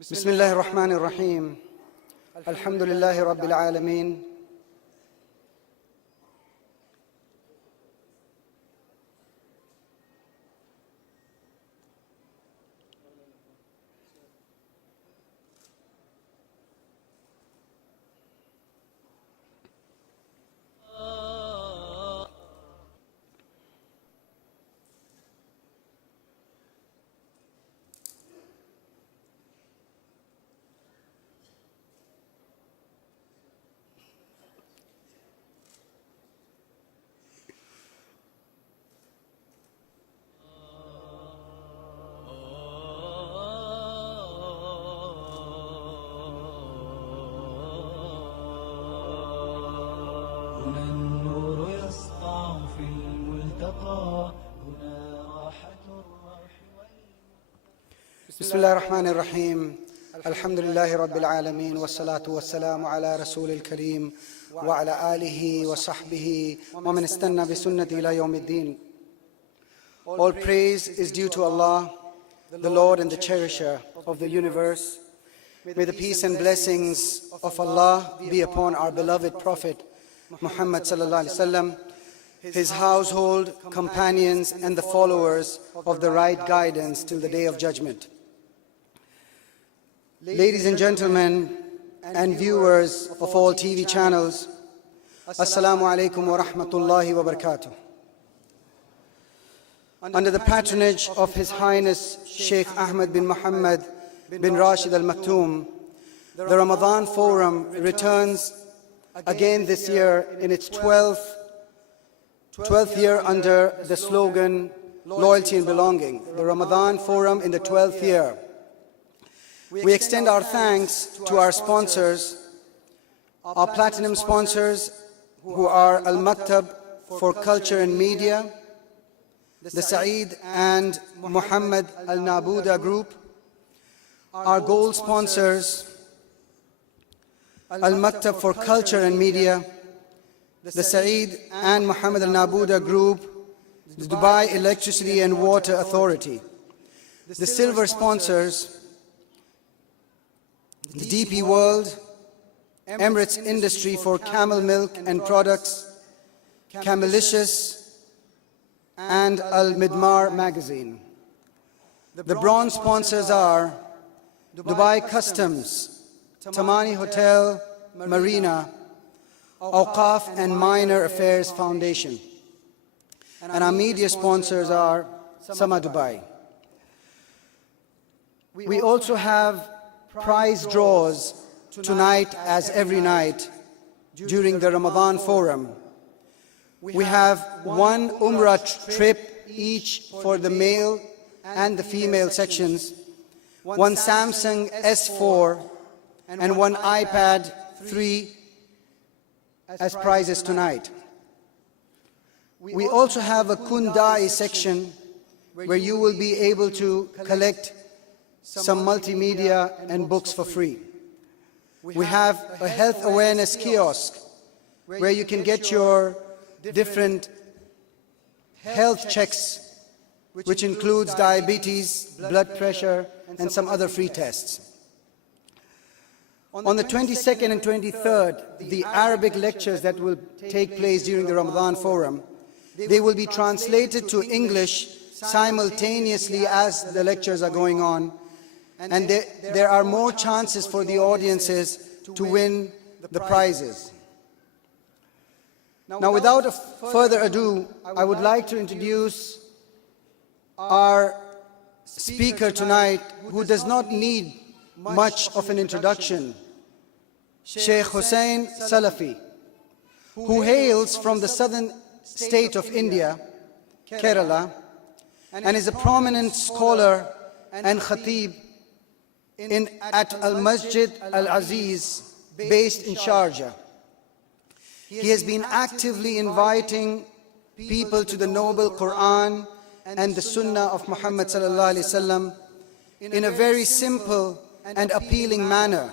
بسم الله الرحمن الرحيم الحمد لله رب العالمين هنا النور يسطع في الملتقى هنا راحة الروح بسم الله الرحمن الرحيم الحمد لله رب العالمين والصلاة والسلام على رسول الكريم وعلى آله وصحبه ومن استنى بسنته إلى يوم الدين. All praise is due to Allah, the Lord and the Cherisher of the universe. May the peace and blessings of Allah be upon our beloved Prophet Muhammad sallallahu alaihi wasallam, his household, companions, and the followers of the right guidance till the day of judgment. Ladies and gentlemen and viewers of all TV channels, Assalamu alaikum wa rahmatullahi wa barakatuh. Under the patronage of His Highness Sheikh Ahmed bin Muhammad bin Rashid Al Maktoum, the Ramadan Forum returns again this year in its 12th year under the slogan Loyalty and Belonging. The Ramadan Forum in the 12th year. We extend our thanks to our sponsors, our platinum sponsors who are Al Maktab for Culture and Media, the Saeed and Muhammad Al Nabuda Group, our gold sponsors, Al Maktab for Culture and Media, the Saeed and Muhammad Al Nabuda Group, the Dubai Electricity and Water Authority, the silver sponsors, the DP World, Emirates Industry for Camel Milk and Products, Camelicious, and Al Midmar Magazine. The bronze sponsors are Dubai Customs, Tamani Hotel, Marina, Awqaf and Minor Affairs Foundation. And our media sponsors are Sama Dubai. We also have prize draws tonight as every night during the Ramadan Forum. We have one Umrah trip each for the male and the female sections, one Samsung S4 and one iPad 3 as prizes tonight. We also have a Kundai section where you will be able to collect some multimedia and books for free. We have a health awareness kiosk where you can get your different health checks, which includes diabetes, blood pressure, and some other free tests. On the 22nd and 23rd, the Arabic lectures that will take place during the Ramadan Forum, they will be translated to English simultaneously as the lectures are going on, and there are more chances for the audiences to win the prizes. Now, without further ado, I would like to introduce our speaker tonight, who does not need much of an introduction, Sheikh Hussain Salafi, who hails from the southern state of India, Kerala, and is a prominent scholar and khatib at Al-Masjid Al-Aziz, based in Sharjah. He has been actively inviting people to the noble Quran and the Sunnah of Muhammad sallallahu alaihi wasallam in a very simple and appealing manner,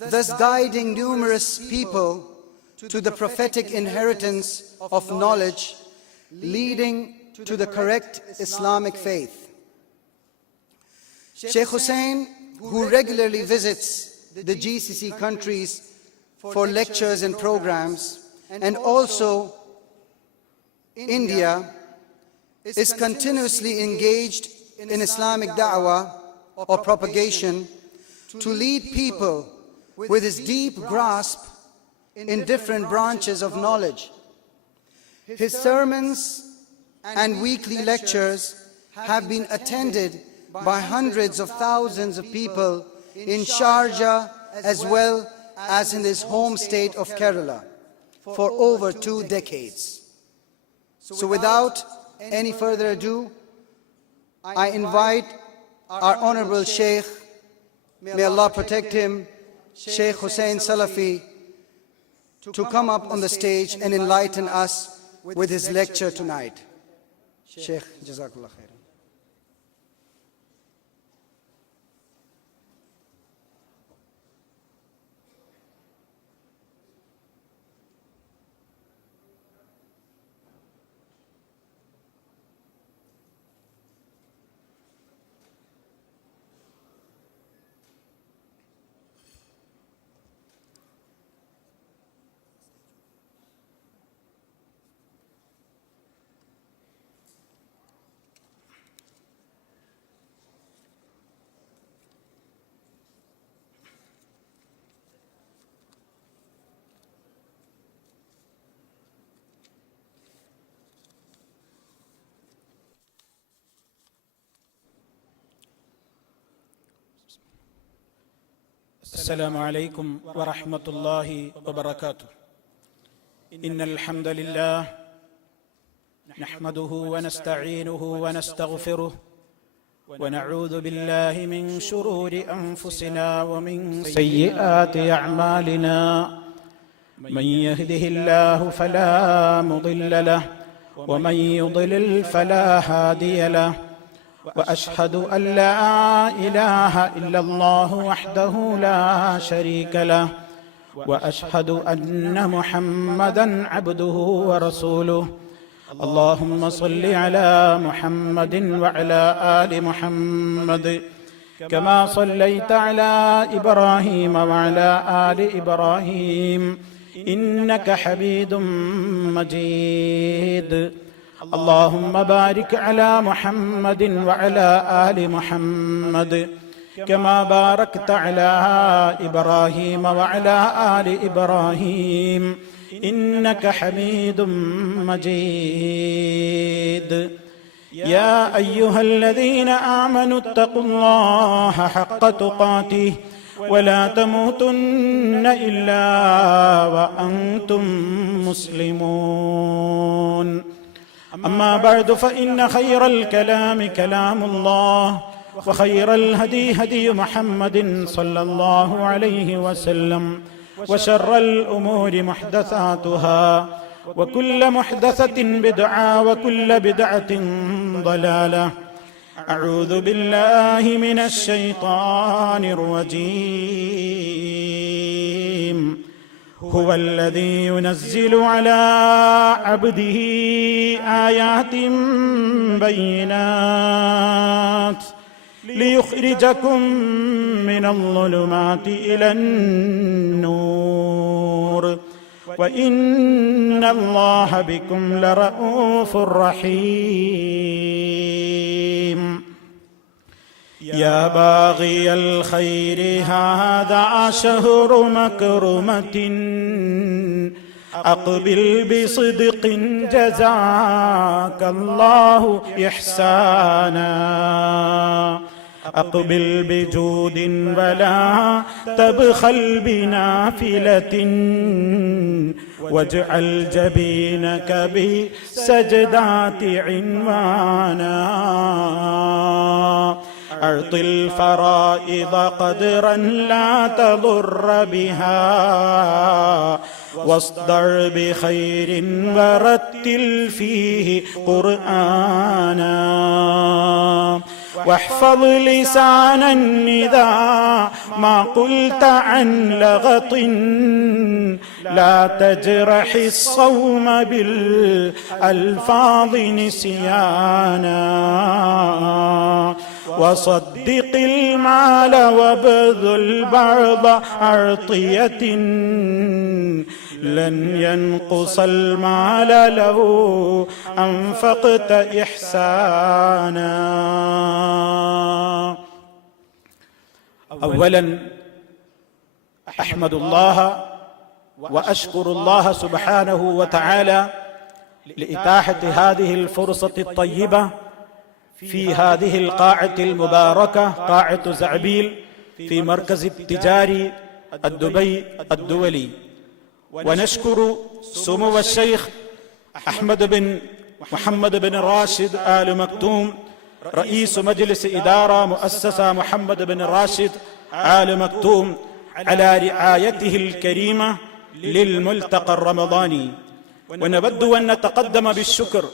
thus guiding numerous people to the prophetic inheritance of knowledge, leading to the correct Islamic faith. Sheikh Hussain, who regularly visits the GCC countries for lectures and programs, and also India, is continuously engaged in Islamic da'wah or propagation to lead people with his deep grasp in different branches of knowledge. His sermons and weekly lectures have been attended by hundreds of thousands of people in Sharjah as well as in his home state of Kerala for over 2 decades. So without any further ado, I invite our Honorable Sheikh, may Allah protect him, Sheikh Hussain Salafi, to come up on the stage and enlighten us with his lecture tonight. Sheikh, Jazakallah Khairan. السلام عليكم ورحمة الله وبركاته. إن الحمد لله نحمده ونستعينه ونستغفره ونعوذ بالله من شرور أنفسنا ومن سيئات أعمالنا. من يهده الله فلا مضل له ومن يضلل فلا هادي له. وأشهد أن لا إله إلا الله وحده لا شريك له وأشهد أن محمدا عبده ورسوله. اللهم صل على محمد وعلى آل محمد كما صليت على إبراهيم وعلى آل إبراهيم إنك حميد مجيد. اللهم بارك على محمد وعلى آل محمد كما باركت على إبراهيم وعلى آل إبراهيم إنك حميد مجيد. يا أيها الذين آمنوا اتقوا الله حق تقاته ولا تموتن إلا وأنتم مسلمون. أما بعد فإن خير الكلام كلام الله وخير الهدي هدي محمد صلى الله عليه وسلم وشر الأمور محدثاتها وكل محدثة بدعة وكل بدعة ضلالة. أعوذ بالله من الشيطان الرجيم. هو الذي ينزل على عبده آيات بينات ليخرجكم من الظلمات إلى النور وإن الله بكم لرؤوف رحيم. يا باغي الخير هذا شهر مكرمة أقبل بصدق جزاك الله إحسانا. أقبل بجود ولا تبخل بنافلة واجعل جبينك بسجدات عنوانا. أعط الفرائض قدرا لا تضر بها واصدع بخير ورتل فيه قرآنا. واحفظ لسانا إذا ما قلت عن لغط لا تجرح الصوم بالألفاظ نسيانا. وصدق المال وابذل بعض عطية لن ينقص المال لو أنفقت إحسانا. أولا أحمد الله وأشكر الله سبحانه وتعالى لإتاحة هذه الفرصة الطيبة في هذه القاعة المباركة، قاعة زعبيل في مركز التجاري الدبي الدولي. ونشكر سمو الشيخ أحمد بن محمد بن راشد آل مكتوم رئيس مجلس إدارة مؤسسة محمد بن راشد آل مكتوم على رعايته الكريمة للملتقى الرمضاني. ونود أن نتقدم بالشكر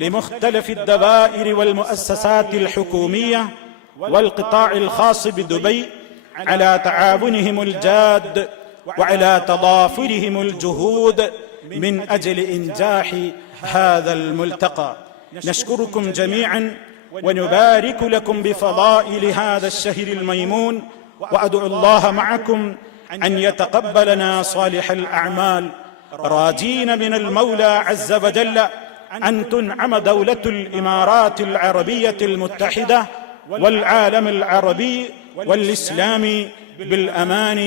لمختلف الدوائر والمؤسسات الحكومية والقطاع الخاص بدبي على تعاونهم الجاد وعلى تضافرهم الجهود من أجل إنجاح هذا الملتقى. نشكركم جميعا ونبارك لكم بفضائل هذا الشهر الميمون، وأدعو الله معكم أن يتقبلنا صالح الأعمال، راجين من المولى عز وجل أن تنعم دولة الإمارات العربية المتحدة والعالم العربي والإسلامي بالأمان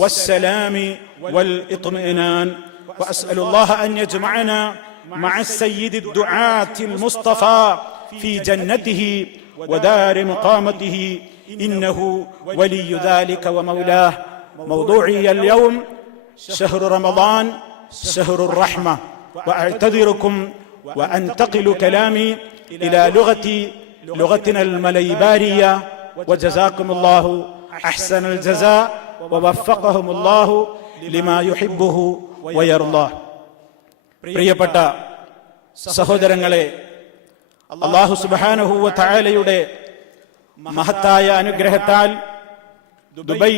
والسلام والإطمئنان. وأسأل الله أن يجمعنا مع السيد الدعاة المصطفى في جنته ودار مقامته، إنه ولي ذلك ومولاه. موضوعي اليوم شهر رمضان شهر الرحمة، وأعتذركم وأنتقل كلامي إلى لغتنا المليبارية. وجزاكم الله أحسن الجزاء ووفقهم الله لما يحبه ويرضاه. പ്രിയപ്പെട്ട സഹോദരങ്ങളെ, അല്ലാഹു സുബ്ഹാനഹു വ തആലയുടെ മഹത്തായ അനുഗ്രഹത്താൽ Dubai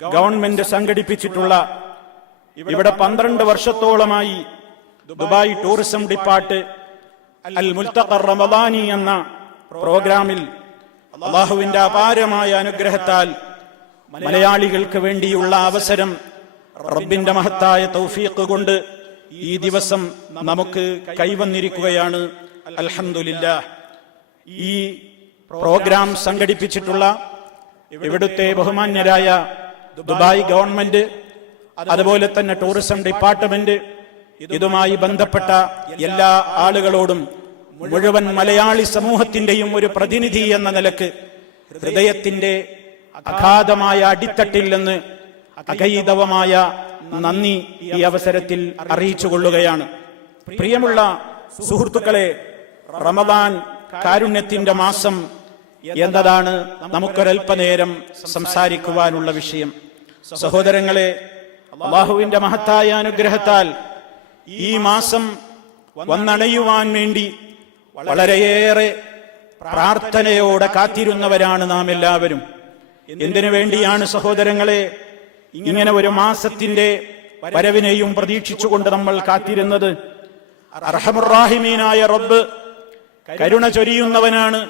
government സംഘടിപ്പിച്ചിട്ടുള്ള ഇവിടെ 12 വർഷത്തോളമായി Dubai tourism depart അൽ മുൽത്തഖ റമദാനി എന്ന പ്രോഗ്രാമിൽ അല്ലാഹുവിന്റെ അപാരമായ അനുഗ്രഹത്താൽ മലയാളികൾക്ക് വേണ്ടിയുള്ള അവസരം റബ്ബിന്റെ മഹത്തായ തൗഫീഖ് കൊണ്ട് ഈ ദിവസം നമുക്ക് കൈവന്നിരിക്കുകയാണ്. അൽഹംദുലില്ലാഹ്. ഈ പ്രോഗ്രാം സംഘടിപ്പിച്ചിട്ടുള്ള ഇവിടുത്തെ ബഹുമാന്യരായ ദുബായ് ഗവൺമെന്റ്, അതുപോലെ തന്നെ ടൂറിസം ഡിപ്പാർട്ട്മെന്റ്, ഇതുമായി ബന്ധപ്പെട്ട എല്ലാ ആളുകളോടും മുഴുവൻ മലയാളി സമൂഹത്തിന്റെയും ഒരു പ്രതിനിധി എന്ന നിലക്ക് ഹൃദയത്തിന്റെ അഗാധമായ അടിത്തട്ടിൽ നിന്ന് അഗൈതവമായ നന്ദി ഈ അവസരത്തിൽ അറിയിച്ചുകൊള്ളുകയാണ്. പ്രിയമുള്ള സുഹൃത്തുക്കളെ, റമദാൻ കാരുണ്യത്തിന്റെ മാസം എന്നതാണ് നമുക്കൊരൽപ്പനേരം സംസാരിക്കുവാനുള്ള വിഷയം. സഹോദരങ്ങളെ, അല്ലാഹുവിന്റെ മഹത്തായ അനുഗ്രഹത്താൽ ഈ മാസം വന്നണയുവാൻ വേണ്ടി വളരെയേറെ പ്രാർത്ഥനയോടെ കാത്തിരുന്നവരാണ് നാം എല്ലാവരും. എന്തിനു വേണ്ടിയാണ് സഹോദരങ്ങളെ ഇങ്ങനെ ഒരു മാസത്തിന്റെ വരവിനെയും പ്രതീക്ഷിച്ചുകൊണ്ട് നമ്മൾ കാത്തിരുന്നത്? അർഹമുർ-റാഹിമീനായ റബ്ബ് കരുണ ചൊരിയുന്നവനാണ്.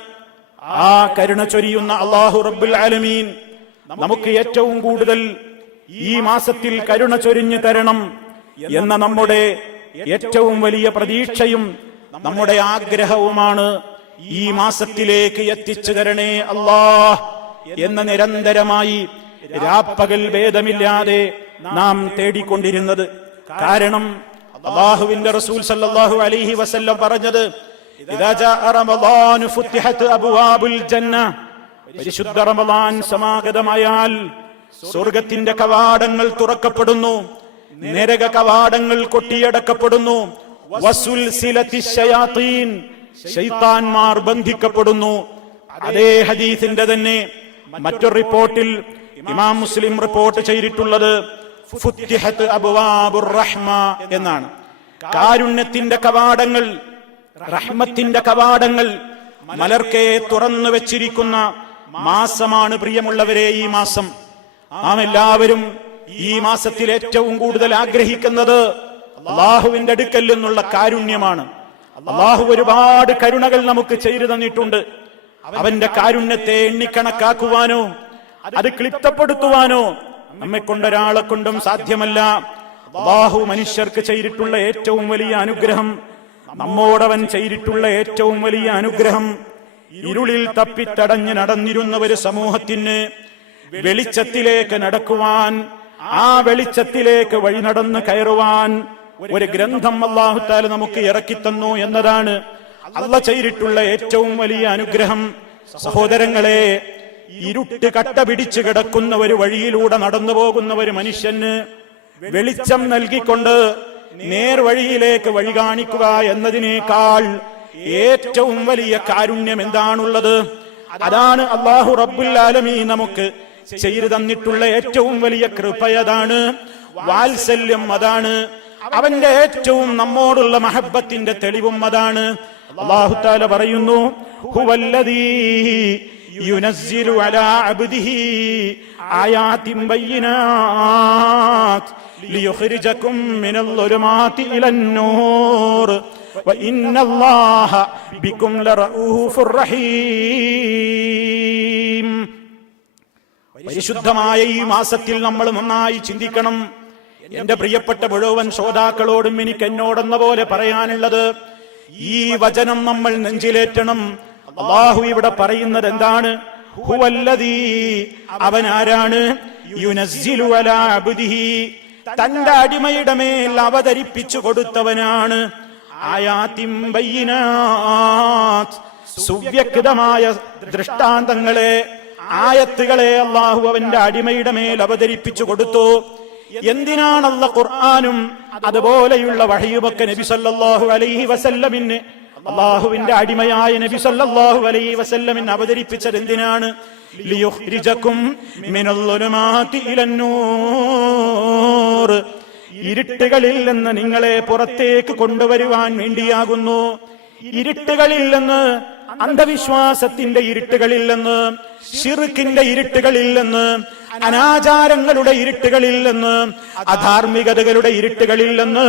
ആ കരുണ ചൊരിയുന്ന അല്ലാഹു റബ്ബുൽ ആലമീൻ നമുക്ക് ഏറ്റവും കൂടുതൽ ഈ മാസത്തിൽ കരുണ ചൊരിഞ്ഞു തരണം എന്ന നമ്മുടെ ഏറ്റവും വലിയ പ്രതീക്ഷയും നമ്മുടെ ആഗ്രഹവുമാണ്. ഈ മാസത്തിലേക്ക് എത്തിച്ചു തരണേ അല്ലാഹ് എന്ന് നിരന്തരമായി രാപ്പകൽ ഭേദമില്ലാതെ നാം തേടിക്കൊണ്ടിരുന്നത്. കാരണം അല്ലാഹുവിന്റെ റസൂൽ സല്ലല്ലാഹു അലൈഹി വസല്ലം പറഞ്ഞത്, ഇദാ ജാഅ റമളാൻ ഫുത്തിഹത് അബ്വാബുൽ ജന്ന, പരിശുദ്ധ റമളാൻ സമാഗതമായാൽ സ്വർഗ്ഗത്തിന്റെ കവാടങ്ങൾ തുറക്കപ്പെടുന്നു, നരക കവാടങ്ങൾ കൊട്ടിയടക്കപ്പെടുന്നു, വസുൽസിലത്തിശ് ശയാത്തീൻ, ശൈത്താൻമാർ ബന്ധിക്കപ്പെടുന്നു. അതേ ഹദീസിന്റെ തന്നെ മറ്റൊരു റിപ്പോർട്ടിൽ ഇമാം മുസ്ലിം റിപ്പോർട്ട് ചെയ്തിട്ടുള്ളത് ഫുത്തിഹത് അബ്വാബുർ റഹ്മ എന്നാണ്. കാരുണ്യത്തിന്റെ കവാടങ്ങൾ, റഹ്മത്തിന്റെ കവാടങ്ങൾ മലർക്കെ തുറന്നു വെച്ചിരിക്കുന്ന മാസമാണ് പ്രിയമുള്ളവരെ ഈ മാസം. നാം എല്ലാവരും ഈ മാസത്തിൽ ഏറ്റവും കൂടുതൽ ആഗ്രഹിക്കുന്നത് അല്ലാഹുവിന്റെ അടുക്കൽ നിന്നുള്ള കാരുണ്യമാണ്. അല്ലാഹു ഒരുപാട് കരുണകൾ നമുക്ക് ചെയ്തു തന്നിട്ടുണ്ട്. അവന്റെ കാരുണ്യത്തെ എണ്ണിക്കണക്കാക്കുവാനോ അത് ക്ലിപ്തപ്പെടുത്തുവാനോ നമ്മെ കൊണ്ടൊരാളെ കൊണ്ടും സാധ്യമല്ല. അല്ലാഹു മനുഷ്യർക്ക് ചെയ്തിട്ടുള്ള ഏറ്റവും വലിയ അനുഗ്രഹം, നമ്മോടവൻ ചെയ്തിട്ടുള്ള ഏറ്റവും വലിയ അനുഗ്രഹം, ഇരുളിൽ തപ്പിത്തടഞ്ഞ് നടന്നിരുന്ന ഒരു സമൂഹത്തിന് വെളിച്ചത്തിലേക്ക് നടക്കുവാൻ, ആ വെളിച്ചത്തിലേക്ക് വഴി നടന്ന് കയറുവാൻ ഒരു ഗ്രന്ഥം അല്ലാഹു തആല നമുക്ക് ഇറക്കിത്തന്നു എന്നതാണ് അല്ലാഹു ചെയ്തിട്ടുള്ള ഏറ്റവും വലിയ അനുഗ്രഹം. സഹോദരങ്ങളെ, ഇരുട്ട് കട്ട പിടിച്ചു കിടക്കുന്ന ഒരു വഴിയിലൂടെ നടന്നു പോകുന്ന ഒരു മനുഷ്യന് വെളിച്ചം നൽകിക്കൊണ്ട് നേർവഴിയിലേക്ക് വഴി കാണിക്കുക എന്നതിനേക്കാൾ ഏറ്റവും വലിയ കാരുണ്യം എന്താണുള്ളത്? അതാണ് അല്ലാഹു റബ്ബുൽ ആലമീൻ നമുക്ക് ചെയ്തു തന്നിട്ടുള്ള ഏറ്റവും വലിയ കൃപയതാണ്, വാത്സല്യം അതാണ്, അവന്റെ ഏറ്റവും നമ്മോടുള്ള മഹബ്ബത്തിന്റെ തെളിവും അതാണ്. അല്ലാഹു തആല പറയുന്നു, ഹുവല്ലദീ യുനസ്സിലു അലാ അബ്ദിഹി ആയാതിൻ ബയ്യിനാത് ലിയുഖ്രിജകും മിനൽ ളുലുമാതി ഇലൻ നൂർ വഇന്നല്ലാഹ ബികും ലറഊഫുർ റഹീം. പരിശുദ്ധമായ ഈ മാസത്തിൽ നമ്മൾ നന്നായി ചിന്തിക്കണം. എന്റെ പ്രിയപ്പെട്ട മുഴുവൻ ശ്രോതാക്കളോടും എനിക്ക് എന്നോടെന്ന പോലെ പറയാനുള്ളത്, ഈ വചനം നമ്മൾ നെഞ്ചിലേറ്റണം. അല്ലാഹു ഇവിടെ പറയുന്നത് എന്താണ്? ഹുവല്ലദീ, അവൻ ആരാണ്? യുനസ്സിലു അലാ അബ്ദിഹി, തന്റെ അടിമയുടെ മേൽ അവതരിപ്പിച്ചു കൊടുത്തവനാണ്. ആയാതിൻ ബയ്യിനാത്, സുവ്യക്തമായ ദൃഷ്ടാന്തങ്ങളെ, ആയത്തുകളെ അല്ലാഹു അവന്റെ അടിമയുടെ മേൽ അവതരിപ്പിച്ചു കൊടുത്തു. എന്തിനാണ് അല്ലാഹു ഖുർആനും അതുപോലെയുള്ള വഹയുമൊക്കെ നബി സല്ലല്ലാഹു അലൈഹി വസല്ലമിന്, അല്ലാഹുവിന്റെ അടിമയായ നബി സല്ലല്ലാഹു അലൈഹി വസല്ലമിന് അവതരിപ്പിച്ചത് എന്തിനാണ്? ലിയുഖ്രിജകും മിനൽ ളുലുമാതി ഇലൻ നൂർ, ഇരുട്ടുകളിൽ നിന്ന് നിങ്ങളെ പുറത്തേക്ക് കൊണ്ടുവരുവാൻ വേണ്ടിയാകുന്നു. ഇരുട്ടുകളിൽ നിന്ന്, അന്ധവിശ്വാസത്തിന്റെ ഇരുട്ടുകളിൽ നിന്ന്, ശിർക്കിന്റെ ഇരുട്ടുകളിൽ നിന്ന്, അനാചാരങ്ങളുടെ ഇരുട്ടുകളിൽ നിന്ന്, അധാർമികതകളുടെ ഇരുട്ടുകളിൽ നിന്ന്,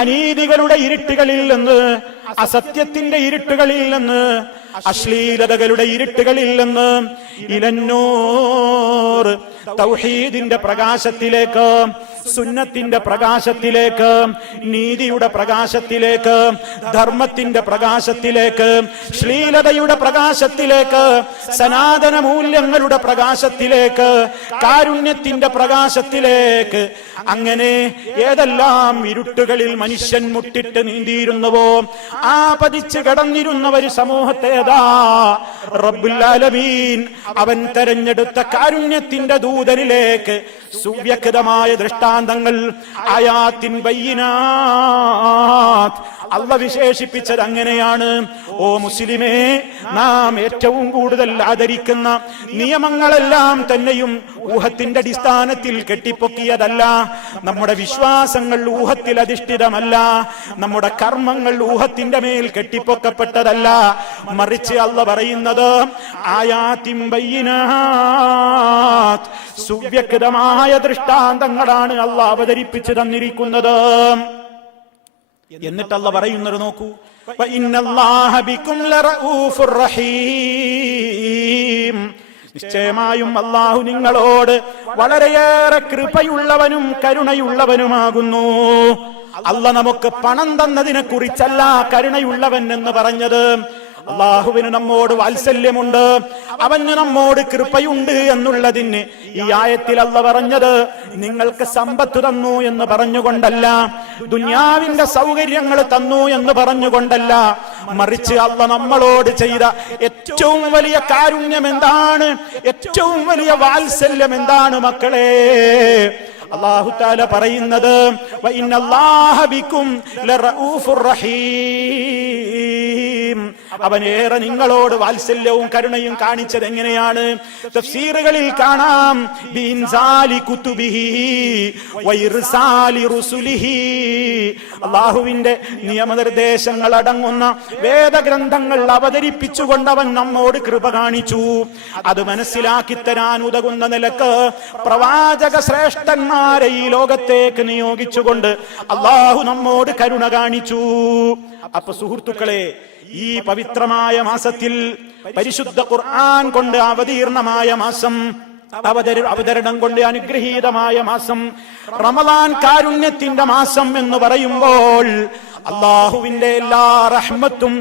അനീതികളുടെ ഇരുട്ടുകളിൽ നിന്ന്, അസത്യത്തിന്റെ ഇരുട്ടുകളിൽ നിന്ന്, അശ്ലീലതകളുടെ ഇരുട്ടുകളിൽ നിന്ന് ഇലന്നൂർ, തൗഹീദിന്റെ പ്രകാശത്തിലേക്ക്, സുന്നത്തിന്റെ പ്രകാശത്തിലേക്ക്, നീതിയുടെ പ്രകാശത്തിലേക്ക്, ധർമ്മത്തിന്റെ പ്രകാശത്തിലേക്ക്, ശ്ലീലതയുടെ പ്രകാശത്തിലേക്ക്, സനാതന മൂല്യങ്ങളുടെ പ്രകാശത്തിലേക്ക്, കാരുണ്യത്തിന്റെ പ്രകാശത്തിലേക്ക്, അങ്ങനെ ഏതെല്ലാം ഇരുട്ടുകളിൽ മനുഷ്യൻ മുട്ടിട്ട് നീന്തിയിരുന്നുവോ ആ പതിച്ചു കടന്നിരുന്ന ഒരു സമൂഹത്തെ റബ്ബുൽ ആലമീൻ അവൻ തെരഞ്ഞെടുത്ത കാരുണ്യത്തിന്റെ ദൂതനിലേക്ക് സുവ്യക്തമായ ദൃഷ്ടാന്തങ്ങൾ, ആയാത്തിൻ ബയ്യിനാത്, അല്ലാഹു വിശേഷിപ്പിച്ചത് അങ്ങനെയാണ്. ഓ മുസ്ലിമേ, നാം ഏറ്റവും കൂടുതൽ ആദരിക്കുന്ന നിയമങ്ങളെല്ലാം തന്നെയും ഊഹത്തിന്റെ അടിസ്ഥാനത്തിൽ കെട്ടിപ്പൊക്കിയതല്ല. നമ്മുടെ വിശ്വാസങ്ങൾ ഊഹത്തിൽ അധിഷ്ഠിതമല്ല, നമ്മുടെ കർമ്മങ്ങൾ ഊഹത്തിന്റെ മേൽ കെട്ടിപ്പൊക്കപ്പെട്ടതല്ല. മറിച്ച് അല്ലാഹു പറയുന്നത് ആയാത്തിൻ ബയ്യിനാത്, സുവ്യക്തമായ ദൃഷ്ടാന്തങ്ങളാണ് അല്ലാഹു അവതരിപ്പിച്ചു തന്നിരിക്കുന്നത്. എന്നിട്ട് അല്ലാഹു പറയുന്നത് നോക്കൂ, വഇന്നല്ലാഹ ബികും ലറഊഫുർ റഹീം, നിശ്ചയമായും അല്ലാഹു നിങ്ങളോട് വളരെയേറെ കൃപയുള്ളവനും കരുണയുള്ളവനുമാകുന്നു. അല്ലാഹു നമുക്ക് പണം തന്നതിനെ കുറിച്ചല്ല കരുണയുള്ളവൻ എന്ന് പറഞ്ഞത്. അല്ലാഹുവിന് നമ്മോട് വാത്സല്യമുണ്ട്, അവന് നമ്മോട് കൃപയുണ്ട് എന്നുള്ളതിന് ഈ ആയത്തിൽ അല്ലാഹു പറഞ്ഞത് നിങ്ങൾക്ക് സമ്പത്ത് തന്നു എന്ന് പറഞ്ഞുകൊണ്ടല്ല, ദുനിയാവിന്റെ സൗകര്യങ്ങൾ തന്നു എന്ന് പറഞ്ഞുകൊണ്ടല്ല, മറിച്ച് അല്ലാഹു നമ്മളോട് ചെയ്ത ഏറ്റവും വലിയ കാരുണ്യം എന്താണ്, ഏറ്റവും വലിയ വാത്സല്യം എന്താണ് മക്കളെ? അല്ലാഹു തആല പറയുന്നത് വഇന്നല്ലാഹ ബികും ലറഊഫുർ റഹീം, അവനേറെ നിങ്ങളോട് വാത്സല്യവും കരുണയും കാണിച്ചത് എങ്ങനെയാണ്? തഫ്സീറുകളിൽ കാണാം, ബിഇൻസാലി കുതുബിഹി വഇർസാലി റുസുലിഹി, അല്ലാഹുവിന്റെ നിയമനിർദ്ദേശങ്ങൾ അടങ്ങുന്ന വേദഗ്രന്ഥങ്ങൾ അവതരിപ്പിച്ചുകൊണ്ട് അവൻ നമ്മോട് കൃപ കാണിച്ചു. അത് മനസ്സിലാക്കി തരാൻ ഉതകുന്ന നിലക്ക് പ്രവാചക ശ്രേഷ്ഠന്മാരെ ഈ ലോകത്തേക്ക് നിയോഗിച്ചുകൊണ്ട് അല്ലാഹു നമ്മോട് കരുണ കാണിച്ചു. അപ്പൊ സുഹൃത്തുക്കളെ, ഈ പവിത്രമായ മാസത്തിൽ പരിശുദ്ധ ഖുർആൻ കൊണ്ട് അവതീർണമായ മാസം, അവതരണം കൊണ്ട് അനുഗ്രഹീതമായ മാസം, റമദാൻ കാരുണ്യത്തിന്റെ മാസം എന്ന് പറയുമ്പോൾ അള്ളാഹുവിന്റെ എല്ലാ റഹ്മത്തും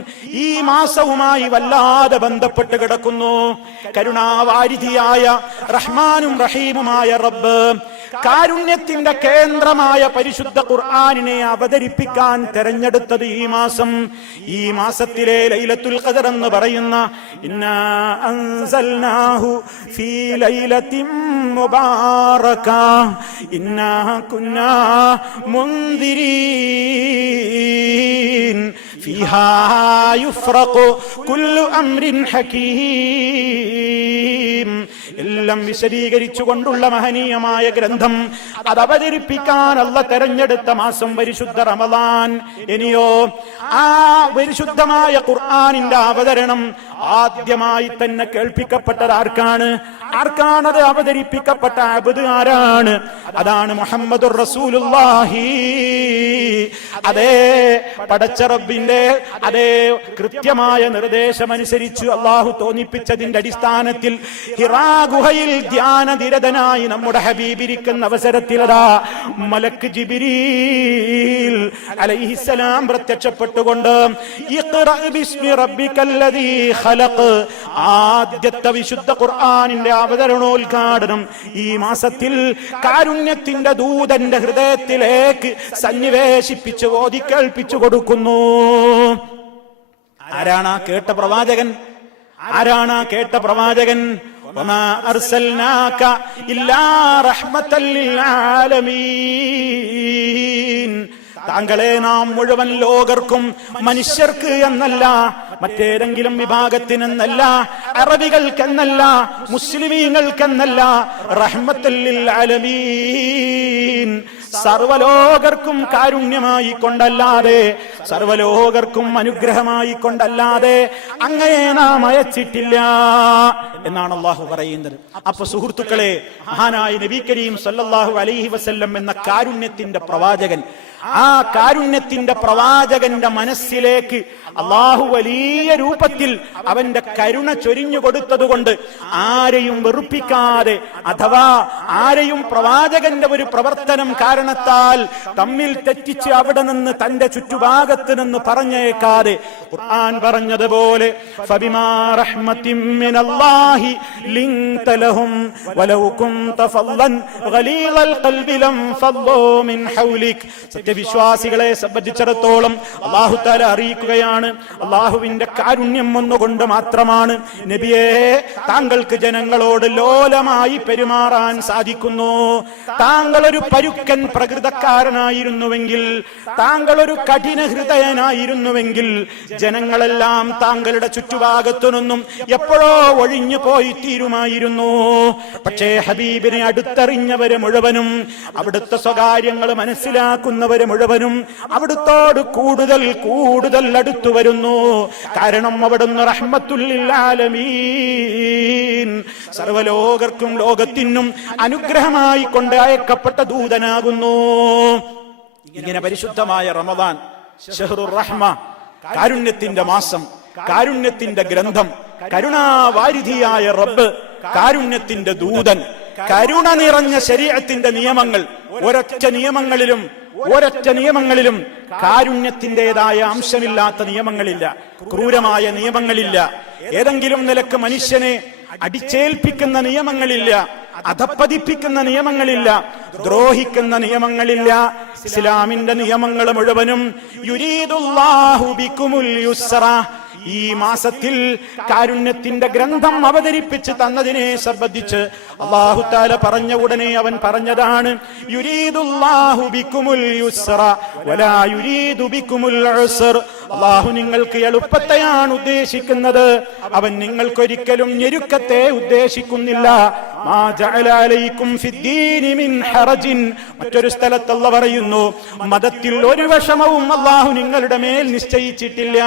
ഈ മാസവുമായി വല്ലാതെ ബന്ധപ്പെട്ട് കിടക്കുന്നു. കരുണാവാരിധിയായ റഹ്മാനും റഹീമുമായ റബ്ബ് കാരുണ്യത്തിന്റെ കേന്ദ്രമായ പരിശുദ്ധ ഖുർആനിനെ അവതരിപ്പിക്കാൻ തെരഞ്ഞെടുത്തത് ഈ മാസം, ഈ മാസത്തിലെ ലൈലത്തുൽ ഖദർ എന്ന് പറയുന്ന ഇന്നാ അൻസൽനാഹു ഫീ ലൈലത്തിൻ മുബാറക ഇന്നാ കുന്നാ മുൻദിരീൻ ഫീഹാ യുഫ്റഖു കുല്ലു അംരിൻ ഹകീം. എല്ലാം വിശദീകരിച്ചുകൊണ്ടുള്ള മഹനീയമായ ഗ്രന്ഥം അത് അവതരിപ്പിക്കാൻ അല്ലാഹു തെരഞ്ഞെടുത്ത മാസം പരിശുദ്ധ റമദാൻ. ഇനിയോ ആ പരിശുദ്ധമായ ഖുർആനിന്റെ അവതരണം ആദ്യമായി തന്നെ കേൾപ്പിക്കപ്പെട്ടത് ആർക്കാണത് അവതരിപ്പിക്കപ്പെട്ട അബ്ദ് ആരാണ്? അതാണ് മുഹമ്മദുർ റസൂലുള്ളാഹി. അതേ പടച്ച റബ്ബിന്റെ അതേ കൃത്യമായ നിർദ്ദേശമനുസരിച്ച് അള്ളാഹു തോന്നിപ്പിച്ചതിന്റെ അടിസ്ഥാനത്തിൽ ഹിറാ ഗുഹയിൽ ധ്യാനനിരതനായി നമ്മുടെ ഹബീബിരിക്കുന്ന അവസരത്തിലതാ മലക്ക് ജിബ്രീൽ അലൈഹിസ്സലാം പ്രത്യക്ഷപ്പെട്ടുകൊണ്ട് ഇഖ്റഅ ബിസ്മി റബ്ബിക്കല്ലദീ ഖലഖ് ആദ്യത്തെ വിശുദ്ധ ഖുർആനിന്റെ അവതരണോദ്ഘാടനം ഈ മാസത്തിൽ കാരുണ്യത്തിന്റെ ദൂതന്റെ ഹൃദയത്തിലേക്ക് സന്നിവേശിപ്പിച്ച് ഓതി കേൾപ്പിച്ചു കൊടുക്കുന്നു. ആരാണ് ആ കേട്ട പ്രവാചകൻ? വമാ അർസൽനാക ഇല്ലാ റഹ്മത്തൽ ലിൽ ആലമീൻ. താങ്കളെ നാം മുഴുവൻ ലോകർക്കും, മനുഷ്യർക്ക് എന്നല്ല, മറ്റേതെങ്കിലും വിഭാഗത്തിനെന്നല്ല, അറബികൾക്കെന്നല്ല, മുസ്ലിമീങ്ങൾക്കെന്നല്ല, റഹ്മത്തുൽ ലിൽ ആലമീൻ, സർവലോകർക്കും കാരുണ്യമായി കൊണ്ടല്ലാതെ, സർവലോകർക്കും അനുഗ്രഹമായി കൊണ്ടല്ലാതെ അങ്ങനെ നാം അയച്ചിട്ടില്ല എന്നാണ് അള്ളാഹു പറയുന്നത്. അപ്പൊ സുഹൃത്തുക്കളെ, മഹാനായ നബി കരീം സല്ലല്ലാഹു അലൈഹി വസല്ലം എന്ന കാരുണ്യത്തിന്റെ പ്രവാചകൻ, ആ കാരുണ്യത്തിന്റെ പ്രവാചകന്റെ മനസ്സിലേക്ക് അള്ളാഹു വലിയ രൂപത്തിൽ അവന്റെ കരുണ ചൊരിഞ്ഞു കൊടുത്തതുകൊണ്ട് ആരെയും വെറുപ്പിക്കാതെ, അഥവാ ആരെയും പ്രവാചകന്റെ ഒരു പ്രവർത്തനം കാരണത്താൽ തമ്മിൽ തെറ്റിച്ച് അവിടെ നിന്ന് തന്റെ ചുറ്റുഭാഗത്ത് നിന്ന് പറഞ്ഞേക്കാതെ ഖുർആൻ പറഞ്ഞതുപോലെ ഫബിമാ റഹ്മത്തിൻ മിനല്ലാഹി ലിൻത ലഹും വലൗ കുൻത ഫല്ലൻ ഗലീലൽ ഖൽബി ലം ഫല്ലൂ മിൻ ഹൗലിക്. സത്യവിശ്വാസികളെ സംബന്ധിച്ചിടത്തോളം അല്ലാഹു തആല അറിയിക്കുകയാണ്, അള്ളാഹുവിന്റെ കാരുണ്യം ഒന്നുകൊണ്ട് മാത്രമാണ് നബിയെ താങ്കൾക്ക് ജനങ്ങളോട് ലോലമായി പെരുമാറാൻ സാധിക്കുന്നു. താങ്കൾ ഒരു പരുക്കൻ പ്രകൃതക്കാരനായിരുന്നുവെങ്കിൽ, താങ്കൾ ഒരു കഠിന ഹൃദയനായിരുന്നുവെങ്കിൽ ജനങ്ങളെല്ലാം താങ്കളുടെ ചുറ്റുഭാഗത്തു നിന്നും എപ്പോഴോ ഒഴിഞ്ഞു പോയി തീരുമായിരുന്നു. പക്ഷേ ഹബീബിനെ അടുത്തറിഞ്ഞവര് മുഴുവനും, അവിടുത്തെ സ്വകാര്യങ്ങൾ മനസ്സിലാക്കുന്നവര് മുഴുവനും അവിടുത്തോട് കൂടുതൽ കൂടുതൽ അടുത്തു വരുന്നു. കാരണം അവിടുന്ന് റഹ്മത്തുൽ ലിൽ ആലമീൻ, സർവലോകർക്കും ലോകത്തിനും അനുഗ്രഹമായി കൊണ്ട് അയക്കപ്പെട്ട ദൂതനാകുന്നു. ഇങ്ങനെ പരിശുദ്ധമായ റമദാൻ, ശഹ്റുർ റഹ്മ, കാരുണ്യത്തിന്റെ മാസം, കാരുണ്യത്തിന്റെ ഗ്രന്ഥം, കരുണാവാരിധിയായ റബ്ബ്, കാരുണ്യത്തിന്റെ ദൂതൻ, കരുണ നിറഞ്ഞ ശരീഅത്തിന്റെ നിയമങ്ങൾ, ഒരൊറ്റ നിയമങ്ങളിലും കാരുണ്യത്തിന്റേതായ അംശമില്ലാത്ത നിയമങ്ങളില്ല, ക്രൂരമായ നിയമങ്ങളില്ല, ഏതെങ്കിലും നിലക്ക് മനുഷ്യനെ അടിച്ചേൽപ്പിക്കുന്ന നിയമങ്ങളില്ല, അധപ്പതിപ്പിക്കുന്ന നിയമങ്ങളില്ല, ദ്രോഹിക്കുന്ന നിയമങ്ങളില്ല. ഇസ്ലാമിന്റെ നിയമങ്ങൾ മുഴുവനും യുരീദുല്ലാഹു ബികുമുൽ യുസ്റ. ഈ മാസത്തിൽ കാരുണ്യത്തിന്റെ ഗ്രന്ഥം അവതരിപ്പിച്ച് തന്നതിനെ സംബന്ധിച്ച് അല്ലാഹു തആല പറഞ്ഞ ഉടനെ അവൻ പറഞ്ഞതാണ് യുരീദുല്ലാഹു ബികുമുൽ യുസ്റ വലാ യുരീദു ബികുമുൽ ഉസ്ർ. അല്ലാഹു നിങ്ങൾക്ക് എളുപ്പത്തെയാണ് ഉദ്ദേശിക്കുന്നത്, അവൻ നിങ്ങൾക്കൊരിക്കലും ഞെരുക്കത്തെ ഉദ്ദേശിക്കുന്നില്ല. മാ ജഅല അലൈക്കും ഫിദ്ദീനി മിൻ ഹറജിൻ. മറ്റൊരു സ്ഥലത്ത് അല്ലാഹു പറയുന്നു, മതത്തിൽ ഒരു വിഷമവും അല്ലാഹു നിങ്ങളുടെ മേൽ നിശ്ചയിച്ചിട്ടില്ല.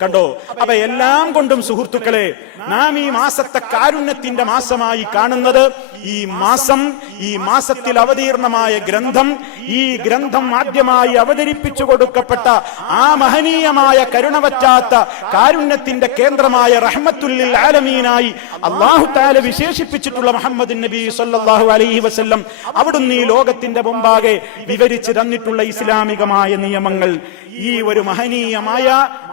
കണ്ടോ? അപ്പൊ എല്ലാം കൊണ്ടും സുഹൃത്തുക്കളെ, നാം ഈ മാസത്തെ കാരുണ്യത്തിന്റെ മാസമായി കാണുന്നത് ഈ മാസത്തിൽ അവതീർണമായ ഗ്രന്ഥം, ഈ ഗ്രന്ഥം ആദ്യമായി അവതരിപ്പിച്ചു കൊടുക്കപ്പെട്ട ആ മഹനീയമായ കരുണവറ്റാത്ത കാരുണ്യത്തിന്റെ കേന്ദ്രമായ റഹ്മത്തുല്ലിൽ ആലമീനായി അല്ലാഹു തആല വിശേഷിപ്പിച്ചിട്ടുള്ള മുഹമ്മദ് നബി സല്ലല്ലാഹു അലൈഹി വസല്ലം അവിടുന്ന് ഈ ലോകത്തിന്റെ മുമ്പാകെ വിവരിച്ചു തന്നിട്ടുള്ള ഇസ്ലാമികമായ നിയമങ്ങൾ, ഈ ഒരു മഹനീയമായ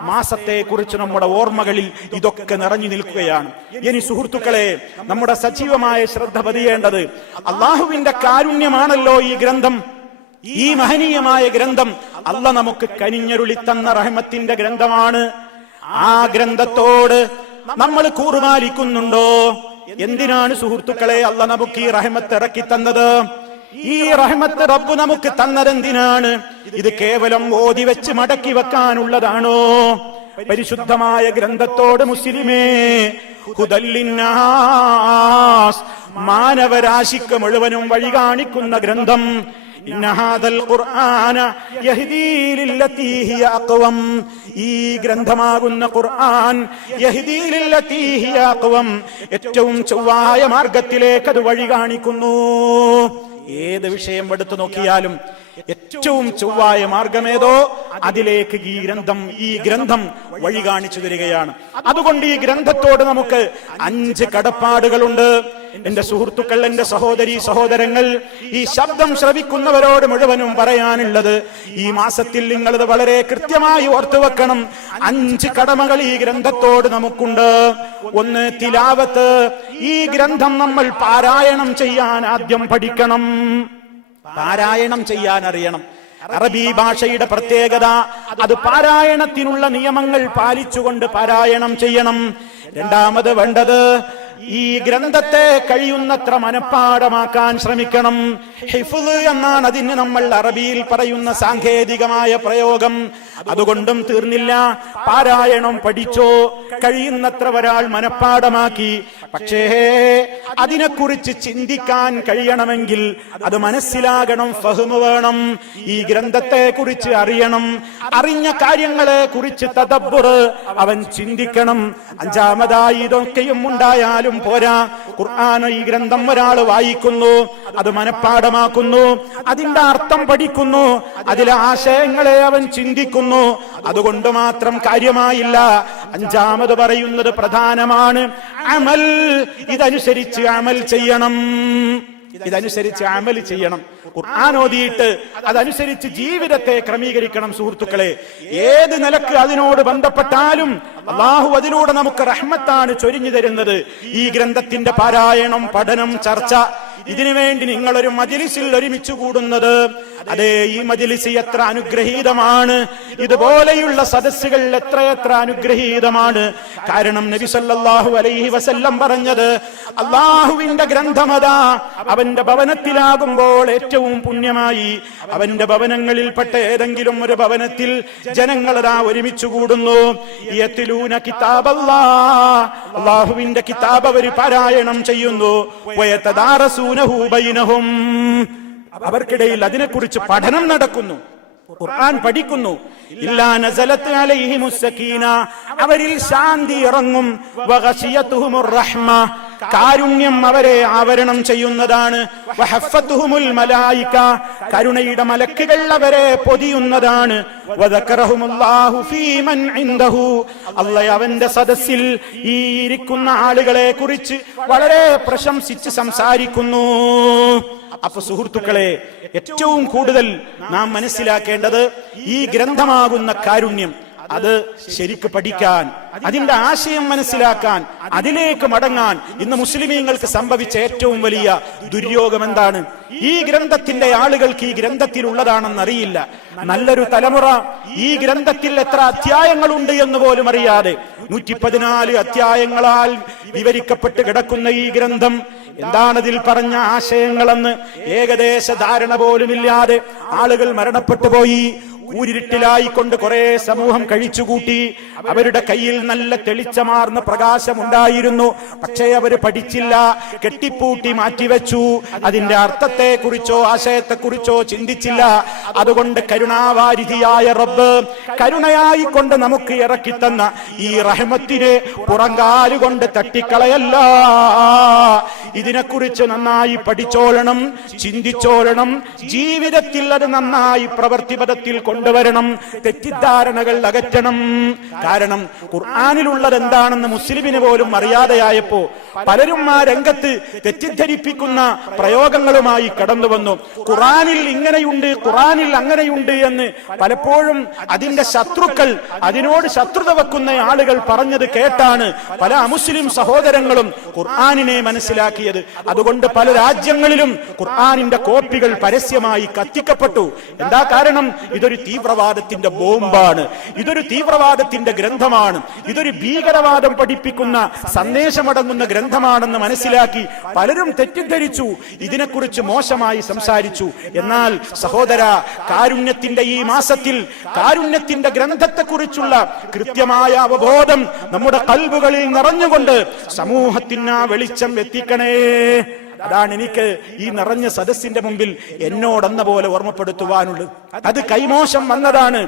മാസത്തെ കുറിച്ച് നമ്മുടെ ഓർമ്മകളിൽ ഇതൊക്കെ നിറഞ്ഞു നിൽക്കുകയാണ്. ഇനി സുഹൃത്തുക്കളെ, നമ്മുടെ സജീവമായ ശ്രദ്ധ പതിയേണ്ടത് അള്ളാഹുവിന്റെ കാരുണ്യമാണല്ലോ ഈ ഗ്രന്ഥം, ഈ മഹനീയമായ ഗ്രന്ഥം. അല്ലാഹ് നമുക്ക് കനിഞ്ഞരുളി തന്ന റഹ്മത്തിന്റെ ഗ്രന്ഥമാണ്. ആ ഗ്രന്ഥത്തോട് നമ്മൾ കൂറുപാലിക്കുന്നുണ്ടോ? എന്തിനാണ് സുഹൃത്തുക്കളെ അല്ലാഹ് നമുക്ക് ഈ റഹ്മത്ത് ഇറക്കി തന്നത്? ഈ റഹ്മത്ത് റബ്ബ് നമുക്ക് തന്നതെന്തിനാണ്? ഇത് കേവലം ഓതി വെച്ച് മടക്കി വെക്കാനുള്ളതാണോ? പരിശുദ്ധമായ ഗ്രന്ഥത്തോട് മുസ്ലിമേ, ഹുദല്ലിന്നാസ്, മാനവരാശിക്ക് മുഴുവനും വഴി കാണിക്കുന്ന ഗ്രന്ഥം. ഇന്ന ഹാദൽ ഖുർആന യഹ്ദീ ലില്ലതീ ഹിയ അഖ്വം, ഈ ഗ്രന്ഥമാകുന്ന ഖുർആൻ യഹ്ദീ ലില്ലതീ ഹിയ അഖ്വം, ഏറ്റവും ചൊവ്വായ മാർഗത്തിലേക്ക് അത് വഴി കാണിക്കുന്നു. ഏത് വിഷയം എടുത്തു നോക്കിയാലും ഏറ്റവും ചൊവ്വായ മാർഗമേതോ അതിലേക്ക് ഈ ഗ്രന്ഥം വഴി കാണിച്ചു തരികയാണ്. അതുകൊണ്ട് ഈ ഗ്രന്ഥത്തോട് നമുക്ക് 5 കടപ്പാടുകളുണ്ട്. എന്റെ സുഹൃത്തുക്കൾ, എന്റെ സഹോദരീ സഹോദരങ്ങൾ, ഈ ശബ്ദം ശ്രവിക്കുന്നവരോട് മുഴുവനും പറയാനുള്ളത്, ഈ മാസത്തിൽ നിങ്ങളത് വളരെ കൃത്യമായി ഓർത്തു വെക്കണം. 5 കടമകൾ ഈ ഗ്രന്ഥത്തോട് നമുക്കുണ്ട്. ഒന്ന്, തിലാവത്ത്. ഈ ഗ്രന്ഥം നമ്മൾ പാരായണം ചെയ്യാൻ ആദ്യം പഠിക്കണം, പാരായണം ചെയ്യാൻ അറിയണം. അറബി ഭാഷയുടെ പ്രത്യേകത, അത് പാരായണത്തിനുള്ള നിയമങ്ങൾ പാലിച്ചുകൊണ്ട് പാരായണം ചെയ്യണം. രണ്ടാമത് വേണ്ടത്, ഈ ഗ്രന്ഥത്തെ കഴിയുന്നത്ര മനഃപ്പാഠമാക്കാൻ ശ്രമിക്കണം. ഹിഫ്ള് എന്നാണ് അതിന് നമ്മൾ അറബിയിൽ പറയുന്ന സാങ്കേതികമായ പ്രയോഗം. അതുകൊണ്ടും തീർന്നില്ല, പാരായണം പഠിച്ചോ, കഴിയുന്നത്ര ഒരാൾ മനഃപ്പാഠമാക്കി. പക്ഷേ അതിനെക്കുറിച്ച് ചിന്തിക്കാൻ കഴിയണമെങ്കിൽ അത് മനസ്സിലാകണം, ഫഹ്മ് വേണം. ഈ ഗ്രന്ഥത്തെ കുറിച്ച് അറിയണം, അറിഞ്ഞ കാര്യങ്ങളെ കുറിച്ച് തദബ്ബുർ, അവൻ ചിന്തിക്കണം. അഞ്ചാമതായി ഇതൊക്കെയും ഉണ്ടായാലും പോരാ, ഖുർആൻ, ഈ ഗ്രന്ഥം ഒരാൾ വായിക്കുന്നു, അത് മനഃപ്പാഠമാക്കുന്നു, അതിന്റെ അർത്ഥം പഠിക്കുന്നു, അതിലെ ആശയങ്ങളെ അവൻ ചിന്തിക്കുന്നു. അതുകൊണ്ട് മാത്രം കാര്യമായില്ല. അഞ്ചാമത് പറയുന്നത് പ്രധാനമാണ് അമൽ. ഇതനുസരിച്ച് അമൽ ചെയ്യണം, ഇതനുസരിച്ച് അമൽ ചെയ്യണം. ഖുർആൻ ഓതിയിട്ട് അതനുസരിച്ച് ജീവിതത്തെ ക്രമീകരിക്കണം. സുഹൃത്തുക്കളെ, ഏത് നിലക്ക് അതിനോട് ബന്ധപ്പെട്ടാലും അല്ലാഹു അതിലൂടെ നമുക്ക് റഹ്മത്താണ് ചൊരിഞ്ഞു തരുന്നത്. ഈ ഗ്രന്ഥത്തിന്റെ പാരായണം, പഠനം, ചർച്ച, ഇതിനുവേണ്ടി നിങ്ങളൊരു മജ്‌ലിസിൽ ഒരുമിച്ച് കൂടുന്നത്, അതെ, ഈ മജ്‌ലിസ് എത്ര അനുഗ്രഹീതമാണ്. ഇതുപോലെയുള്ള സദസ്സുകൾ എത്രയെത്ര അനുഗ്രഹീതമാണ്. കാരണം നബി സല്ലല്ലാഹു അലൈഹി വസല്ലം പറഞ്ഞത്, അല്ലാഹുവിന്റെ ഗ്രന്ഥമതാ അവന്റെ ഭവനത്തിലാകുമ്പോൾ ഏറ്റവും പുണ്യമായി. അവന്റെ ഭവനങ്ങളിൽപ്പെട്ട ഏതെങ്കിലും ഒരു ഭവനത്തിൽ ജനങ്ങളതാ ഒരുമിച്ച് കൂടുന്നു. യത്ലൂന കിതാബല്ലാഹ്, അല്ലാഹുവിന്റെ കിതാബ് അവർ പാരായണം ചെയ്യുന്നു. വയതദാറസൂനഹു ബൈനഹും, അവർക്കിടയിൽ അതിനെക്കുറിച്ച് പഠനം നടക്കുന്നു, ഖുർആൻ പഠിക്കുന്നു. ഇല്ലാ നസലത്ത് അലൈഹിമുസ് സകീന, അവരിൽ ശാന്തി ഇറങ്ങും. വഗശിയതുഹുമുർ റഹ്മ, കാരുണ്യം അവരെ ആവരണം ചെയ്യുന്നതാണ്. വഹഫത്തുഹുമുൽ മലായിക, കരുണയുടെ മലക്കുകൾ അവരെ പൊതിയുന്നതാണ്. വദക്കറഹുമുല്ലാഹു ഫീമൻ ഇൻദഹു, അല്ലാഹ് അവന്റെ സദസ്സിൽ ഈ ഇരിക്കുന്ന ആളുകളെ കുറിച്ച് വളരെ പ്രശംസിച്ച് സംസാരിക്കുന്നു. അപ്പൊ സുഹൃത്തുക്കളെ, ഏറ്റവും കൂടുതൽ നാം മനസ്സിലാക്കേണ്ടത് ഈ ഗ്രന്ഥമാകുന്ന കാരുണ്യം, അത് ശരിക്ക് പഠിക്കാൻ, അതിന്റെ ആശയം മനസ്സിലാക്കാൻ, അതിലേക്ക് മടങ്ങാൻ ഇന്ന് മുസ്ലിമീങ്ങൾക്ക് സംഭവിച്ച ഏറ്റവും വലിയ ദുര്യോഗം എന്താണ്? ഈ ഗ്രന്ഥത്തിന്റെ ആളുകൾക്ക് ഈ ഗ്രന്ഥത്തിൽ ഉള്ളതാണെന്നറിയില്ല. നല്ലൊരു തലമുറ ഈ ഗ്രന്ഥത്തിൽ എത്ര അധ്യായങ്ങളുണ്ട് എന്ന് പോലും അറിയാതെ 114 അധ്യായങ്ങളാൽ വിവരിക്കപ്പെട്ട് കിടക്കുന്ന ഈ ഗ്രന്ഥം എന്താണതിൽ പറഞ്ഞ ആശയങ്ങളെന്ന് ഏകദേശ ധാരണ പോലുമില്ലാതെ ആളുകൾ മരണപ്പെട്ടു പോയി. കൂരിരുട്ടിലായിക്കൊണ്ട് കുറെ സമൂഹം കഴിച്ചുകൂട്ടി. അവരുടെ കയ്യിൽ നല്ല തെളിച്ചമാർന്ന പ്രകാശമുണ്ടായിരുന്നു. പക്ഷേ അവര് പഠിച്ചില്ല, കെട്ടിപ്പൂട്ടി മാറ്റിവെച്ചു. അതിന്റെ അർത്ഥത്തെക്കുറിച്ചോ ആശയത്തെക്കുറിച്ചോ ചിന്തിച്ചില്ല. അതുകൊണ്ട് കരുണാവാരിധിയായ റബ്ബ് കരുണയായിക്കൊണ്ട് നമുക്ക് ഇറക്കിത്തന്ന ഈ റഹ്മത്തിനെ പുറങ്കാലുകൊണ്ട് തട്ടിക്കളയല്ല. ഇതിനെക്കുറിച്ച് നന്നായി പഠിച്ചോളണം, ചിന്തിച്ചോളണം, ജീവിതത്തിൽ അത് നന്നായി പ്രവൃത്തിപഥത്തിൽ കൊണ്ടുവരണം, തെറ്റിദ്ധാരണകൾ അകറ്റണം. കാരണം ഖുർആനിലുള്ളത് എന്താണെന്ന് മുസ്ലിമിന് പോലും അറിയാതെയായപ്പോ പലരും ആ രംഗത്ത് തെറ്റിദ്ധരിപ്പിക്കുന്ന പ്രയോഗങ്ങളുമായി കടന്നു വന്നു. ഖുർആനിൽ ഇങ്ങനെയുണ്ട്, ഖുർആനിൽ അങ്ങനെയുണ്ട് എന്ന് പലപ്പോഴും അതിന്റെ ശത്രുക്കൾ, അതിനോട് ശത്രുത വെക്കുന്ന ആളുകൾ പറഞ്ഞത് കേട്ടാണ് പല അമുസ്ലിം സഹോദരങ്ങളും ഖുർആനിനെ മനസ്സിലാക്കിയത്. അതുകൊണ്ട് പല രാജ്യങ്ങളിലും ഖുർആനിന്റെ കോപ്പികൾ പരസ്യമായി കത്തിക്കപ്പെട്ടു. എന്താ കാരണം? ഇതൊരു തീവ്രവാദത്തിന്റെ ബോംബാണ്, ഇതൊരു തീവ്രവാദത്തിന്റെ ഗ്രന്ഥമാണ്, ഇതൊരു ഭീകരവാദം പഠിപ്പിക്കുന്ന സന്ദേശമടങ്ങുന്ന ഗ്രന്ഥമാണെന്ന് മനസ്സിലാക്കി പലരും തെറ്റിദ്ധരിച്ചു, ഇതിനെക്കുറിച്ച് മോശമായി സംസാരിച്ചു. എന്നാൽ സഹോദര, കാരുണ്യത്തിന്റെ ഈ മാസത്തിൽ കാരുണ്യത്തിന്റെ ഗ്രന്ഥത്തെക്കുറിച്ചുള്ള കൃത്യമായ അവബോധം നമ്മുടെ ഖൽബുകളിൽ നിറഞ്ഞുകൊണ്ട് സമൂഹത്തിന് ആ വെളിച്ചം എത്തിക്കണേ. അതാണ് എനിക്ക് ഈ നിറഞ്ഞ സദസ്സിന്റെ മുമ്പിൽ എന്നോടെന്ന പോലെ ഓർമ്മപ്പെടുത്തുവാനുള്ളത്. അത് കൈമോശം വന്നതാണ്,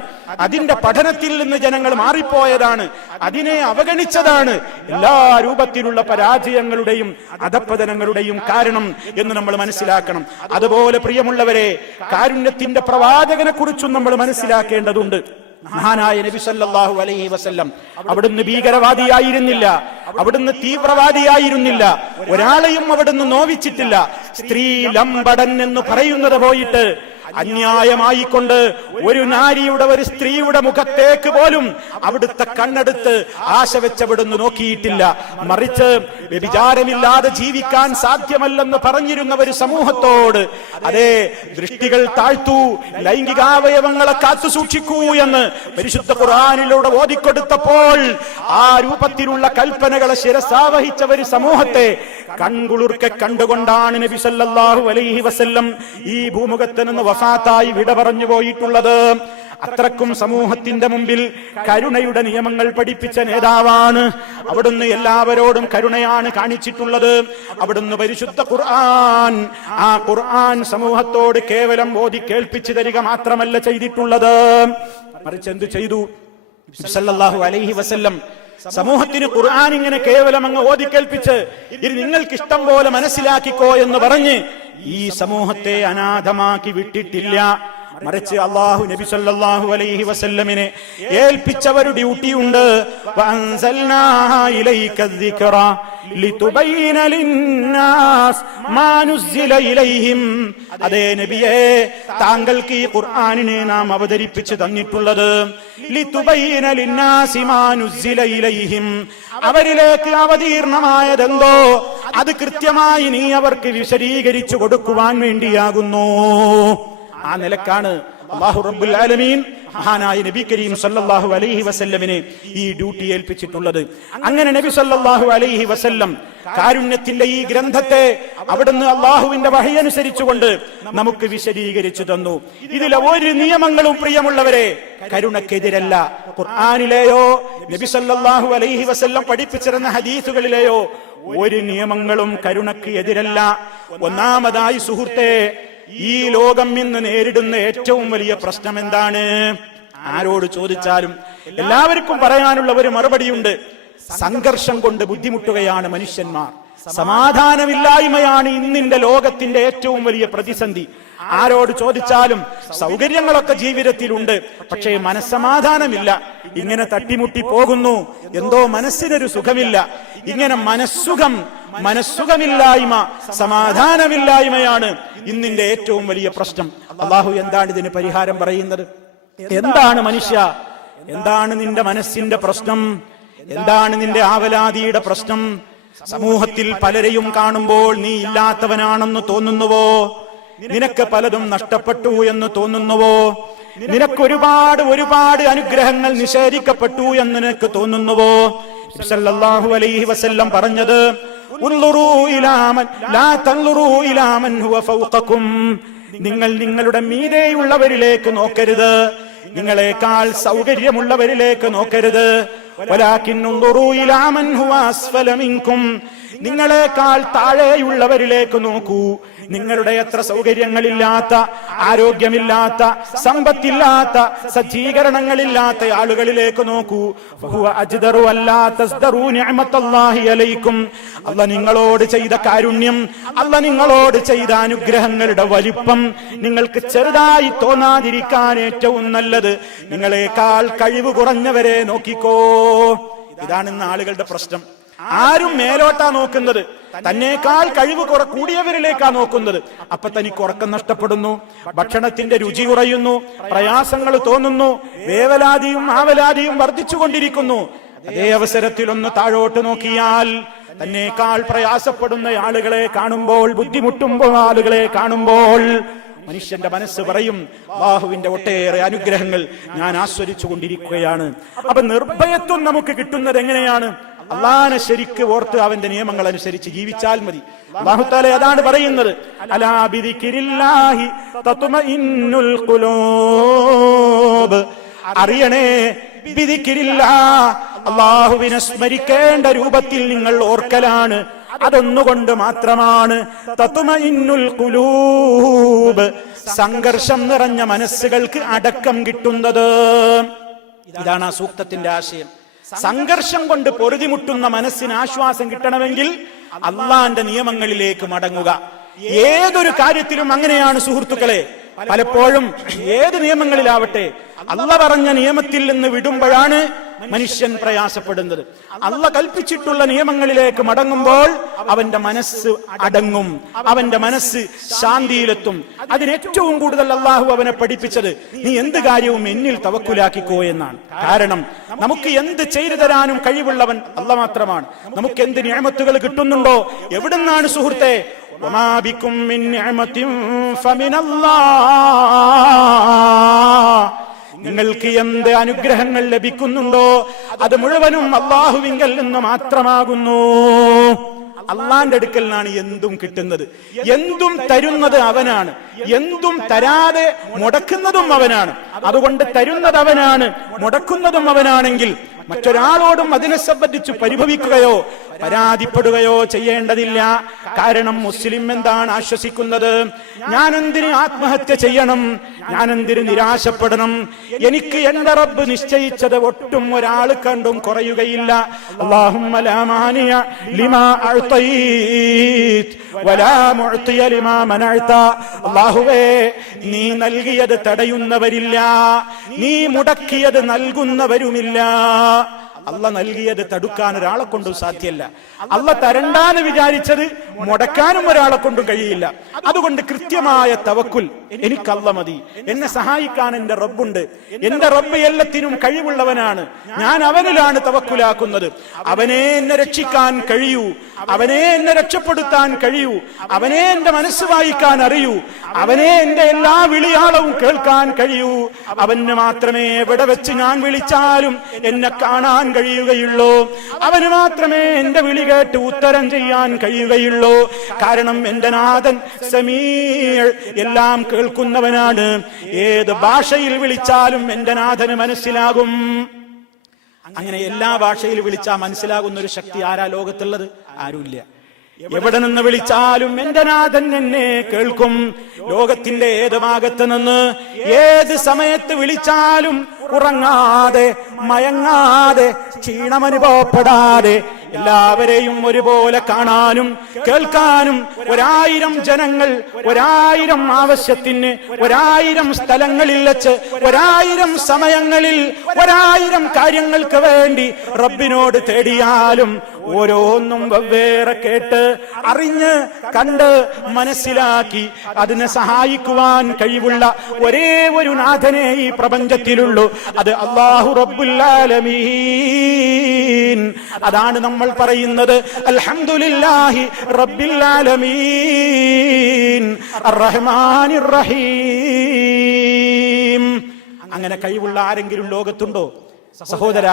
അതിന്റെ പഠനത്തിൽ നിന്ന് ജനങ്ങൾ മാറിപ്പോയതാണ്, അതിനെ അവഗണിച്ചതാണ് എല്ലാ രൂപത്തിലുള്ള പരാജയങ്ങളുടെയും അധപ്പതനങ്ങളുടെയും കാരണം എന്ന് നമ്മൾ മനസ്സിലാക്കണം. അതുപോലെ പ്രിയമുള്ളവരെ, കാരുണ്യത്തിന്റെ പ്രവാചകനെ കുറിച്ചും നമ്മൾ മനസ്സിലാക്കേണ്ടതുണ്ട്. മഹാനായ നബി സല്ലല്ലാഹു അലൈഹി വസല്ലം അവിടുന്ന് ഭീകരവാദിയായിരുന്നില്ല, അവിടുന്ന് തീവ്രവാദിയായിരുന്നില്ല, ഒരാളെയും അവിടുന്ന് നോവിച്ചിട്ടില്ല. സ്ത്രീ ലംബടൻ എന്ന് പറയുന്നത് പോയിട്ട് അന്യായമായിക്കൊണ്ട് ഒരു നാരിയുടെ, ഒരു സ്ത്രീയുടെ മുഖത്തേക്ക് പോലും അവിടുത്തെ കണ്ണെടുത്ത് ആശ വെച്ചവിടുന്ന് നോക്കിയിട്ടില്ല. മറിച്ച് വ്യഭിചാരമില്ലാതെ ജീവിക്കാൻ സാധ്യമല്ലെന്ന് പറഞ്ഞിരുന്ന ഒരു സമൂഹത്തോട് അതേ ദൃഷ്ടികൾ താഴ്ത്തൂ, ലൈംഗികാവയവങ്ങളെ കാത്തു സൂക്ഷിക്കൂ എന്ന് പരിശുദ്ധ ഖുർആനിലൂടെ ഓതിക്കൊടുത്തപ്പോൾ ആ രൂപത്തിലുള്ള കൽപ്പനകളെ ശിരസാവഹിച്ച ഒരു സമൂഹത്തെ കൺകുളിർക്കെ കണ്ടുകൊണ്ടാണ് നബി സല്ലല്ലാഹു അലൈഹി വസല്ലം ഈ ഭൂമുഖത്ത് നിന്ന് വഫാത്തായി വിട പറഞ്ഞു പോയിട്ടുള്ളത്. അത്രക്കും സമൂഹത്തിന്റെ മുമ്പിൽ കരുണയുടെ നിയമങ്ങൾ പഠിപ്പിച്ച നേതാവാണ്. അവിടുന്ന് എല്ലാവരോടും കരുണയാണ് കാണിച്ചിട്ടുള്ളത്. അവിടുന്ന് പരിശുദ്ധ ഖുർആൻ, ആ ഖുർആൻ സമൂഹത്തോട് കേവലം ഓതി കേൾപ്പിച്ചു തരിക മാത്രമല്ല ചെയ്തിട്ടുള്ളത്, മറിച്ച് എന്ത് ചെയ്തു? സല്ലല്ലാഹു അലൈഹി വസല്ലം സമൂഹത്തിന് ഖുർആൻ ഇങ്ങനെ കേവലം അങ്ങ് ഓതി കേൾപ്പിച്ച് ഇത് നിങ്ങൾക്ക് ഇഷ്ടം പോലെ മനസ്സിലാക്കിക്കോ എന്ന് പറഞ്ഞ് ഈ സമൂഹത്തെ അനാഥമാക്കി വിട്ടിട്ടില്ല. മറിച്ച് അല്ലാഹു നബി സല്ലല്ലാഹു അലൈഹി വസല്ലമിനെ ഏൽപ്പിച്ച ഒരു ഡ്യൂട്ടിയുണ്ട്. വഅൻസൽനാ ഇലൈക الذിക്റ ലിതുബയ്യിന ലിന്നാസ് മാ നുസ്സില ഇലൈഹിം. അതേ നബിയേ, താങ്കൾക്ക് ഈ ഖുർആനിനെ നാം അവതരിപ്പിച്ചു തന്നിട്ടുള്ളത് ലിതുബയ്യിന ലിന്നാസി മാ നുസ്സില ഇലൈഹിം, അവരിലേക്ക് അവതീർണമായതെന്തോ അത് കൃത്യമായി നീ അവർക്ക് വിശദീകരിച്ചു കൊടുക്കുവാൻ വേണ്ടിയാകുന്നു. ആ നിലക്കാണ് അല്ലാഹു റബ്ബുൽ ആലമീൻ മഹാനായ നബി കരീം സല്ലല്ലാഹു അലൈഹി വസല്ലമിനെ ഈ ഡ്യൂട്ടി ഏൽപ്പിച്ചിട്ടുള്ളത്. അങ്ങനെ നബി സല്ലല്ലാഹു അലൈഹി വസല്ലം കാരുണ്യത്തിന്റെ ഈ ഗ്രന്ഥത്തെ അവിടുന്ന് അല്ലാഹുവിന്റെ വഹി അനുസരിച്ചുകൊണ്ട് നമുക്ക് വിശദീകരിച്ചു തന്നു. ഇതിലെ ഒരു നിയമങ്ങളും പ്രിയമുള്ളവരെ കരുണക്കെതിരല്ല. ഖുർആനിലെയോ നബി സല്ലല്ലാഹു അലൈഹി വസല്ലം പഠിപ്പിച്ചിരുന്ന ഹദീസുകളിലെയോ ഒരു നിയമങ്ങളും കരുണക്ക് എതിരല്ല. ഒന്നാമതായി സുഹൃത്തേ, ഈ ലോകം ഇന്ന് നേരിടുന്ന ഏറ്റവും വലിയ പ്രശ്നം എന്താണ്? ആരോട് ചോദിച്ചാലും എല്ലാവർക്കും പറയാനുള്ള ഒരു മറുപടിയുണ്ട്. സംഘർഷം കൊണ്ട് ബുദ്ധിമുട്ടുകയാണ് മനുഷ്യന്മാർ. സമാധാനമില്ലായ്മയാണ് ഇന്നിന്റെ ലോകത്തിന്റെ ഏറ്റവും വലിയ പ്രതിസന്ധി. ആരോട് ചോദിച്ചാലും സൗകര്യങ്ങളൊക്കെ ജീവിതത്തിലുണ്ട്, പക്ഷേ മനസ്സമാധാനമില്ല. ഇങ്ങനെ തട്ടിമുട്ടി പോകുന്നു, എന്തോ മനസ്സിനൊരു സുഖമില്ല. ഇങ്ങനെ മനസ്സുഖമില്ലായ്മ, സമാധാനമില്ലായ്മയാണ് ഇന്നിന്റെ ഏറ്റവും വലിയ പ്രശ്നം. അല്ലാഹു എന്താണ് ഇതിന് പരിഹാരം പറയുന്നത്? എന്താണ് മനുഷ്യ, എന്താണ് നിന്റെ മനസ്സിന്റെ പ്രശ്നം? എന്താണ് നിന്റെ ആവലാതിയുടെ പ്രശ്നം? സമൂഹത്തിൽ പലരെയും കാണുമ്പോൾ നീ ഇല്ലാത്തവനാണെന്ന് തോന്നുന്നുവോ? നിനക്ക് പലതും നഷ്ടപ്പെട്ടു എന്ന് തോന്നുന്നുവോ? നിനക്ക് ഒരുപാട് അനുഗ്രഹങ്ങൾ നിഷേധിക്കപ്പെട്ടു എന്ന് നിനക്ക് തോന്നുന്നുവോ? സല്ലല്ലാഹു അലൈഹി വസല്ലം പറഞ്ഞത് നിങ്ങൾ നിങ്ങളുടെ മീതെയുള്ളവരിലേക്ക് നോക്കരുത്, നിങ്ങളെക്കാൾ സൗകര്യമുള്ളവരിലേക്ക് നോക്കരുത്. വലാകിൻ ഉൻദുറൂ ഇലാ മൻ ഹുവ അസ്ഫല മിൻകും, നിങ്ങളെക്കാൾ താഴെയുള്ളവരിലേക്ക് നോക്കൂ. നിങ്ങളുടെ എത്ര സൗകര്യങ്ങളില്ലാത്ത, ആരോഗ്യമില്ലാത്ത, സമ്പത്തില്ലാത്ത, സജ്ജീകരണങ്ങളില്ലാത്ത ആളുകളിലേക്ക് നോക്കൂ. ഫഹുവ അജ്ദറു അല്ലാ തസ്ദറൂ നിഅമത്തല്ലാഹി അലൈക്കും, അല്ലാഹ് നിങ്ങളോട് ചെയ്ത കാരുണ്യം, അല്ലാഹ് നിങ്ങളോട് ചെയ്ത അനുഗ്രഹങ്ങളുടെ വലിപ്പം നിങ്ങൾക്ക് ചെറുതായി തോന്നാതിരിക്കാൻ ഏറ്റവും നല്ലത് നിങ്ങളെക്കാൾ കഴിവ് കുറഞ്ഞവരെ നോക്കിക്കോ. ഇതാണ് ഇന്ന് ആളുകളുടെ പ്രശ്നം. ആരും മേലോട്ടാ നോക്കുന്നത്, തന്നേക്കാൾ കഴിവ് കൂടിയവരിലേക്കാ നോക്കുന്നത്. അപ്പൊ തനിക്ക് ഉറക്കം നഷ്ടപ്പെടുന്നു, ഭക്ഷണത്തിന്റെ രുചി കുറയുന്നു, പ്രയാസങ്ങൾ തോന്നുന്നു, വേവലാതിയും ആവലാതിയും വർദ്ധിച്ചുകൊണ്ടിരിക്കുന്നു. അതേ അവസരത്തിൽ ഒന്ന് താഴോട്ട് നോക്കിയാൽ തന്നേക്കാൾ പ്രയാസപ്പെടുന്ന ആളുകളെ കാണുമ്പോൾ, ബുദ്ധിമുട്ടുമ്പോൾ ആളുകളെ കാണുമ്പോൾ മനുഷ്യന്റെ മനസ്സ് പറയും, അല്ലാഹുവിന്റെ ഒട്ടേറെ അനുഗ്രഹങ്ങൾ ഞാൻ ആസ്വദിച്ചു കൊണ്ടിരിക്കുകയാണ്. അപ്പൊ നിർഭയത്വം നമുക്ക് കിട്ടുന്നത് എങ്ങനെയാണ്? അല്ലാഹുവിനെ ശരിക്ക് ഓർത്ത് അവന്റെ നിയമങ്ങൾ അനുസരിച്ച് ജീവിച്ചാൽ മതി. അല്ലാഹു തആല അതാണ് പറയുന്നത്, അലാ ബിദിക്രില്ലാഹി തത്മഇന്നുൽ ഖുലൂബ്. അറിയണേ, ബിദിക്രില്ലാഹ്, അല്ലാഹുവിനെ സ്മരിക്കേണ്ട രൂപത്തിൽ നിങ്ങൾ ഓർക്കലാണ്, അതൊന്നുകൊണ്ട് മാത്രമാണ് തത്മഇന്നുൽ ഖുലൂബ്, സംഘർഷം നിറഞ്ഞ മനസ്സുകൾക്ക് അടക്കം കിട്ടുന്നത്. ഇതാണ് ആ സൂക്തത്തിന്റെ ആശയം. സംഘർഷം കൊണ്ട് പൊറുതിമുട്ടുന്ന മനസ്സിന് ആശ്വാസം കിട്ടണമെങ്കിൽ അള്ളാന്റെ നിയമങ്ങളിലേക്ക് മടങ്ങുക. ഏതൊരു കാര്യത്തിലും അങ്ങനെയാണ് സുഹൃത്തുക്കളെ. പലപ്പോഴും ഏത് നിയമങ്ങളിലാവട്ടെ, അള്ളാഹ് പറഞ്ഞ നിയമത്തിൽ നിന്ന് വിടുമ്പോഴാണ് മനുഷ്യൻ പ്രയാസപ്പെടുന്നത്. അള്ളാഹ് കൽപ്പിച്ചിട്ടുള്ള നിയമങ്ങളിലേക്ക് മടങ്ങുമ്പോൾ അവന്റെ മനസ്സ് അടങ്ങും, അവന്റെ മനസ്സ് ശാന്തിയിലെത്തും. അതിനേറ്റവും കൂടുതൽ അള്ളാഹു അവനെ പഠിപ്പിച്ചത്, നീ എന്ത് കാര്യവും എന്നിൽ തവക്കുലാക്കിക്കോ എന്നാണ്. കാരണം നമുക്ക് എന്ത് ചെയ്തു തരാനും കഴിവുള്ളവൻ അള്ളാഹ് മാത്രമാണ്. നമുക്ക് എന്ത് നിഅമത്തുകൾ കിട്ടുന്നുണ്ടോ, എവിടുന്നാണ് സുഹൃത്തെ? വമാ ബികും മിൻ നിഅമത്തിൻ ഫമിനല്ലാഹ്, നിങ്ങൾക്ക് എന്ത് അനുഗ്രഹങ്ങൾ ലഭിക്കുന്നുണ്ടോ അത് മുഴുവനും അല്ലാഹുവിങ്കൽ നിന്ന് മാത്രമാകുന്നു. അള്ളാന്റെ അടുക്കൽ നിന്നാണ് എന്തും കിട്ടുന്നത്. എന്തും തരുന്നത് അവനാണ്, എന്തും തരാതെ മുടക്കുന്നതും അവനാണ്. അതുകൊണ്ട് തരുന്നത് അവനാണ്, മുടക്കുന്നതും അവനാണെങ്കിൽ മറ്റൊരാളോടും അതിനെ സംബന്ധിച്ച് പരിഭവിക്കുകയോ പരാതിപ്പെടുകയോ ചെയ്യേണ്ടതില്ല. കാരണം മുസ്ലിം എന്താണ് ആശ്വസിക്കുന്നത്? ഞാൻ എന്തിന് ആത്മഹത്യ ചെയ്യണം? ഞാൻ എന്തിന് നിരാശപ്പെടണം? എനിക്ക് എന്റെ റബ്ബ് നിശ്ചയിച്ചത് ഒട്ടും ഒരാൾ കണ്ടും കുറയുകയില്ല. അല്ലാഹുമ്മ ലാ മാനിയ ലിമാ അഅ്തൈത് വലാ മുഅ്തിയ ലിമാ മനഅത. അല്ലാഹുവേ, നീ നൽകിയത് തടയുന്നവരില്ല, നീ മുടക്കിയത് നൽകുന്നവരുമില്ല. അള്ളാഹ് നൽകിയത് തടുക്കാൻ ഒരാളെ കൊണ്ടും സാധ്യമല്ല. അള്ളാഹ് തരണ്ടാന്ന് വിചാരിച്ചത് മുടക്കാനും ഒരാളെ കൊണ്ടും കഴിയില്ല. അതുകൊണ്ട് കൃത്യമായ തവക്കുൽ, എനിക്ക് അള്ളാഹ് മതി, എന്നെ സഹായിക്കാൻ എന്റെ റബ്ബുണ്ട്. എന്റെ റബ്ബ് എല്ലാത്തിനും കഴിവുള്ളവനാണ്, ഞാൻ അവനിലാണ് തവക്കുലാക്കുന്നത്. അവനെ എന്നെ രക്ഷിക്കാൻ കഴിയൂ, അവനെ എന്നെ രക്ഷപ്പെടുത്താൻ കഴിയൂ, അവനെ എന്റെ മനസ്സ് വായിക്കാൻ അറിയൂ, അവനെ എന്റെ എല്ലാ വിളിയാളവും കേൾക്കാൻ കഴിയൂ. അവന് മാത്രമേ എവിടെ വെച്ച് ഞാൻ വിളിച്ചാലും എന്നെ കാണാൻ കഴിയുകയുള്ളൂ. അവന് മാത്രമേ എന്റെ വിളി കേട്ട് ഉത്തരം ചെയ്യാൻ കഴിയുകയുള്ളൂ. കാരണം എന്റെ നാഥൻ സമീഅ്, എല്ലാം കേൾക്കുന്നവനാണ്. ഏത് ഭാഷയിൽ വിളിച്ചാലും എന്റെ നാഥന് മനസ്സിലാകും. അങ്ങനെ എല്ലാ ഭാഷയിൽ വിളിച്ചാൽ മനസ്സിലാകുന്ന ഒരു ശക്തി ആരാ ലോകത്തുള്ളത്? ആരുമില്ല. എവിടെ നിന്ന് വിളിച്ചാലും എന്റെ നാഥൻ എന്നെ കേൾക്കും. ലോകത്തിന്റെ ഏത് ഭാഗത്ത് നിന്ന് ഏത് സമയത്ത് വിളിച്ചാലും ഉറങ്ങാതെ, മയങ്ങാതെ, ക്ഷീണമനുഭവപ്പെടാതെ എല്ലാവരെയും ഒരുപോലെ കാണാനും കേൾക്കാനും 1000 ജനങ്ങൾ 1000 ആവശ്യത്തിന് 1000 സ്ഥലങ്ങളിൽ വെച്ച് 1000 സമയങ്ങളിൽ 1000 കാര്യങ്ങൾക്ക് വേണ്ടി റബ്ബിനോട് തേടിയാലും ഓരോന്നും വെവ്വേറെ കേട്ട് അറിഞ്ഞ് കണ്ട് മനസ്സിലാക്കി അതിനെ സഹായിക്കുവാൻ കഴിവുള്ള ഒരേ ഒരു നാഥനെ ഈ പ്രപഞ്ചത്തിലുള്ളൂ. അത് അല്ലാഹു റബ്ബുൽ ആലമീൻ. അതാണ് നമ്മൾ പറയുന്നത് അൽഹംദുലില്ലാഹി റബ്ബിൽ ആലമീൻ അർറഹ്മാനിർ റഹീം. അങ്ങനെ കഴിവുള്ള ആരെങ്കിലും ലോകത്തുണ്ടോ? സഹോദര,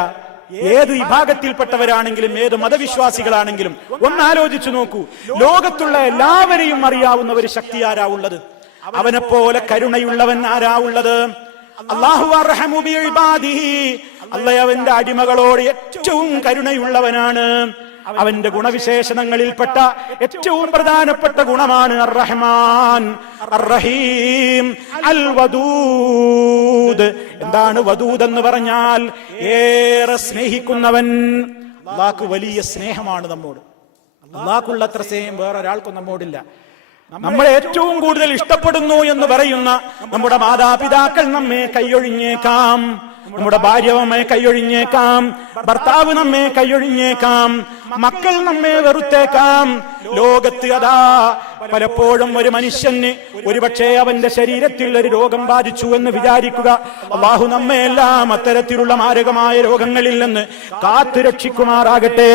ഏത് വിഭാഗത്തിൽപ്പെട്ടവരാണെങ്കിലും ഏത് മതവിശ്വാസികളാണെങ്കിലും ഒന്നാലോചിച്ചു നോക്കൂ. ലോകത്തുള്ള എല്ലാവരെയും അറിയാവുന്ന ഒരു ശക്തി ആരാ ഉള്ളത്? അവനെപ്പോലെ കരുണയുള്ളവൻ ആരാ ഉള്ളത്? അല്ലാഹു അർഹമു ബിഇബാദിഹി, അല്ലാഹു അവന്റെ അടിമകളോട് ഏറ്റവും കരുണയുള്ളവനാണ്. അവന്റെ ഗുണവിശേഷണങ്ങളിൽപ്പെട്ട ഏറ്റവും പ്രധാനപ്പെട്ട ഗുണമാണ് അർ-റഹ്മാൻ, അർ-റഹീം, അൽ-വദൂദ്. എന്താണ് വദൂദ് എന്ന് പറഞ്ഞാൽ? ഏറെ സ്നേഹിക്കുന്നവൻ. അല്ലാഹുക്ക് വലിയ സ്നേഹമാണ് നമ്മോട്. അല്ലാഹുക്കുള്ള അത്ര സ്നേഹം വേറെ ഒരാൾക്കും നമ്മോടില്ല. നമ്മളെ ഏറ്റവും കൂടുതൽ ഇഷ്ടപ്പെടുന്നു എന്ന് പറയുന്ന നമ്മുടെ മാതാപിതാക്കൾ നമ്മെ കൈയൊഴിഞ്ഞേക്കാം, നമ്മുടെ ഭാര്യ നമ്മെ കൈയൊഴിഞ്ഞേക്കാം, ഭർത്താവ് നമ്മെ കൈയൊഴിഞ്ഞേക്കാം, മക്കൾ നമ്മെ വെറുത്തേക്കാം. ലോകത്ത് അതാ പലപ്പോഴും ഒരു മനുഷ്യന് ഒരുപക്ഷെ അവന്റെ ശരീരത്തിൽ ഒരു രോഗം ബാധിച്ചു എന്ന് വിചാരിക്കുക. അല്ലാഹു നമ്മെ എല്ലാം അത്തരത്തിലുള്ള മാരകമായ രോഗങ്ങളിൽ നിന്ന് കാത്തു രക്ഷിക്കുമാറാകട്ടെ.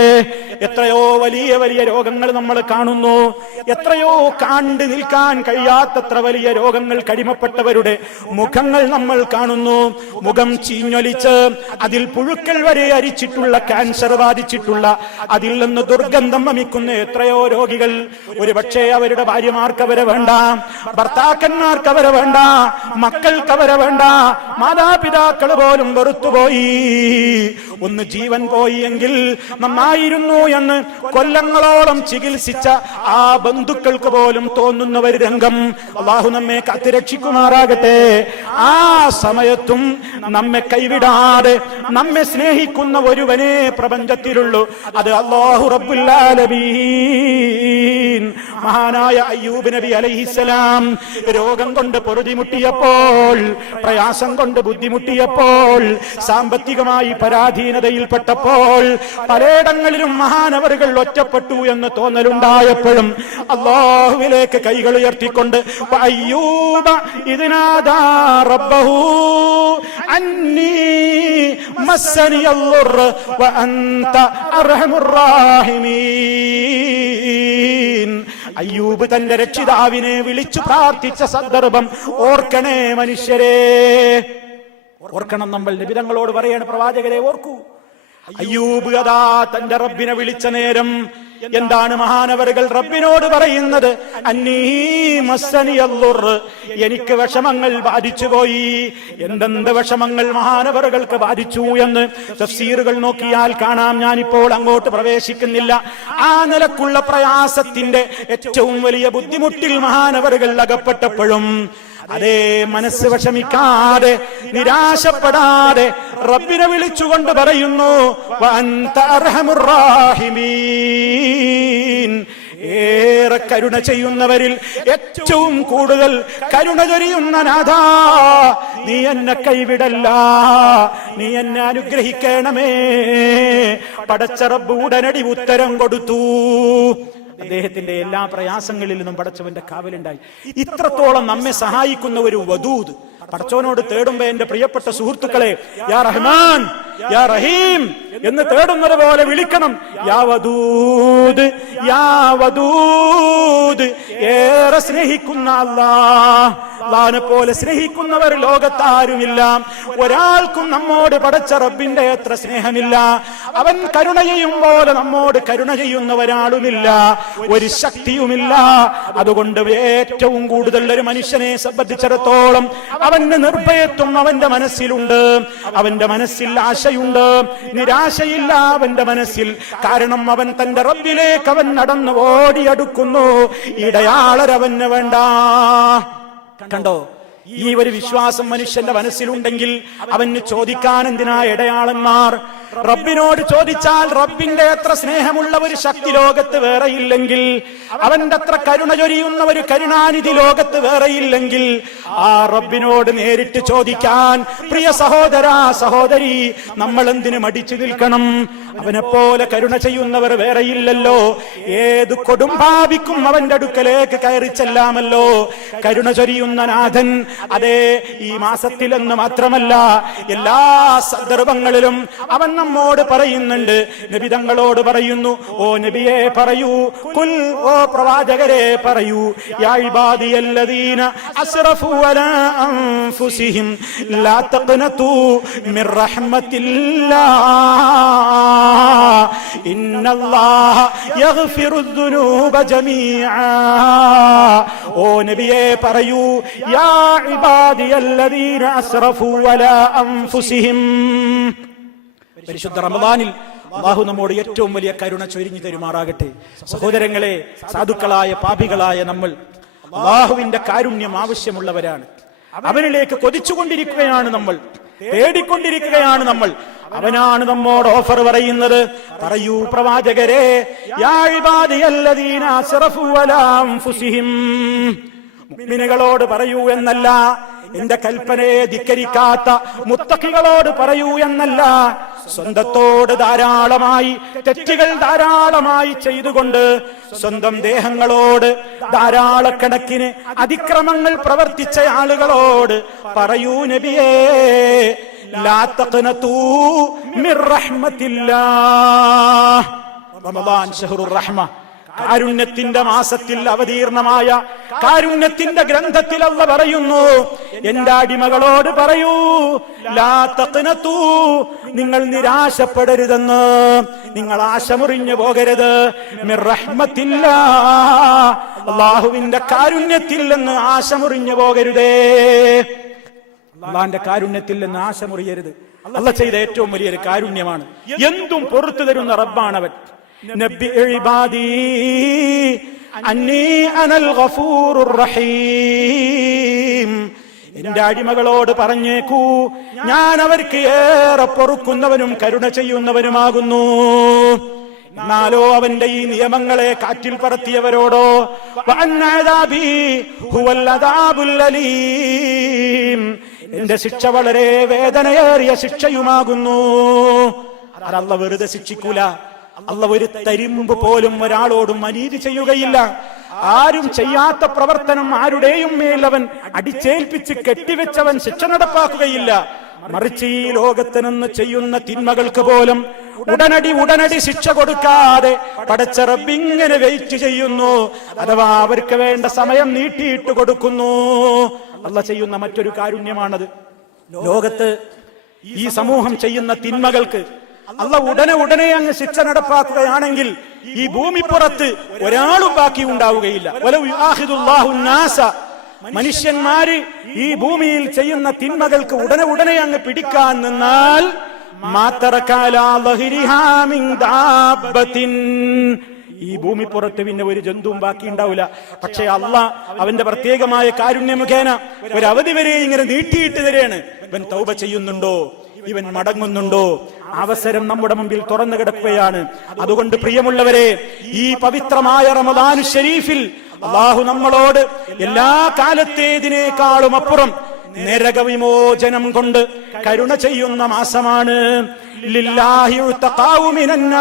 എത്രയോ വലിയ വലിയ രോഗങ്ങൾ നമ്മൾ കാണുന്നു, എത്രയോ കണ്ടു നിൽക്കാൻ കഴിയാത്തത്ര വലിയ രോഗങ്ങൾ കടിമപ്പെട്ടവരുടെ മുഖങ്ങൾ നമ്മൾ കാണുന്നു. മുഖം ചീഞ്ഞൊലിച്ച് അതിൽ പുഴുക്കൾ വരെ അരിച്ചിട്ടുള്ള, ക്യാൻസർ ബാധിച്ചിട്ടുള്ള, അതിൽ നിന്ന് ദുർഗന്ധം വമിക്കുന്ന എത്രയോ രോഗികൾ. ഒരു പക്ഷേ അവരുടെ ഭാര്യമാർക്ക് അവരെ വേണ്ട, ഭർത്താക്കന്മാർക്ക് അവരെ വേണ്ട, മക്കൾക്ക് അവരെ വേണ്ട, മാതാപിതാക്കൾ പോലും വെറുത്തുപോയി. ഒന്ന് ജീവൻ പോയി എങ്കിൽ നന്നായിരുന്നു എന്ന് കൊല്ലങ്ങളോളം ചികിത്സിച്ച ആ ബന്ധുക്കൾക്ക് പോലും തോന്നുന്ന ഒരു രംഗം. അല്ലാഹു നമ്മെ കാത്തുരക്ഷിക്കുമാറാകട്ടെ. ആ സമയത്തും നമ്മെ കൈവിടാതെ നമ്മെ സ്നേഹിക്കുന്ന ഒരുവനെ പ്രപഞ്ചത്തിലുള്ളൂ, അത് അല്ലാഹു റബ്ബുൽ ആലമീൻ. മഹാനായ അയ്യൂബ് നബി അലൈഹിസ്സലാം രോഗം കൊണ്ട് പൊറുതിമുട്ടിയപ്പോൾ, പ്രയാസം കൊണ്ട് ബുദ്ധിമുട്ടിയപ്പോൾ, സാമ്പത്തികമായി പരാധീനതയിൽപ്പെട്ടപ്പോൾ, പലയിടങ്ങളിലും മഹാനവറുകൾ ഒറ്റപ്പെട്ടു എന്ന് തോന്നലുണ്ടായപ്പോഴും അല്ലാഹുവിലേക്ക് കൈകൾ ഉയർത്തിക്കൊണ്ട് അയ്യൂബ ഇദ്നാദാ റബ്ബഹു അന്നീ മസ്സനിയൽ-ളുർ വ അൻത അർഹമുർ റാഹിമീൻ. അയ്യൂബ് തന്റെ രക്ഷിതാവിനെ വിളിച്ചു പ്രാർത്ഥിച്ച സന്ദർഭം ഓർക്കണേ മനുഷ്യരെ, ഓർക്കണം. നമ്മൾ നബി തങ്ങളോട് പറയാണ്, പ്രവാചകരെ ഓർക്കൂ. അയ്യൂബ് അതാ തന്റെ റബ്ബിനെ വിളിച്ച നേരം എന്താണ് മഹാനവറുകൾ റബ്ബിനോട് പറയുന്നത്? അന്നീ മസ്സനിയൽ-ളുർ, എനിക്ക് വിഷമങ്ങൾ ബാധിച്ചുപോയി. എന്തെന്ത് വിഷമങ്ങൾ മഹാനവറുകൾക്ക് ബാധിച്ചു എന്ന് തഫ്സീറുകൾ നോക്കിയാൽ കാണാം. ഞാനിപ്പോൾ അങ്ങോട്ട് പ്രവേശിക്കുന്നില്ല. ആ നിലക്കുള്ള പ്രയാസത്തിന്റെ ഏറ്റവും വലിയ ബുദ്ധിമുട്ടിൽ മഹാനവറുകൾ അകപ്പെട്ടപ്പോഴും അതേ മനസ്സ് വിഷമിക്കാതെ, നിരാശപ്പെടാതെ റബ്ബിനെ വിളിച്ചുകൊണ്ട് പറയുന്നു, വഅൻത അർഹമുർ റാഹിമീൻ. ഏറെ കരുണ ചെയ്യുന്നവരിൽ ഏറ്റവും കൂടുതൽ കരുണ ചൊരിയുന്ന നാഥാ, നീ എന്നെ കൈവിടല്ല, നീ എന്നെ അനുഗ്രഹിക്കണമേ. പടച്ച റബ്ബ് ഉടനടി ഉത്തരം കൊടുത്തു. അദ്ദേഹത്തിന്റെ എല്ലാ പ്രയാസങ്ങളിൽ നിന്നും പടച്ചവന്റെ കാവലുണ്ടായി. ഇത്രത്തോളം നമ്മെ സഹായിക്കുന്ന ഒരു വദൂദ് പടച്ചവനോട് തേടുമ്പോ എന്റെ പ്രിയപ്പെട്ട സുഹൃത്തുക്കളെ, യാ റഹ്മാൻ യാ റഹീം എന്ന് തേടുന്നത് പോലെ വിളിക്കണം. യാ വദൂദ് യാ വദൂദ്. ഏറെ സ്നേഹിക്കുന്ന അല്ലാഹ്, അല്ലാഹുവിനെ പോലെ സ്നേഹിക്കുന്നവർ ലോകത്താരുമില്ല. ഒരാൾക്കും നമ്മോട് പടച്ച റബ്ബിന്റെ അത്ര സ്നേഹമില്ല. അവൻ കരുണ ചെയ്യും പോലെ നമ്മോട് കരുണ ചെയ്യുന്ന ഒരാളുമില്ല, ഒരു ശക്തിയുമില്ല. അതുകൊണ്ട് ഏറ്റവും കൂടുതൽ ഒരു മനുഷ്യനെ സംബന്ധിച്ചിടത്തോളം അവന്റെ നിർഭയത്വം അവന്റെ മനസ്സിലുണ്ട്. അവന്റെ മനസ്സിൽ ആശയുണ്ട്, നിരാശയില്ല അവന്റെ മനസ്സിൽ. കാരണം അവൻ തന്റെ റബ്ബിലേക്ക് അവൻ നടന്നു ഓടിയടുക്കുന്നു. ഇടയാളരവന് വേണ്ട. കണ്ടോ, ഈ ഒരു വിശ്വാസം മനുഷ്യന്റെ മനസ്സിലുണ്ടെങ്കിൽ അവന് ചോദിക്കാൻ എന്തിനാ ഇടയാളന്മാർ? റബ്ബിനോട് ചോദിച്ചാൽ റബ്ബിന്റെ അത്ര സ്നേഹമുള്ള ഒരു ശക്തി ലോകത്ത് വേറെയില്ലെങ്കിൽ, അവന്റെ അത്ര കരുണ ചൊരിയുന്ന ഒരു കരുണാനിധി ലോകത്ത് വേറെയില്ലെങ്കിൽ, ആ റബ്ബിനോട് നേരിട്ട് ചോദിക്കാൻ പ്രിയ സഹോദരാ സഹോദരി നമ്മൾ എന്തിനു മടിച്ചു നിൽക്കണം? അവനെ പോലെ കരുണ ചെയ്യുന്നവർ വേറെയില്ലല്ലോ. ഏത് കൊടുംപാപിക്കും അവന്റെ അടുക്കലേക്ക് കയറി ചെല്ലാമല്ലോ. കരുണ ചൊരിയുന്ന നാഥൻ അതേ ഈ മാസത്തിലെന്ന് മാത്രമല്ല എല്ലാ സന്ദർഭങ്ങളിലും അവൻ നമ്മോട് പറയുന്നുണ്ട്. നബി തങ്ങളോട് പറയുന്നു, ഓ നബിയെ പറയൂ, കുൽ, ഓ പ്രവാചകരെ പറയൂ, യാ ഇബാദിയല്ലദീന അസ്റഫു അലാ അൻഫുസിഹിം ലാ തഖ്നതു മിർ റഹ്മത്തില്ലാഹ് ഇന്നല്ലാഹ യഗ്ഫിറുദ്ദുനൂബ ജമീഅ ഓ നബിയേ പറയൂ, യാ ഇബാദിയല്ലദീന അസ്റഫു അലാ അൻഫുസിഹിം. പരിശുദ്ധ റമദാനിൽ അല്ലാഹു നമ്മോട് ഏറ്റവും വലിയ കരുണ ചൊരിഞ്ഞു തരുമാറാകട്ടെ. സഹോദരങ്ങളെ, സാധുക്കളായ പാപികളായ നമ്മൾ അല്ലാഹുവിന്റെ കാരുണ്യം ആവശ്യമുള്ളവരാണ്. അവനിലേക്ക് കൊതിച്ചുകൊണ്ടിരിക്കുകയാണ് നമ്മൾ, തേടിക്കൊണ്ടിരിക്കുകയാണ് നമ്മൾ. അവനാണ് നമ്മോട് ഓഫർ പറയുന്നത്. പറയൂ പ്രവാചകരെ, യാ ഇബാദിയല്ലദീന അസ്റഫു അലാ അൻഫുസിഹിം. മുഅ്മിനുകളോട് പറയൂ എന്നല്ല, എന്റെ കൽപ്പനയെ ധിക്കരിക്കാത്ത മുത്തഖികളോട് പറയൂ എന്നല്ല, സ്വന്തത്തോട് ധാരാളമായി തെറ്റുകൾ ധാരാളമായി ചെയ്തുകൊണ്ട് സ്വന്തം ദേഹങ്ങളോട് ധാരാളക്കണക്കിന് അതിക്രമങ്ങൾ പ്രവർത്തിച്ച ആളുകളോട് പറയൂ നബിയേ, ലാ തഖ്നതൂ മിർ റഹ്മത്തില്ലാഹ്. റമദാൻ ശഹ്റുർ റഹ്മ, കാരുണ്യത്തിന്റെ മാസത്തിൽ അവതീർണമായ കാരുണ്യത്തിന്റെ ഗ്രന്ഥത്തിൽ അല്ലാഹു പറയുന്നു, എന്റെ അടിമകളോട് പറയൂ, ലാ തഖ്നതൂ, നിങ്ങൾ നിരാശപ്പെടരുതെന്ന്, നിങ്ങൾ ആശമുറിഞ്ഞു പോകരുത്. മിർ റഹ്മത്തില്ലാഹ്, അല്ലാഹുവിന്റെ കാരുണ്യത്തിൽ നിന്ന് ആശമുറിഞ്ഞു പോകരുതേ. അല്ലാഹുവിന്റെ കാരുണ്യത്തിൽ നിന്ന് ആശമുറിയരുത്. അല്ലാഹു ചെയ്ത ഏറ്റവും വലിയൊരു കാരുണ്യമാണ്. എന്തും പൊറുത്തു തരുന്ന റബ്ബാണവൻ. നബ്ബി ഇബാദി അന്നീ അനൽ ഗഫൂറുർ റഹീം. എന്റെ അടിമകളോട് പറഞ്ഞേക്കൂ, ഞാൻ അവർക്ക് ഏറെ പൊറുക്കുന്നവനും കരുണ ചെയ്യുന്നവനുമാകുന്നു. എന്നാലോ അവന്റെ ഈ നിയമങ്ങളെ കാറ്റിൽ പറത്തിയവരോടോ, വഅന്നഅദാബി ഹുവൽ അദാബുൽ അലീം, എന്റെ ശിക്ഷ വളരെ വേദനയേറിയ ശിക്ഷയുമാകുന്നു. അതല്ല വെറുതെ ശിക്ഷിക്കൂല. അല്ലാഹു ഒരു തരിമ്പ് പോലും ഒരാളോടും അനീതി ചെയ്യുകയില്ല. ആരും ചെയ്യാത്ത പ്രവർത്തനം ആരുടെയും മേൽ അവൻ അടിച്ചേൽപ്പിച്ച് കെട്ടിവെച്ചവൻ ശിക്ഷ നടപ്പാക്കുകയില്ല. മറിച്ച് ഈ ലോകത്ത് നിന്ന് ചെയ്യുന്ന തിന്മകൾക്ക് പോലും ഉടനടി ശിക്ഷ കൊടുക്കാതെ പടച്ച റബ്ബ് ഇങ്ങനെ വെയിറ്റ് ചെയ്യുന്നു. അഥവാ അവർക്ക് വേണ്ട സമയം നീട്ടിയിട്ട് കൊടുക്കുന്നു. അല്ലാഹു ചെയ്യുന്ന മറ്റൊരു കാരുണ്യമാണത്. ലോകത്ത് ഈ സമൂഹം ചെയ്യുന്ന തിന്മകൾക്ക് അല്ലാഹു ഉടനെ അങ്ങ് ശിക്ഷ നടപ്പാക്കുകയാണെങ്കിൽ ഈ ഭൂമിപ്പുറത്ത് ഒരാളും ബാക്കി ഉണ്ടാവുകയില്ല. വലൗ യുആഖിദുല്ലാഹു നാസ, മനുഷ്യന്മാര് ഈ ഭൂമിയിൽ ചെയ്യുന്ന തിന്മകൾക്ക് ഉടനെ അങ്ങ് പിടിക്കാൻ നിന്നാൽ ഈ ഭൂമിപ്പുറത്ത് പിന്നെ ഒരു ജന്തുവും ബാക്കി ഉണ്ടാവില്ല. പക്ഷേ അല്ലാഹ് അവന്റെ പ്രത്യേകമായ കാരുണ്യ മുഖേന ഒരു അവധി വരെ ഇങ്ങനെ നീട്ടിയിട്ട് തരാണ്. ഇവൻ തൗബ ചെയ്യുന്നുണ്ടോ, ഇവൻ മടങ്ങുന്നുണ്ടോ, അവസരം നമ്മുടെ മുമ്പിൽ തുറന്നു കിടക്കുകയാണ്. അതുകൊണ്ട് പ്രിയമുള്ളവരെ, ഈ പവിത്രമായ റമദാൻ ശരീഫിൽ അല്ലാഹു നമ്മളോട് എല്ലാ കാലത്തേതിനേക്കാളും അപ്പുറം നരകവിമോചനം കൊണ്ട് കരുണ ചെയ്യുന്ന മാസമാണ്. ലില്ലാഹി ഉതഖാഉ മിനന്നാർ,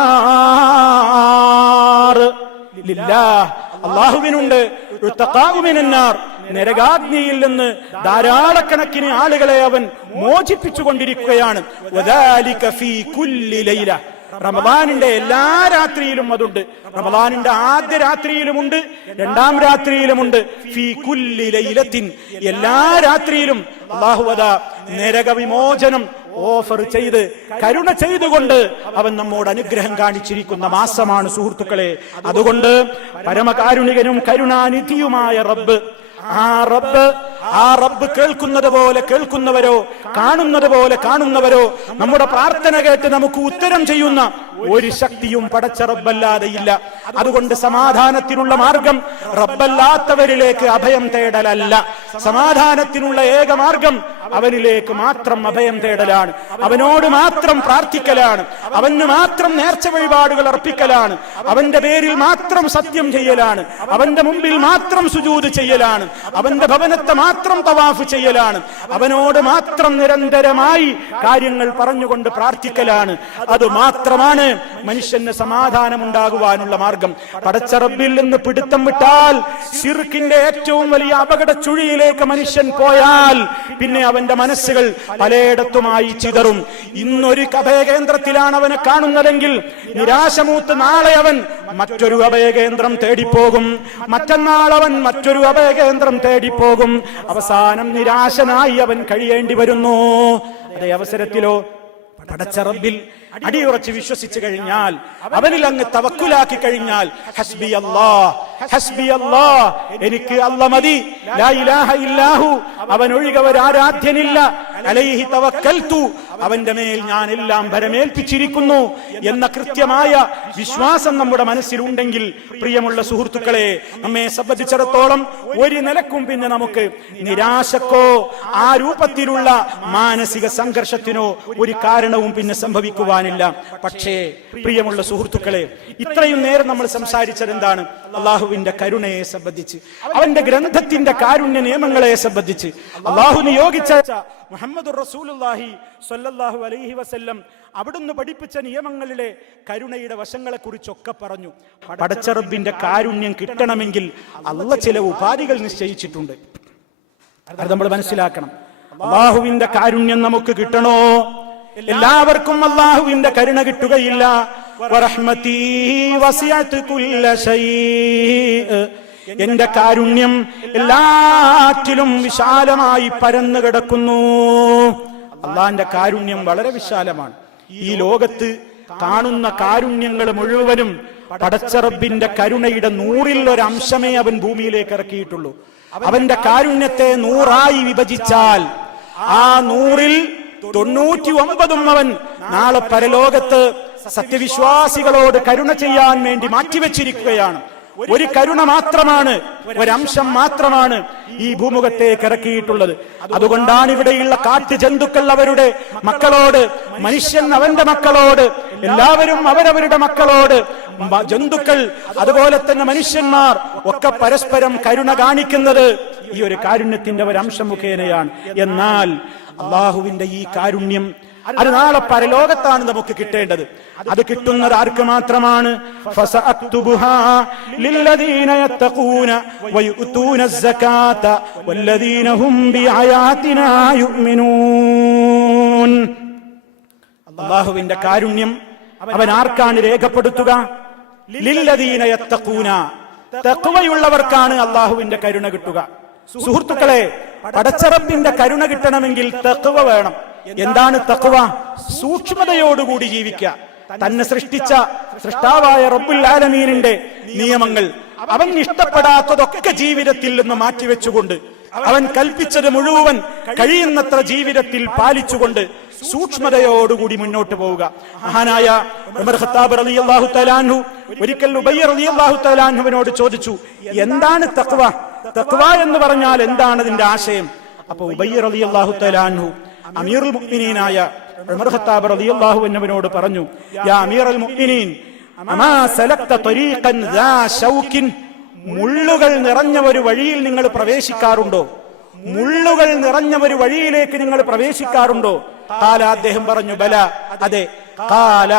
ലില്ലാഹ്, അല്ലാഹുവിനുണ്ട് ഉതഖാഉ മിനന്നാർ, നരകാഗ്നിയിൽ നിന്ന് ധാരാളക്കണക്കിന് ആളുകളെ അവൻ മോചിപ്പിച്ചുകൊണ്ടിരിക്കുകയാണ്. വദാലിക ഫീ കുല്ലി ലൈല, റമദാനിന്റെ എല്ലാ രാത്രിയിലും അതുണ്ട്. റമദാനിന്റെ ആദ്യ രാത്രിയിലുമുണ്ട്, രണ്ടാം രാത്രിയിലുമുണ്ട്. ഫീ കുല്ലി ലൈലത്തിൻ, എല്ലാ രാത്രിയിലും അല്ലാഹു അതാ നരകവിമോചനം ഓഫർ ചെയ്ത് കരുണ ചെയ്തുകൊണ്ട് അവൻ നമ്മോട് അനുഗ്രഹം കാണിച്ചിരിക്കുന്ന മാസമാണ് സുഹൃത്തുക്കളെ. അതുകൊണ്ട് പരമകാരുണികനും കരുണാനിധിയുമായ റബ്ബ്, ആ റബ്ബ് കേൾക്കുന്നത് പോലെ കേൾക്കുന്നവരോ കാണുന്നത് പോലെ കാണുന്നവരോ നമ്മുടെ പ്രാർത്ഥന കേട്ട് നമുക്ക് ഉത്തരം ചെയ്യുന്ന ഒരു ശക്തിയും പടച്ച റബ്ബല്ലാതെ ഇല്ല. അതുകൊണ്ട് സമാധാനത്തിനുള്ള മാർഗം റബ്ബല്ലാത്തവരിലേക്ക് അഭയം തേടലല്ല. സമാധാനത്തിനുള്ള ഏക മാർഗം അവനിലേക്ക് മാത്രം അഭയം തേടലാണ്, അവനോട് മാത്രം പ്രാർത്ഥിക്കലാണ്, അവന് മാത്രം നേർച്ച വഴിപാടുകൾ അർപ്പിക്കലാണ്, അവന്റെ പേരിൽ മാത്രം സത്യം ചെയ്യലാണ്, അവന്റെ മുമ്പിൽ മാത്രം സുജൂദ് ചെയ്യലാണ്, അവന്റെ ഭവനത്തെ മാത്രം തവാഫ് ചെയ്യലാണ്, അവനോട് മാത്രം നിരന്തരമായി കാര്യങ്ങൾ പറഞ്ഞുകൊണ്ട് പ്രാർത്ഥിക്കലാണ്. അത് മാത്രമാണ് മനുഷ്യന് സമാധാനമുണ്ടാകുവാനുള്ള മാർഗം. പടച്ച റബ്ബിൽ നിന്ന് പിടുത്തം വിട്ടാൽ, ശിർക്കിന്റെ ഏറ്റവും വലിയ അപകട ചുഴിയിലേക്ക് മനുഷ്യൻ പോയാൽ പിന്നെ അവന്റെ മനസ്സുകൾ പലയിടത്തുമായി ചിതറും. ഇന്നൊരു അഭയകേന്ദ്രത്തിലാണ് അവനെ കാണുന്നതെങ്കിൽ നിരാശമൂത്ത് നാളെ അവൻ മറ്റൊരു അഭയകേന്ദ്രം തേടിപ്പോകും, മറ്റന്നാൾ അവൻ മറ്റൊരു അഭയകേന്ദ്രം തേടിപ്പോകും. അവസാനം നിരാശനായി അവൻ കഴിയേണ്ടി വരുന്നു. അതേ അവസരത്തിലോ പടച്ച റബ്ബിൽ അടിയുറച്ച് വിശ്വസിച്ചു കഴിഞ്ഞാൽ, അവനിൽ അങ്ങ് തവക്കുലാക്കി കഴിഞ്ഞാൽ, ഹസ്ബി അല്ലാഹ്, ഹസ്ബി അല്ലാഹ്, എനിക്ക് അല്ലാഹ് മതി, ലാ ഇലാഹ ഇല്ലാഹു, അവൻ ഒഴികെ ഒരു ആരാധ്യനില്ല, അലൈഹി തവക്കൽതു, അവന്റെ മേൽ ഞാൻ എല്ലാം ഭരമേൽപ്പിച്ചിരിക്കുന്നു എന്ന കൃത്യമായ വിശ്വാസം നമ്മുടെ മനസ്സിലുണ്ടെങ്കിൽ, പ്രിയമുള്ള സുഹൃത്തുക്കളെ, നമ്മെ സംബന്ധിച്ചിടത്തോളം ഒരു നിലക്കും പിന്നെ നമുക്ക് നിരാശക്കോ ആ രൂപത്തിലുള്ള മാനസിക സംഘർഷത്തിനോ ഒരു കാരണവും പിന്നെ സംഭവിക്കുവാനില്ല. പക്ഷേ പ്രിയമുള്ള സുഹൃത്തുക്കളെ, ഇത്രയും നേരം നമ്മൾ സംസാരിച്ചത് എന്താണ്? അള്ളാഹുവിന്റെ കരുണയെ സംബന്ധിച്ച്, അവന്റെ ഗ്രന്ഥത്തിന്റെ കാരുണ്യ നിയമങ്ങളെ സംബന്ധിച്ച്, അള്ളാഹു നിയോഗിച്ച മുഹമ്മദ് റസൂലുള്ളാഹി സ്വല്ലല്ലാഹു അലൈഹി വസല്ലം അവിടുന്ന് പഠിപ്പിച്ച നിയമങ്ങളിലെ കരുണയുടെ വശങ്ങളെ കുറിച്ചൊക്കെ പറഞ്ഞു. പടച്ച റബ്ബിന്റെ കാരുണ്യം കിട്ടണമെങ്കിൽ അല്ലാഹ് ചില ഉപാധികൾ നിശ്ചയിച്ചിട്ടുണ്ട്. അത് നമ്മൾ മനസ്സിലാക്കണം. അള്ളാഹുവിന്റെ കാരുണ്യം നമുക്ക് കിട്ടണോ? എല്ലാവർക്കും അള്ളാഹുവിന്റെ കരുണ കിട്ടുകയില്ല. വറഹ്മതീ വസിഅത് കുല്ല ശൈഅ, എന്റെ കാരുണ്യം എല്ലാറ്റിലും വിശാലമായി പരന്നു കിടക്കുന്നു. അള്ളാന്റെ കാരുണ്യം വളരെ വിശാലമാണ്. ഈ ലോകത്ത് കാണുന്ന കാരുണ്യങ്ങൾ മുഴുവനും പടച്ച റബ്ബിന്റെ കരുണയുടെ 100ൽ ഒരു അംശമേ അവൻ ഭൂമിയിലേക്ക് ഇറക്കിയിട്ടുള്ളൂ. അവന്റെ കാരുണ്യത്തെ 100ആയി വിഭജിച്ചാൽ ആ 100ൽ 99 അവൻ നാളെ പരലോകത്ത് സത്യവിശ്വാസികളോട് കരുണ ചെയ്യാൻ വേണ്ടി മാറ്റിവെച്ചിരിക്കുകയാണ്. ഒരു കരുണ മാത്രമാണ്, ഒരംശം മാത്രമാണ് ഈ ഭൂമുഖത്തേക്ക് ഇറക്കിയിട്ടുള്ളത്. അതുകൊണ്ടാണ് ഇവിടെയുള്ള കാട്ടുജന്തുക്കൾ അവരുടെ മക്കളോട്, മനുഷ്യൻ അവന്റെ മക്കളോട്, എല്ലാവരും അവരവരുടെ മക്കളോട്, ജന്തുക്കൾ അതുപോലെ തന്നെ മനുഷ്യന്മാർ ഒക്കെ പരസ്പരം കരുണ കാണിക്കുന്നത് ഈ ഒരു കാരുണ്യത്തിന്റെ ഒരംശം മുഖേനയാണ്. എന്നാൽ അള്ളാഹുവിന്റെ ഈ കാരുണ്യം അത് നാളെ പരലോകത്താണ് നമുക്ക് കിട്ടേണ്ടത്. അത് കിട്ടുന്നത് ആർക്ക് മാത്രമാണ്? ഫസഅക്തുബുഹാ ലില്ലദീന യത്തഖൂന വയുഅ്തൂന അസ്സകാത വല്ലദീന ഹും ബിആയാതിനാ യുഅ്മിനൂൻ. അല്ലാഹുവിന്റെ കാരുണ്യം അവൻ ആർക്കാണ് രേഖപ്പെടുത്തുക? ലില്ലദീന യത്തഖൂന, തഖ്വയുള്ളവർക്കാണ് അല്ലാഹുവിന്റെ കരുണ കിട്ടുക. സുഹൃത്തുക്കളെ, പടച്ച റബ്ബിന്റെ കരുണ കിട്ടണമെങ്കിൽ തഖ്വ വേണം. എന്താണ് തഖ്വ? സൂക്ഷ്മതയോടുകൂടി ജീവിക്കുക. തന്നെ സൃഷ്ടിച്ച സൃഷ്ടാവായ റബ്ബുൽ ആലമീനിന്റെ നിയമങ്ങൾ, അവൻ ഇഷ്ടപ്പെടാത്തതൊക്കെ ജീവിതത്തിൽ നിന്ന് മാറ്റിവെച്ചുകൊണ്ട്, അവൻ കൽപ്പിച്ചത് മുഴുവൻ കഴിയുന്നത്ര ജീവിതത്തിൽ പാലിച്ചുകൊണ്ട് സൂക്ഷ്മതയോടുകൂടി മുന്നോട്ട് പോവുക. മഹാനായ ഉമർ ഖത്താബ് റളിയല്ലാഹു തആല അൻഹു ഒരിക്കൽ ഉബയ്യ റളിയല്ലാഹു തആല അൻഹുവിനോട് ചോദിച്ചു, എന്താണ് തഖ്വ? തഖ്വ എന്ന് പറഞ്ഞാൽ എന്താണ് അതിന്റെ ആശയം? അപ്പൊ ഉബയ്യ റളിയല്ലാഹു തആല അൻഹു അമീറുൽ മുഅ്മിനീനായ ഉമർ ഖത്താബ് റളിയല്ലാഹു അൻഹുവിനോട് പറഞ്ഞു, യാ അമീറുൽ മുഅ്മിനീൻ, അമാ സലക്ത ത്വരീഖൻ ദാ ശൗകിൻ, മുള്ളുകൾ നിറഞ്ഞ ഒരു വഴിയിൽ നിങ്ങൾ പ്രവേശിക്കാറുണ്ടോ? മുള്ളുകൾ നിറഞ്ഞ ഒരു വഴിയിലേക്ക് നിങ്ങൾ പ്രവേശിക്കാറുണ്ടോ? ഖാല, അദ്ദേഹം പറഞ്ഞു, ബല, അതെ. ഖാല,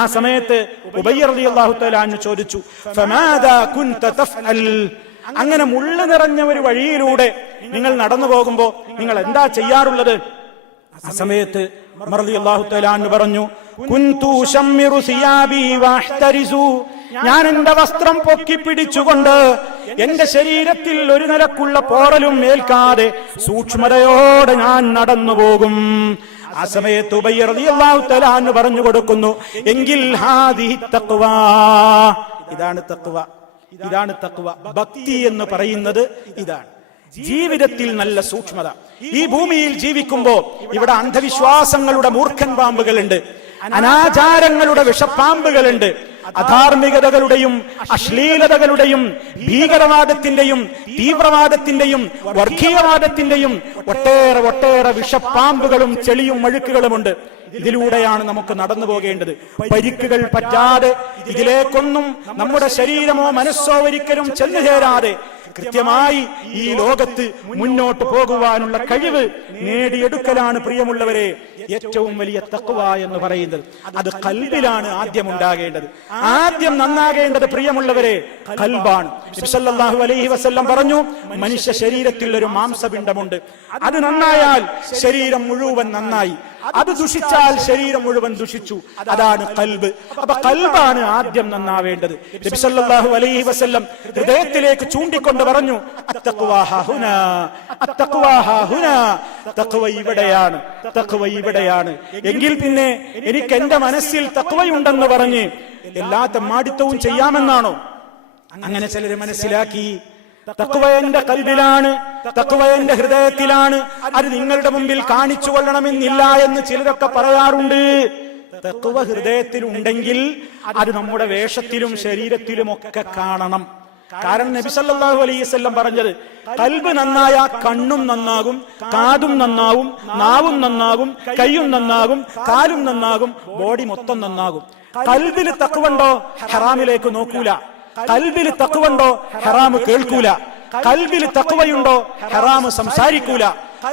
ആ സമയത്ത് ഉബയ്യ റളിയല്ലാഹു തആല അൻഹു ചോദിച്ചു, ഫമാദാ കുൻത തഫ്അൽ, അങ്ങനെ മുള്ളു നിറഞ്ഞ ഒരു വഴിയിലൂടെ നിങ്ങൾ നടന്നു പോകുമ്പോ നിങ്ങൾ എന്താ ചെയ്യാറുള്ളത്? ആ സമയത്ത് ഉമർ റളിയല്ലാഹു തആല അൻഹു പറഞ്ഞു, കുൻതു ശമ്മിറു സിയാബി വഅഹ്തരിസു, ഞാൻ എന്റെ വസ്ത്രം പൊക്കി പിടിച്ചുകൊണ്ട് എന്റെ ശരീരത്തിൽ ഒരു നിലക്കുള്ള പോറലും ഏൽക്കാതെ സൂക്ഷ്മതയോടെ ഞാൻ നടന്നു പോകും. ആ സമയത്ത് ഉബയ്യ റളിയല്ലാഹു തആല അൻഹു പറഞ്ഞു കൊടുക്കുന്നു, എങ്കിൽ ഹാദിഹി തഖ്വ, ഇതാണ് തഖ്വ, ഇതാണ് തഖ്വ. ഭക്തി എന്ന് പറയുന്നത് ഇതാണ്. ജീവിതത്തിൽ നല്ല സൂക്ഷ്മത. ഈ ഭൂമിയിൽ ജീവിക്കുമ്പോ ഇവിടെ അന്ധവിശ്വാസങ്ങളുടെ മൂർഖൻ പാമ്പുകളുണ്ട്, അനാചാരങ്ങളുടെ വിഷപ്പാമ്പുകളുണ്ട്, അധാർമികതകളുടെയും അശ്ലീലതകളുടെയും ഭീകരവാദത്തിന്റെയും തീവ്രവാദത്തിന്റെയും വർഗീയവാദത്തിന്റെയും ഒട്ടേറെ വിഷപ്പാമ്പുകളും ചെളിയും അഴുക്കുകളുമുണ്ട്. ഇതിലൂടെയാണ് നമുക്ക് നടന്നു പോകേണ്ടത്. പരിക്കുകൾ പറ്റാതെ, ഇതിലേക്കൊന്നും നമ്മുടെ ശരീരമോ മനസ്സോ ഒരിക്കലും ചെന്നു ചേരാതെ കൃത്യമായി ഈ ലോകത്ത് മുന്നോട്ട് പോകുവാനുള്ള കഴിവ് നേടിയെടുക്കലാണ് പ്രിയമുള്ളവരെ ഏറ്റവും വലിയ തഖ്വ എന്ന് പറയുന്നത്. അത് ഖൽബിലാണ് ആദ്യം ഉണ്ടാകേണ്ടത്. ആദ്യം നന്നാകേണ്ടത് പ്രിയമുള്ളവരെ ഖൽബാണ്. നബി സല്ലല്ലാഹു അലൈഹി വസല്ലം പറഞ്ഞു, മനുഷ്യ ശരീരത്തിൽ ഒരു മാംസപിണ്ഡമുണ്ട്, അത് നന്നായാൽ ശരീരം മുഴുവൻ നന്നായി, അത് ദുഷിച്ചാൽ ശരീരം മുഴുവൻ ദുഷിച്ചു. അതാണ് ഖൽബ്. അപ്പൊ ഖൽബാണ് ആദ്യം നന്നാവേണ്ടത്. നബി സല്ലല്ലാഹു അലൈഹി വസല്ലം ഹൃദയത്തിലേക്ക് ചൂണ്ടിക്കൊണ്ട് പറഞ്ഞു, അത്തഖ്വ ഹാഹുനാ, അത്തഖ്വ ഹാഹുനാ, തഖ്വ ഇവിടെയാണ്, തഖ്വ ഇവിടെ എവിടെയാണ്? എങ്കിൽ പിന്നെ എനിക്ക് എന്റെ മനസ്സിൽ തഖ്വയുണ്ടെന്ന് പറഞ്ഞ് എല്ലാ തെമ്മാടിത്തവും ചെയ്യാമെന്നാണോ? അങ്ങനെ ചിലര് മനസ്സിലാക്കി തഖ്വ എന്റെ ഖൽബിലാണ്, തഖ്വ എന്റെ ഹൃദയത്തിലാണ്, അത് നിങ്ങളുടെ മുമ്പിൽ കാണിച്ചു കൊള്ളണമെന്നില്ല എന്ന് ചിലരൊക്കെ പറയാറുണ്ട്. തഖ്വ ഹൃദയത്തിൽ ഉണ്ടെങ്കിൽ അത് നമ്മുടെ വേഷത്തിലും ശരീരത്തിലും ഒക്കെ കാണണം. കാരണം നബി സല്ലല്ലാഹു അലൈഹി വസല്ലം പറഞ്ഞത്, ഖൽബ് നന്നായ കണ്ണും നന്നാകും, കാതും നന്നാവും, നാവും നന്നാകും, കൈയും നന്നാകും, കാലും നന്നാകും, ബോഡി മൊത്തം നന്നാകും. ഖൽബിൽ തഖ്വണ്ടോ ഹറാമിലേക്ക് നോക്കൂല, ഖൽബിൽ തഖ്വണ്ടോ ഹറാം കേൾക്കൂല, ഖൽബിൽ തഖ്വയുണ്ടോ ഹറാം സംസാരിക്കൂല,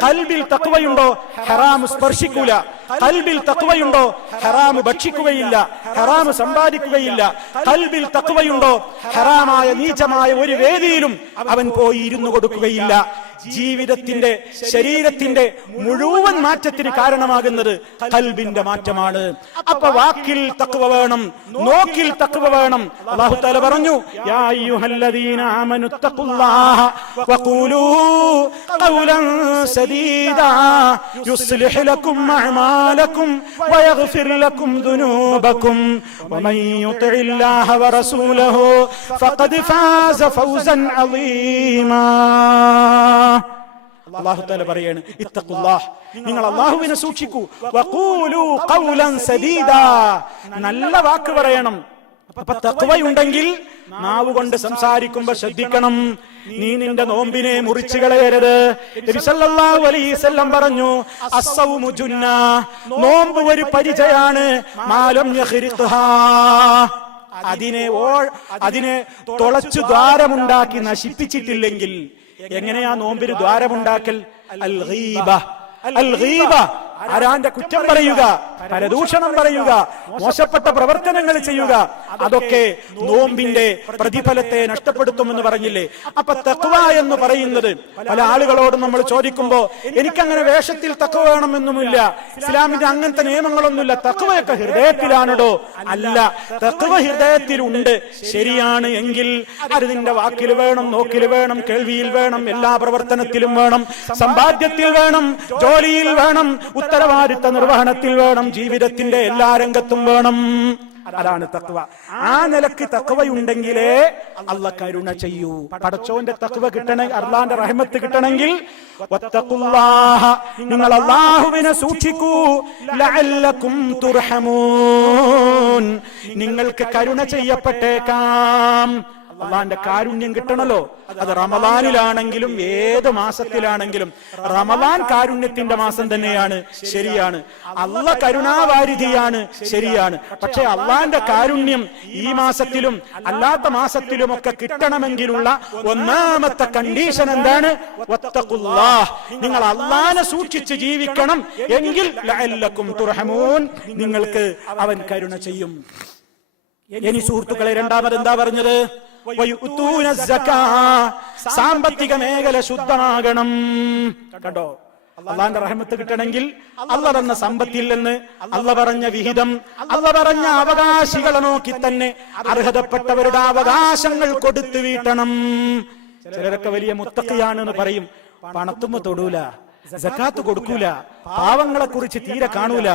ഖൽബിൽ തഖ്വയുണ്ടോ ഹറാം സ്പർശിക്കൂല, ഖൽബിൽ തഖ്വയുണ്ടോ ഹറാം ഭക്ഷിക്കുകയില്ല, ഹറാം സമ്പാദിക്കുകയില്ല, ഖൽബിൽ തഖ്വയുണ്ടോ ഹറാമായ നീചമായ ഒരു വേദിയിലും അവൻ പോയി ഇരുന്നു കൊടുക്കുകയില്ല. ജീവിതത്തിന്റെ ശരീരത്തിന്റെ മുഴുവൻ മാറ്റത്തിന് കാരണമാകുന്നത് ഖൽബിന്റെ മാറ്റമാണ്. അപ്പൊ വാക്കിൽ തഖ്വ വേണം, നോക്കിൽ തഖ്വ വേണം. അല്ലാഹു തആല പറഞ്ഞു, യാ അയ്യുഹല്ലദീന ആമനു തഖുല്ലാഹ വഖൂലൂ ഖൗലൻ സദീദാ യുസ്ലിഹ് ലക്കും അഅമാലക്കും വയഗ്ഫിർ ലക്കും ദുനൂബക്കും വമൻ യുതിഇല്ലാഹ വറസൂലഹു ഫഖദ് ഫാസ ഫൗസൻ അളീമാ. അല്ലാഹു തആല പറയാണ്, ഇത്തഖുല്ലാഹ്, നിങ്ങൾ അല്ലാഹുവിനെ സൂക്ഷിക്കൂ. വഖൂലു ഖൗലൻ സദീദാ, നല്ല വാക്ക് പറയണം. അപ്പൊ തഖ്വയുണ്ടെങ്കിൽ നാവ് കൊണ്ട് സംസാരിക്കുമ്പോൾ ശ്രദ്ധിക്കണം, നീ നിന്റെ നോമ്പിനെ മുറിച്ചു കളയരുത്. നബി സല്ലല്ലാഹു അലൈഹി വസല്ലം പറഞ്ഞു, അസ്സൗമു ജുന്ന, നോമ്പ് ഒരു പരിചയാണ്, മാലം യഖ്രിഖ്ഹാ, അതിനെ തുളച്ചു ദ്വാരമുണ്ടാക്കി നശിപ്പിച്ചിട്ടില്ലെങ്കിൽ. എങ്ങനെയാ നോമ്പിന് ദ്വാരമുണ്ടാക്കൽ? അൽ ഗീബ, അൽ ഗീബ, ആരാന്റെ കുറ്റം പറയുക, പരദൂഷണം പറയുക, മോശപ്പെട്ട പ്രവർത്തനങ്ങൾ ചെയ്യുക, അതൊക്കെ നോമ്പിന്റെ പ്രതിഫലത്തെ നഷ്ടപ്പെടുത്തുമെന്ന് പറഞ്ഞില്ലേ? അപ്പൊ തഖ്വ എന്ന് പറയുന്നത്, പല ആളുകളോടും നമ്മൾ ചോദിക്കുമ്പോ എനിക്കങ്ങനെ വേഷത്തിൽ തഖ്വ വേണമെന്നൊന്നുമില്ല, ഇസ്ലാമിന്റെ അങ്ങനത്തെ നിയമങ്ങളൊന്നുമില്ല, തഖ്വയൊക്കെ ഹൃദയത്തിലാണോ? അല്ല, തഖ്വ ഹൃദയത്തിലുണ്ട്, ശരിയാണ് എങ്കിൽ അത് നിന്റെ വാക്കിൽ വേണം, നോക്കിൽ വേണം, കേൾവിയിൽ വേണം, എല്ലാ പ്രവർത്തനത്തിലും വേണം, സമ്പാദ്യത്തിൽ വേണം, ജോലിയിൽ വേണം, ഉത്തരവാദിത്ത നിർവഹണത്തിൽ വേണം, ജീവിതത്തിന്റെ എല്ലാ രംഗത്തും വേണം. അതാണ് തഖ്വ. ആ നിലക്ക് തഖ്വയുണ്ടെങ്കിലേ അല്ലാഹ് കരുണ ചെയ്യൂ. പടച്ചോന്റെ തഖ്വ കിട്ടണമെങ്കിൽ, അല്ലാഹുവിന്റെ റഹ്മത്ത് കിട്ടണമെങ്കിൽ വത്തഖുല്ലാഹ, നിങ്ങൾ അല്ലാഹുവിനെ സൂക്ഷിക്കൂ, ലഅല്ലകും തുർഹമൂൻ, നിങ്ങൾക്ക് കരുണ ചെയ്യപ്പെട്ടേക്കാം. അള്ളാന്റെ കാരുണ്യം കിട്ടണല്ലോ. അത് റമദാനിലാണെങ്കിലും ഏത് മാസത്തിലാണെങ്കിലും. റമദാൻ കാരുണ്യത്തിന്റെ മാസം തന്നെയാണ്, ശരിയാണ്. അള്ളാഹ് കരുണാവാരിധിയാണ്, ശരിയാണ്. പക്ഷെ അള്ളാന്റെ കാരുണ്യം ഈ മാസത്തിലും അല്ലാത്ത മാസത്തിലുമൊക്കെ കിട്ടണമെങ്കിലുള്ള ഒന്നാമത്തെ കണ്ടീഷൻ എന്താണ്? വത്തഖുല്ലാഹ്, നിങ്ങൾ അള്ളാനെ സൂക്ഷിച്ച് ജീവിക്കണം, എങ്കിൽ ലഅല്ലകും തുർഹമൂൻ, നിങ്ങൾക്ക് അവൻ കരുണ ചെയ്യും. ഇനി സുഹൃത്തുക്കളെ, രണ്ടാമത് എന്താ പറഞ്ഞത്? വയുതൂന സക്കാ, സാമ്പത്തിക മേഖല ശുദ്ധമാകണം. കണ്ടോ, അള്ളാന്റെ റഹ്മത്ത് കിട്ടണമെങ്കിൽ അള്ളാഹ് തന്ന സമ്പത്തിൽ നിന്ന്, അള്ളാഹ് പറഞ്ഞ വിഹിതം, അള്ളാഹ് പറഞ്ഞ അവകാശികളെ നോക്കി തന്നെ അർഹതപ്പെട്ടവരുടെ അവകാശങ്ങൾ കൊടുത്തു വീട്ടണം. ചിലരൊക്കെ വലിയ മുത്തഖിയാണെന്ന് പറയും, പണത്തുമ്പോ തൊടൂല, സക്കാത്ത് കൊടുക്കൂല, പാവങ്ങളെ കുറിച്ച് തീരെ കാണൂല,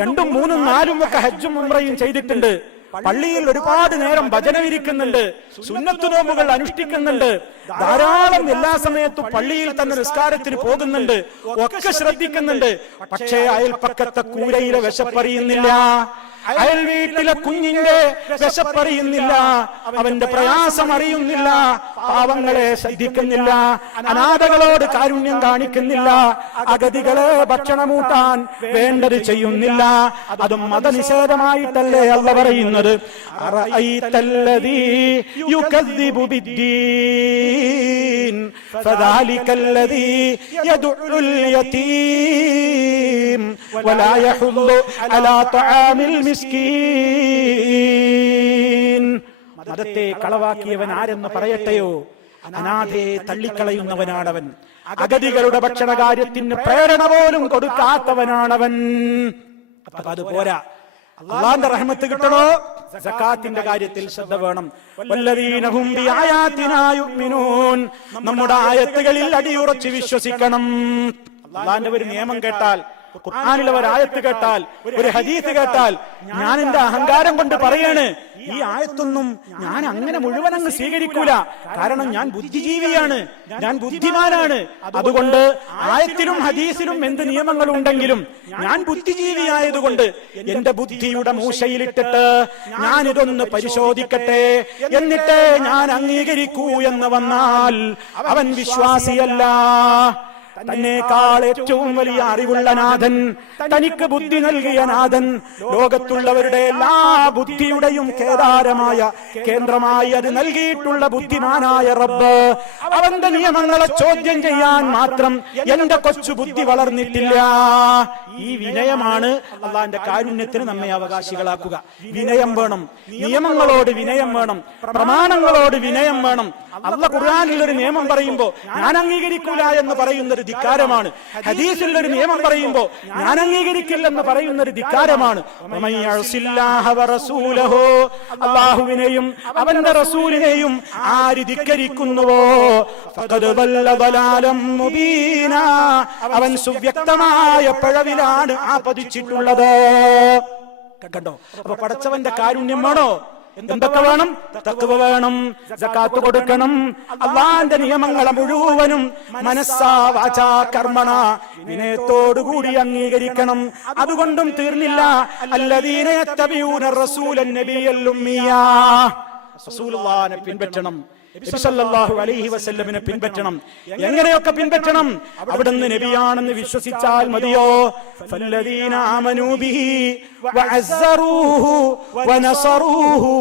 2, 3, 4 ഒക്കെ ഹജ്ജും ഉംറയും ചെയ്തിട്ടുണ്ട്, പള്ളിയിൽ ഒരുപാട് നേരം ഭജനമിരിക്കുന്നുണ്ട്, സുന്നത്ത് നോമ്പുകൾ അനുഷ്ഠിക്കുന്നുണ്ട്, ധാരാളം എല്ലാ സമയത്തും പള്ളിയിൽ തന്നെ നിസ്കാരത്തിന് പോകുന്നുണ്ട്, ഒക്കെ ശ്രദ്ധിക്കുന്നുണ്ട്. പക്ഷേ അയൽപ്പക്കത്തെ കൂരയിലെ വിശപ്പറിയുന്നില്ല, അയൽ വീട്ടിലെ കുഞ്ഞിന്റെ വിശപ്പറിയുന്നില്ല, അവന്റെ പ്രയാസം അറിയുന്നില്ല, പാവങ്ങളെ ശ്രദ്ധിക്കുന്നില്ല, അനാഥകളോട് കാരുണ്യം കാണിക്കുന്നില്ല, അഗതികളെ ഭക്ഷണമൂട്ടാൻ വേണ്ടത് ചെയ്യുന്നില്ല. അതും മതനിഷേധമായിട്ടല്ലേ അല്ലാഹ് പറയുന്നത്? അറഅയ്തല്ലദീ യുകദ്ദിബു ബിദ്ദീൻ ഫദാലികല്ലദീ യദ്ഉൽ യതീം വലാ യഹുല്ലു അലാ തആമിൽ മിസ്കീൻ. മതത്തെ കളവാക്കിയവൻ ആരെന്ന് പറയട്ടെയോ? അനാഥയെ തള്ളിക്കളയുന്നവനാണവൻ, അഗതികളുടെ ഭക്ഷണകാര്യത്തിന് പ്രേരണ പോലും കൊടുക്കാത്തവനാണവൻ. അപ്പൊ അത് പോരാ, അള്ളാന്റെ റഹ്മത്ത് കിട്ടണോ? സക്കാത്തിന്റെ കാര്യത്തിൽ ശ്രദ്ധ വേണം. വല്ലദീന ഹും ബിആയാതിനാ യുഅ്മിനൂൻ, നമ്മുടെ ആയത്തുകളിൽ അടിയുറച്ച് വിശ്വസിക്കണം. അള്ളാന്റെ ഒരു നിയമം കേട്ടാൽ, ഖുർആനിലെ ഒരു ആയത്ത് കേട്ടാൽ, ഒരു ഹദീസ് കേട്ടാൽ ഞാൻ എന്റെ അഹങ്കാരം കൊണ്ട് പറയാണ്, ഈ ആയത്തൊന്നും ഞാൻ അങ്ങനെ മുഴുവൻ അങ്ങ് സ്വീകരിക്കൂല. കാരണം ഞാൻ ബുദ്ധിജീവിയാണ്, ഞാൻ ബുദ്ധിമാനാണ്. അതുകൊണ്ട് ആയത്തിലും ഹദീസിലും എന്ത് നിയമങ്ങളുണ്ടെങ്കിലും ഞാൻ ബുദ്ധിജീവിയായതുകൊണ്ട് എന്റെ ബുദ്ധിയുടെ മൂശയിലിട്ടിട്ട് ഞാൻ ഇതൊന്ന് പരിശോധിക്കട്ടെ, എന്നിട്ട് ഞാൻ അംഗീകരിക്കൂ എന്ന് വന്നാൽ അവൻ വിശ്വാസിയല്ല. തന്നേക്കാൾ ഏറ്റവും വലിയ അറിവുള്ള നാഥൻ, തനിക്ക് ബുദ്ധി നൽകിയ നാഥൻ, ലോകത്തുള്ളവരുടെ എല്ലാ ബുദ്ധിയുടെയും കേന്ദ്രമായി അത് നൽകിയിട്ടുള്ള ബുദ്ധിമാനായ റബ്ബ്, അവന്റെ നിയമങ്ങളെ ചോദ്യം ചെയ്യാൻ മാത്രം എന്റെ കൊച്ചു ബുദ്ധി വളർന്നിട്ടില്ല. ഈ വിനയമാണ് അള്ളാന്റെ കാരുണ്യത്തിന് നമ്മെ അവകാശികളാക്കുക. വിനയം വേണം, നിയമങ്ങളോട് വിനയം വേണം, പ്രമാണങ്ങളോട് വിനയം വേണം. അള്ളാഹ് ഖുർആനിൽ ഒരു നിയമം പറയുമ്പോ ഞാൻ അംഗീകരിക്കൂല എന്ന് പറയുന്നത് ധിക്കാരമാണ്. ഹദീസിൽ ഒരു നിയമം പറയുമ്പോ ഞാൻ അംഗീകരിക്കില്ലെന്ന് പറയുന്നത് ധിക്കാരമാണ്. അല്ലാഹുവിനെയും അവന്റെ റസൂലിനെയും ആര് ധിക്കരിക്കുന്നുവോ അവൻ സുവ്യക്തമായ പിഴവിലാണ് ആപതിച്ചിട്ടുള്ളത്. കണ്ടോ? അപ്പൊ പടച്ചവന്റെ കാരുണ്യം വേണോ? എന്തൊക്കെ വേണം? തഖ്വ വേണം, സകാത്ത് കൊടുക്കണം, അല്ലാഹുവിന്റെ നിയമങ്ങളെ മുഴുവനും മനസ്സാ വാചാ കർമ്മണ വിനയത്തോടുകൂടി അംഗീകരിക്കണം. അതുകൊണ്ടും തീർന്നില്ല. അല്ലദീന യത്തബിഊന റസൂലൻ നബിയൽ ഉമ്മിയ, റസൂലുള്ളാഹിനെ പിൻപറ്റണം, നബി സല്ലല്ലാഹു അലൈഹി വസല്ലമിനെ പിൻപറ്റണം. എങ്ങനെയൊക്കെ പിൻപറ്റണം? അവിടുന്ന് നബിയാണെന്ന് വിശ്വസിച്ചാൽ മതിയോ? ഫല്ലദീന ആമനൂ ബിഹി വഅസ്സറൂഹു വനസറൂഹു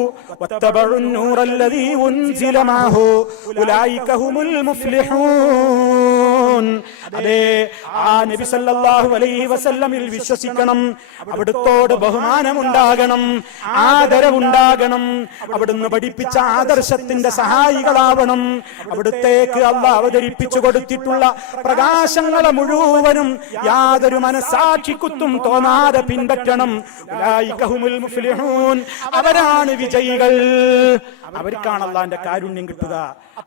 വത്തബഉൻ നൂറല്ലദീ ഉൻസില മഅഹു ഉലൈക ഹുമുൽ മുഫ്ലിഹൂൻ. അതേ, ആ നബി സല്ലല്ലാഹു അലൈഹി വസല്ലമിൽ വിശ്വസിക്കണം. അവിടുത്തോട് ബഹുമാനമുണ്ടാകണം, ആദരവുണ്ടാകണം. അവിടുന്ന് പഠിപ്പിച്ച ആദർശത്തിന്റെ സഹായികളാവണം. അവിടുത്തേക്ക് അല്ലാഹ് അവതരിപ്പിച്ചു കൊടുത്തിട്ടുള്ള പ്രകാശങ്ങളെ മുഴുവനും യാതൊരു മനസാക്ഷിക്കുത്തും തോന്നാതെ പിൻപറ്റണം. ഉലൈക ഹുമുൽ മുഫ്ലിഹൂൻ. അവരാണ് വിജയികൾ. അവർക്കാണ് അല്ലാഹുവിന്റെ കാരുണ്യം കിട്ടുക.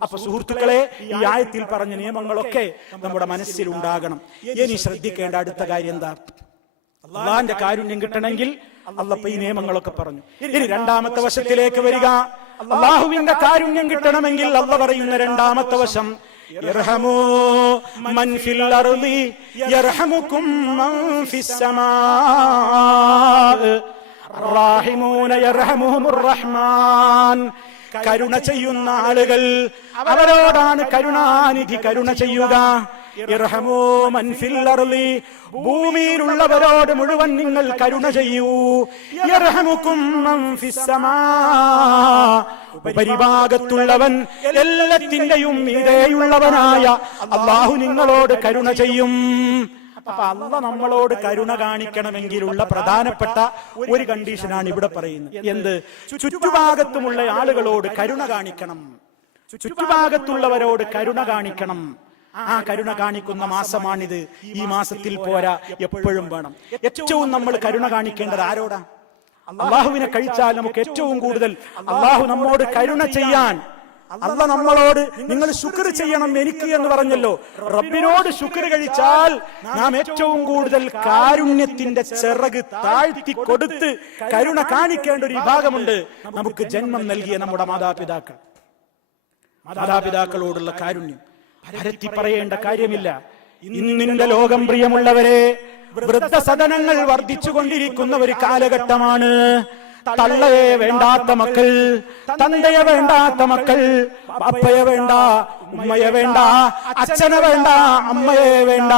അപ്പൊ സുഹൃത്തുക്കളെ, ഈ ആയത്തിൽ പറഞ്ഞ നിയമങ്ങളൊക്കെ നമ്മുടെ മനസ്സിൽ ഉണ്ടാകണം. ഇനി ശ്രദ്ധിക്കേണ്ട അടുത്ത കാര്യം എന്താ? അല്ലാഹുവിന്റെ കാരുണ്യം കിട്ടണമെങ്കിൽ അല്ലാഹ് ഈ നിയമങ്ങളൊക്കെ പറഞ്ഞു. ഇനി രണ്ടാമത്തെ വശത്തിലേക്ക് വരിക. അല്ലാഹുവിന്റെ കാരുണ്യം കിട്ടണമെങ്കിൽ അല്ലാഹ് പറയുന്ന രണ്ടാമത്തെ വശം, യർഹമൂ മൻ ഫിൽ അർളി യർഹമുകും മൻ ഫിസ് സമാ റഹീമൂന യർഹമുഹുർ റഹ്മാൻ. കരുണ ചെയ്യുന്ന ആളുകൾ, അവരോടാണ് കരുണാനിധി കരുണ ചെയ്യുക. ഇർഹമൂ മൻ ഫിൽ അർളി, ഭൂമിയിലുള്ളവരോട് മുഴുവൻ നിങ്ങൾ കരുണ ചെയ്യൂ. യർഹമുകും മൻ ഫിസ് സമാ, ഉപരിഭാഗത്തുള്ളവൻ, എല്ലാത്തിന്റെയും മീതെയുള്ളവനായ അല്ലാഹു നിങ്ങളോട് കരുണ ചെയ്യും. അപ്പൊ അല്ലാഹ് നമ്മളോട് കരുണ കാണിക്കണമെങ്കിലുള്ള പ്രധാനപ്പെട്ട ഒരു കണ്ടീഷനാണ് ഇവിടെ പറയുന്നത്. എന്ത്? ചുറ്റുഭാഗത്തുമുള്ള ആളുകളോട് കരുണ കാണിക്കണം, ചുറ്റുഭാഗത്തുള്ളവരോട് കരുണ കാണിക്കണം. ആ കരുണ കാണിക്കുന്ന മാസമാണിത്. ഈ മാസത്തിൽ പോരാ, എപ്പോഴും വേണം. ഏറ്റവും നമ്മൾ കരുണ കാണിക്കേണ്ടത് ആരോടാ? അള്ളാഹുവിനെ കഴിച്ചാൽ നമുക്ക് ഏറ്റവും കൂടുതൽ അള്ളാഹു നമ്മോട് കരുണ ചെയ്യാൻ, അല്ലാഹ് നമ്മളോട് നിങ്ങൾ ശുക്ർ ചെയ്യണം എനിക്ക് എന്ന് പറഞ്ഞല്ലോ. റബ്ബിനോട് ശുക്ർ കഴിച്ചാൽ നാം ഏറ്റവും കൂടുതൽ കാരുണ്യത്തിന്റെ ചിറക് താഴ്ത്തി കൊടുത്ത് കരുണ കാണിക്കേണ്ട ഒരു വിഭാഗമുണ്ട്. നമുക്ക് ജന്മം നൽകിയ നമ്മുടെ മാതാപിതാക്കളോടുള്ള കാരുണ്യം പരത്തി പറയേണ്ട കാര്യമില്ല. ഇന്നിന്റെ ലോകം പ്രിയമുള്ളവരെ, വൃദ്ധസദനങ്ങൾ വർദ്ധിച്ചുകൊണ്ടിരിക്കുന്ന ഒരു കാലഘട്ടമാണ്. തള്ളയെ വേണ്ടാത്ത മക്കൾ, തന്തയെ വേണ്ടാത്ത മക്കൾ, അപ്പയെ വേണ്ട, ഉമ്മയെ വേണ്ട, അച്ഛനെ വേണ്ട, അമ്മയെ വേണ്ട.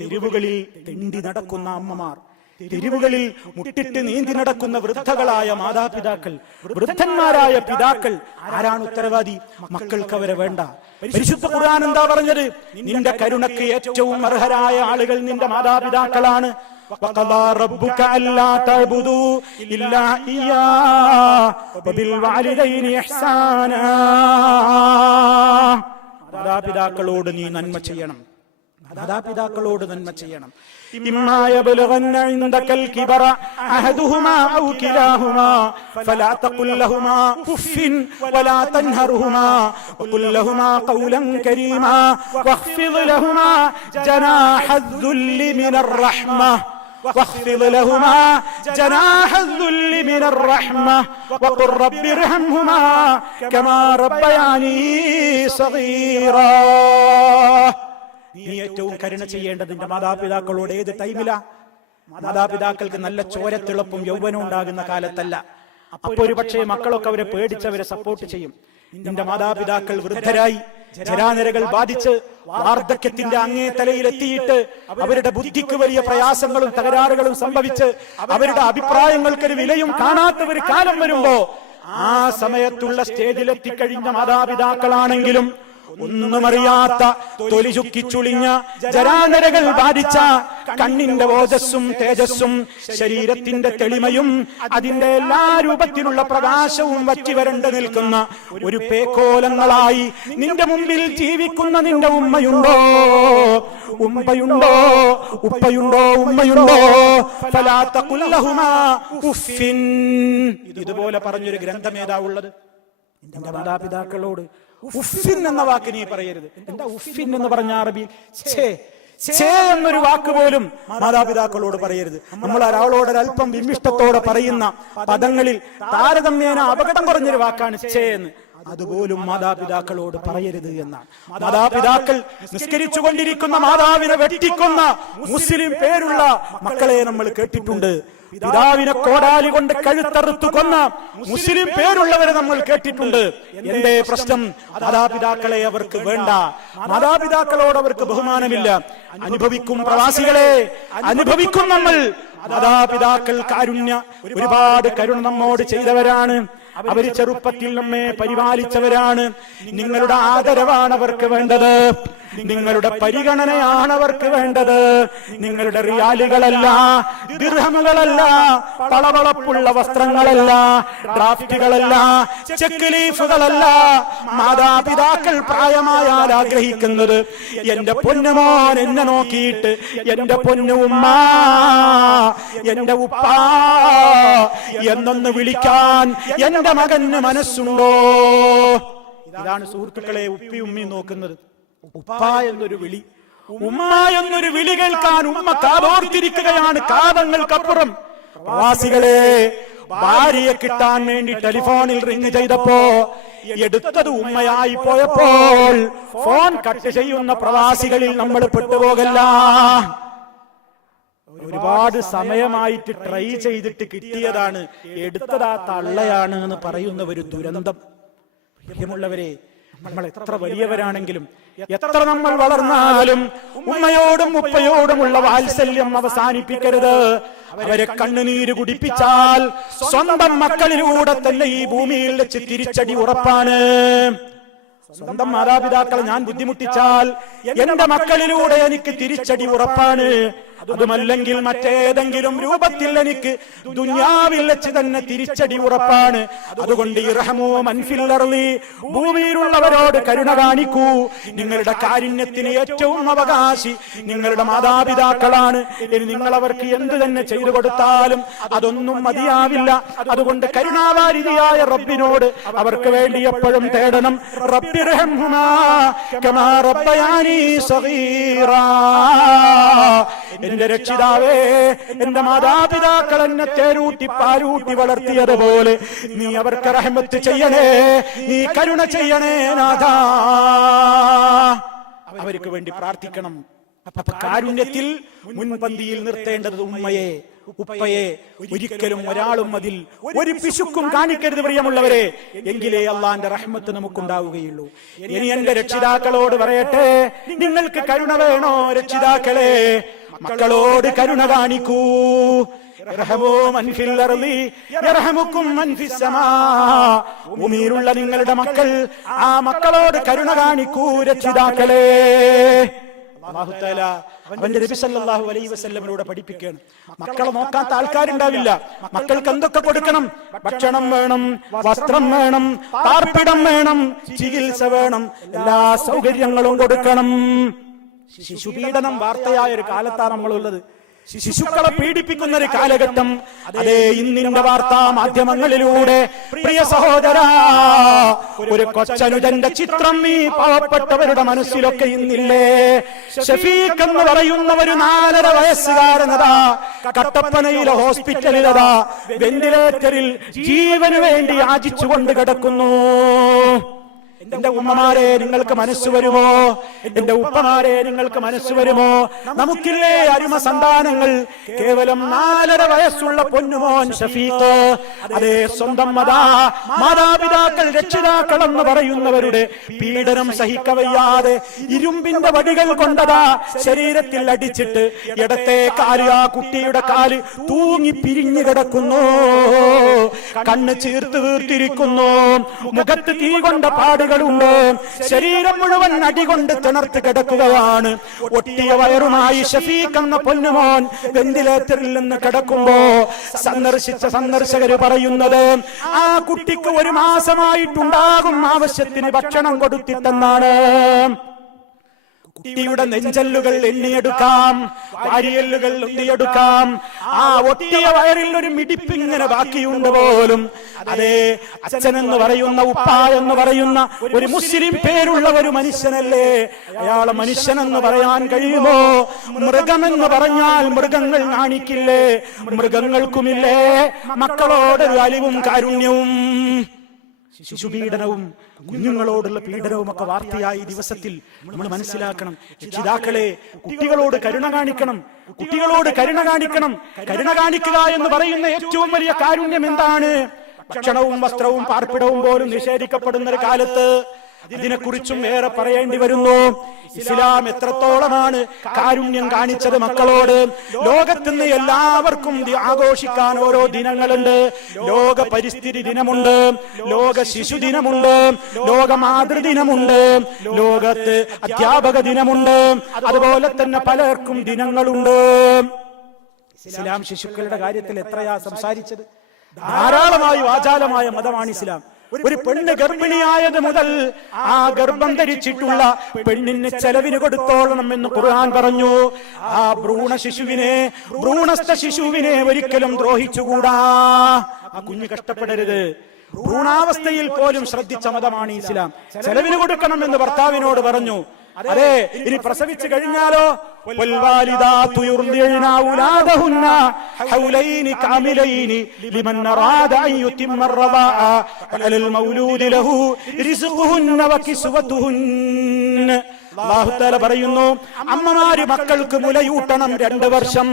തെരുവുകളിൽ തെണ്ടി നടക്കുന്ന അമ്മമാർ, തെരുവുകളിൽ മുട്ടിട്ട് നീന്തി നടക്കുന്ന വൃദ്ധകളായ മാതാപിതാക്കൾ, വൃദ്ധന്മാരായ പിതാക്കൾ. ആരാണ് ഉത്തരവാദി? മക്കൾക്ക് അവരെ വേണ്ട. പരിശുദ്ധ ഖുർആൻ എന്താ പറഞ്ഞത്? നിന്റെ കരുണയ്ക്ക് ഏറ്റവും അർഹരായ ആളുകൾ നിന്റെ മാതാപിതാക്കളാണ്. وَقَضَى رَبُّكَ أَلَّا تَعْبُدُوا إِلَّا إِيَّاهُ وَبِالْوَالِدَيْنِ إِحْسَانًا. മാതാപിതാക്കളോട് നീ നന്മ ചെയ്യണം. മാതാപിതാക്കളോട് നന്മ ചെയ്യണം. إما يبلغن عندك الكبر أحدهما أو كلاهما فلا تقل لهما أف ولا تنهرهما وقل لهما قولا كريما واخفض لهما جناح الذل من الرحمة واخفض لهما جناح الذل من الرحمة وقل رب ارحمهما كما ربياني صغيرا. നീ ഏറ്റവും കരുണ ചെയ്യേണ്ടത് നിന്റെ മാതാപിതാക്കളോട് ഏത് ടൈമിലാ? മാതാപിതാക്കൾക്ക് നല്ല ചോരത്തിളപ്പും യൗവനം ഉണ്ടാകുന്ന കാലത്തല്ല. അപ്പൊ ഒരു പക്ഷേ മക്കളൊക്കെ അവരെ പേടിച്ചവരെ സപ്പോർട്ട് ചെയ്യും. നിന്റെ മാതാപിതാക്കൾ വൃദ്ധരായി ജരാനരകൾ ബാധിച്ച് വാർദ്ധക്യത്തിന്റെ അങ്ങേ തലയിലെത്തിയിട്ട് അവരുടെ ബുദ്ധിക്ക് വലിയ പ്രയാസങ്ങളും തകരാറുകളും സംഭവിച്ച് അവരുടെ അഭിപ്രായങ്ങൾക്കൊരു വിലയും കാണാത്ത ഒരു കാലം വരുമ്പോ ആ സമയത്തുള്ള സ്റ്റേജിലെത്തിക്കഴിഞ്ഞ മാതാപിതാക്കളാണെങ്കിലും ഒന്നുമറിയാത്ത തൊലി ചുക്കിച്ചുളിഞ്ഞ ജരാനരകൾ ബാധിച്ച കണ്ണിന്റെ ഓജസ്സും തേജസ്സും ശരീരത്തിന്റെ തെളിമയും അതിന്റെ എല്ലാ രൂപത്തിലുള്ള പ്രകാശവും വറ്റിവരണ്ടു നിൽക്കുന്ന ഒരു പേക്കോലങ്ങളായി നിന്റെ മുമ്പിൽ ജീവിക്കുന്ന നിന്റെ ഉമ്മയുണ്ടോ, ഉമ്മയുണ്ടോ, ഉപ്പയുണ്ടോ, ഉമ്മയുണ്ടോ? ഫലാ തഖുൽ ലഹുമാ ഉഫിൻ. ഇതുപോലെ പറഞ്ഞൊരു ഗ്രന്ഥമേതാ ഉള്ളത്? നിന്റെ മാതാപിതാക്കളോട് ഉഫിൻ എന്ന വാക്ക് നീ പറയരുത്. എന്താ ഉഫിൻ എന്ന് പറഞ്ഞ അറബി? എന്നൊരു വാക്ക് പോലും മാതാപിതാക്കളോട് പറയരുത്. നമ്മൾ ഒരാളോട് ഒരല്പം വിമിഷ്ടത്തോടെ പറയുന്ന പദങ്ങളിൽ താരതമ്യേന അപകടം കുറഞ്ഞൊരു വാക്കാണ് ഛേ എന്ന്. അതുപോലും മാതാപിതാക്കളോട് പറയരുത് എന്നാണ്. മാതാപിതാക്കൾ നിസ്കരിച്ചു കൊണ്ടിരിക്കുന്ന മാതാവിനെ വെട്ടിക്കൊന്ന മുസ്ലിം പേരുള്ള മക്കളെ നമ്മൾ കേട്ടിട്ടുണ്ട്. പിതാവിനെ കോടാലി കൊണ്ട് കഴുത്തറുത്തു കൊന്ന മുസ്ലിം പേരുള്ളവരെ നമ്മൾ കേട്ടിട്ടുണ്ട്. എന്തേ പ്രശ്നം? മാതാപിതാക്കളെ അവർക്ക് വേണ്ട, മാതാപിതാക്കളോട് അവർക്ക് ബഹുമാനമില്ല. അനുഭവിക്കും പ്രവാസികളെ, അനുഭവിക്കും നമ്മൾ. മാതാപിതാക്കൾ ഒരുപാട് കരുണ നമ്മോട് ചെയ്തവരാണ്. അവര് ചെറുപ്പത്തിൽ നമ്മെ പരിപാലിച്ചവരാണ്. നിങ്ങളുടെ ആദരവാണ് അവർക്ക് വേണ്ടത്, നിങ്ങളുടെ പരിഗണനയാണ് അവർക്ക് വേണ്ടത്. നിങ്ങളുടെ റിയാലുകളല്ല, ദിർഹമുകളല്ല, പളവളപ്പുള്ള വസ്ത്രങ്ങളല്ല, ഡ്രാഫ്റ്റുകളല്ല, ചെക്ക് ലീഫുകളല്ല. മാതാപിതാക്കൾ പ്രായമായാൽ ആഗ്രഹിക്കുന്നത് എന്റെ പൊന്നുമോൻ എന്നെ നോക്കിയിട്ട് എന്റെ പൊന്നു ഉമ്മ, എന്റെ ഉപ്പ എന്നൊന്ന് വിളിക്കാൻ എന്റെ മകന് മനസ്സുണ്ടോ? ഇതാണ് സുഹൃത്തുക്കളെ ഉപ്പി ഉമ്മി നോക്കുന്നത്. ഉപ്പ എന്നൊരു വിളി, ഉമ്മ എന്നൊരു വിളി കേൾക്കാൻ ഉമ്മ കാതോർത്തിരിക്കുകയാണ് കാതങ്ങൾക്കപ്പുറം. പ്രവാസികളെ, ഭാര്യയെ കിട്ടാൻ വേണ്ടി ടെലിഫോണിൽ റിംഗ് ചെയ്തപ്പോ എടുത്തത് ഉമ്മയായി പോയപ്പോൾ ഫോൺ കട്ട് ചെയ്യുന്ന പ്രവാസികളിൽ നമ്മൾ പെട്ടുപോകല്ല. ഒരുപാട് സമയമായിട്ട് ട്രൈ ചെയ്തിട്ട് കിട്ടിയതാണ്, എടുത്തതാ തള്ളയാണ് എന്ന് പറയുന്ന ഒരു ദുരന്തം. പ്രിയമുള്ളവരെ, നമ്മൾ എത്ര വലിയവരാണെങ്കിലും എത്ര നമ്മൾ വളർന്നാലും ഉമ്മയോടും ഉപ്പയോടുമുള്ള വാത്സല്യം അവസാനിപ്പിക്കരുത്. അവരെ കണ്ണുനീര് കുടിപ്പിച്ചാൽ സ്വന്തം മക്കളിലൂടെ തന്നെ ഈ ഭൂമിയിൽ വെച്ച് തിരിച്ചടി ഉറപ്പാണ്. സ്വന്തം മാതാപിതാക്കളെ ഞാൻ ബുദ്ധിമുട്ടിച്ചാൽ എന്റെ മക്കളിലൂടെ എനിക്ക് തിരിച്ചടി ഉറപ്പാണ്. അതുമല്ലെങ്കിൽ മറ്റേതെങ്കിലും രൂപത്തിൽ എനിക്ക് ദുനിയാവിൽ വെച്ച് തന്നെ തിരിച്ചടി ഉറപ്പാണ്. അതുകൊണ്ട് ഇർഹമൂ മൻ ഫിൽ അർളി, ഭൂമിയിലുള്ളവരോട് കരുണ കാണിക്കൂ. നിങ്ങളുടെ കാരുണ്യത്തിന് ഏറ്റവും അവകാശി നിങ്ങളുടെ മാതാപിതാക്കളാണ്. ഇനി നിങ്ങൾ അവർക്ക് എന്ത് തന്നെ ചെയ്തു കൊടുത്താലും അതൊന്നും മതിയാവില്ല. അതുകൊണ്ട് കരുണാവാരിധിയായ റബ്ബിനോട് അവർക്ക് വേണ്ടി എപ്പോഴും തേടണം. റബ്ബിർഹംഹുമാ കമാ റബ്ബയാനി സഗീറാ. എന്റെ രക്ഷിതാവേ, എന്റെ മാതാപിതാക്കൾ എന്നെ തേരൂട്ടി പാലൂട്ടി വളർത്തിയതുപോലെ നീ അവർക്ക് റഹ്മത്ത് ചെയ്യണേ, നീ കരുണ ചെയ്യണേ നാഥാ. അവർക്ക് വേണ്ടി പ്രാർത്ഥിക്കണം. അപ്പൊ കാരുണ്യത്തിൽ മുൻപന്തിയിൽ നിർത്തേണ്ടത് ഉമ്മയെ, ഉപ്പയെ. ഒരിക്കലും ഒരാളും അതിൽ ഒരു പിശുക്കും കാണിക്കരുത് പ്രിയമുള്ളവരെ, എങ്കിലേ അള്ളാന്റെ റഹ്മത്ത് നമുക്കുണ്ടാവുകയുള്ളൂ. ഇനി എന്റെ രക്ഷിതാക്കളോട് പറയട്ടെ, നിങ്ങൾക്ക് കരുണ വേണോ രക്ഷിതാക്കളെ? മക്കളോട് കരുണ കാണിക്കൂ. ഭൂമിയിലുള്ള നിങ്ങളുടെ മക്കൾ, ആ മക്കളോട് കരുണ കാണിക്കൂ രക്ഷിതാക്കളെ. അല്ലാഹു തആല അവന്റെ നബി സല്ലല്ലാഹു അലൈഹി വസല്ലമയോട് പഠിപ്പിക്കുകയാണ്. മക്കളെ നോക്കാത്ത ആൾക്കാരുണ്ടാവില്ല. മക്കൾക്ക് എന്തൊക്കെ കൊടുക്കണം? ഭക്ഷണം വേണം, വസ്ത്രം വേണം, പാർപ്പിടം വേണം, ചികിത്സ വേണം, എല്ലാ സൗകര്യങ്ങളും കൊടുക്കണം. ശിശുപീഡനം വാർത്തയായ ഒരു കാലത്താണ് നമ്മളുള്ളത്. ശിശുക്കളെ പീഡിപ്പിക്കുന്ന ഒരു കാലഘട്ടം. അതേ, ഇന്നിന്റെ വാർത്താ മാധ്യമങ്ങളിലൂടെ പ്രിയ സഹോദരാ, ഒരു കൊച്ചനുജന്റെ ചിത്രം ഈ പാവപ്പെട്ടവരുടെ മനസ്സിലൊക്കെ ഇന്നില്ലേ? ഷഫീഖ് എന്ന് പറയുന്ന ഒരു 4.5 വയസ്സുകാരനതാ കട്ടപ്പനയിലെ ഹോസ്പിറ്റലിലതാ വെന്റിലേറ്ററിൽ ജീവന് വേണ്ടി യാചിച്ചുകൊണ്ട് കിടക്കുന്നു. എന്റെ ഉമ്മമാരെ, നിങ്ങൾക്ക് മനസ്സ് വരുമോ? എന്റെ ഉപ്പമാരെ, നിങ്ങൾക്ക് മനസ്സ് വരുമോ? നമുക്കില്ലേ അരുമ സന്താനങ്ങൾ? കേവലം 4.5 വയസ്സുള്ള പൊന്നുമോൻ ഷഫീഖ്, അതേ സ്വന്തം മാതാപിതാക്കൾ, രക്ഷിതാക്കൾ എന്ന് പറയുന്നവരുടെ പീഡനം സഹിക്കവയ്യാതെ ഇരുമ്പിന്റെ വടികൾ കൊണ്ടതാ ശരീരത്തിൽ അടിച്ചിട്ട് ഇടത്തെ കാല്, ആ കുട്ടിയുടെ കാല് തൂങ്ങി പിരിഞ്ഞു കിടക്കുന്നു. കണ്ണ് ചീർത്ത് വീർത്തിരിക്കുന്നു. മുഖത്ത് തീ കൊണ്ട പാടുകൾ ഉണ്ട്. ശരീരം മുഴുവൻ അടികൊണ്ട് തിണർത്ത് കിടക്കുകയാണ്. ഒട്ടിയ വയറുമായി ഷഫീഖ് എന്ന പൊന്നുമോൻ വെന്റിലേറ്ററിൽ നിന്ന് കിടക്കുമ്പോ സന്ദർശിച്ച സന്ദർശകര് പറയുന്നത് ആ കുട്ടിക്ക് 1 മാസമായിട്ടുണ്ടാകും ആവശ്യത്തിന് ഭക്ഷണം കൊടുത്തിട്ടെന്നാണ്. കുട്ടിയുടെ നെഞ്ചല്ലുകൾ എണ്ണിയെടുക്കാം, വാരിയല്ലുകൾ എണ്ണിയെടുക്കാം. ആ ഒട്ടിയ വയറിൽ ഒരു മിടിപ്പിങ്ങനെ ബാക്കിയുണ്ട് പോലും. അതേ, അച്ഛനെന്ന് പറയുന്ന, ഉപ്പ എന്ന് പറയുന്ന ഒരു മുസ്ലിം പേരുള്ള ഒരു മനുഷ്യനല്ലേ? അയാളെ മനുഷ്യനെന്ന് പറയാൻ കഴിയുമോ? മൃഗമെന്ന് പറഞ്ഞാൽ മൃഗങ്ങൾ കാണിക്കില്ലേ? മൃഗങ്ങൾക്കുമില്ലേ മക്കളോടൊരു അലിവും കാരുണ്യവും? ശിശുപീഡനവും കുഞ്ഞുങ്ങളോടുള്ള പീഡനവും ഒക്കെ വാർത്തയായി ദിവസത്തിൽ നമ്മൾ മനസ്സിലാക്കണം. രക്ഷിതാക്കളെ, കുട്ടികളോട് കരുണ കാണിക്കണം, കുട്ടികളോട് കരുണ കാണിക്കണം. കരുണ കാണിക്കുക എന്ന് പറയുന്ന ഏറ്റവും വലിയ കാരുണ്യം എന്താണ്? ഭക്ഷണവും വസ്ത്രവും പാർപ്പിടവും പോലും നിഷേധിക്കപ്പെടുന്ന ഒരു കാലത്ത് ഇതിനെക്കുറിച്ചും ഏറെ പറയേണ്ടി വരുന്നു. ഇസ്ലാം എത്രത്തോളമാണ് കാരുണ്യം കാണിച്ചത് മക്കളോട്. ലോകത്തുനിന്ന് എല്ലാവർക്കും ആഘോഷിക്കാൻ ഓരോ ദിനങ്ങളുണ്ട്. ലോക പരിസ്ഥിതി ദിനമുണ്ട്, ലോക ശിശുദിനമുണ്ട്, ലോക മാതൃദിനമുണ്ട്, ലോകത്ത് അധ്യാപക ദിനമുണ്ട്, അതുപോലെ തന്നെ പലർക്കും ദിനങ്ങളുണ്ട്. ഇസ്ലാം ശിശുക്കളുടെ കാര്യത്തിൽ എത്രയാ സംസാരിച്ചത്? ധാരാളമായി വാചാലമായ മതമാണ് ഇസ്ലാം. ഒരു പെണ്ണ് ഗർഭിണിയായത് മുതൽ ആ ഗർഭം ധരിച്ചിട്ടുള്ള പെണ്ണിന് ചെലവിന് കൊടുത്തോളണം എന്ന് ഖുർആൻ പറഞ്ഞു. ആ ഭ്രൂണസ്ഥ ശിശുവിനെ ഒരിക്കലും ദ്രോഹിച്ചുകൂടാ. ആ കുഞ്ഞ് കഷ്ടപ്പെടരുത്. ഭ്രൂണാവസ്ഥയിൽ പോലും ശ്രദ്ധിച്ച മതമാണ് ഇസ്ലാം. ചെലവിന് കൊടുക്കണം എന്ന് ഭർത്താവിനോട് പറഞ്ഞു. അതെ, ഇനി പ്രസവിച്ചു കഴിഞ്ഞാലോ വൽവാലിദാതു യുർദിഉന ഔലാദഹുന്ന ഹൗലൈനി കാമിലൈനി ലിമൻ അറാദ അൻ യുതിമ്മ അർറദാഅ വഅലൽ മൗലൂദി ലഹു റിസ്ഖുഹുന്ന വകിസ്വതുഹുന്ന. അല്ലാഹു തആല പറയുന്നു, അമ്മമാര് മക്കൾക്ക് മുലയൂട്ടണം 2 വർഷം.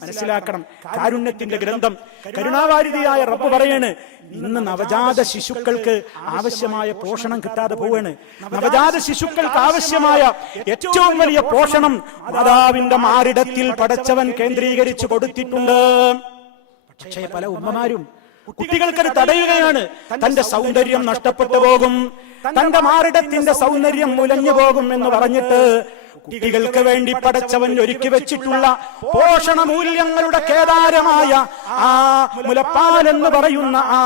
മനസ്സിലാക്കണം, കാരുണ്യത്തിന്റെ ഗ്രന്ഥം, കരുണാവാരിധിയായ റബ്ബ് പറയാണ്, ഇന്ന് നവജാത ശിശുക്കൾക്ക് ആവശ്യമായ പോഷണം കിട്ടാതെ പോവാണ്. നവജാത ശിശുക്കൾക്ക് ആവശ്യമായ ഏറ്റവും വലിയ പോഷണം മാതാവിന്റെ മാറിടത്തിൽ പടച്ചവൻ കേന്ദ്രീകരിച്ചു കൊടുത്തിട്ടുണ്ട്. പക്ഷേ പല ഉമ്മമാരും കുട്ടികൾക്കത് തടയുകയാണ്. തന്റെ സൗന്ദര്യം നഷ്ടപ്പെട്ടു പോകും, തന്റെ മാറിടത്തിന്റെ സൗന്ദര്യം മുലഞ്ഞു പോകും എന്ന് പറഞ്ഞിട്ട് കുട്ടികൾക്ക് വേണ്ടി പടച്ചവൻ ഒരുക്കി വെച്ചിട്ടുള്ള പോഷണ മൂല്യങ്ങളുടെ കേദാരമായ ആ മുലപ്പാൽ എന്ന് പറയുന്ന ആ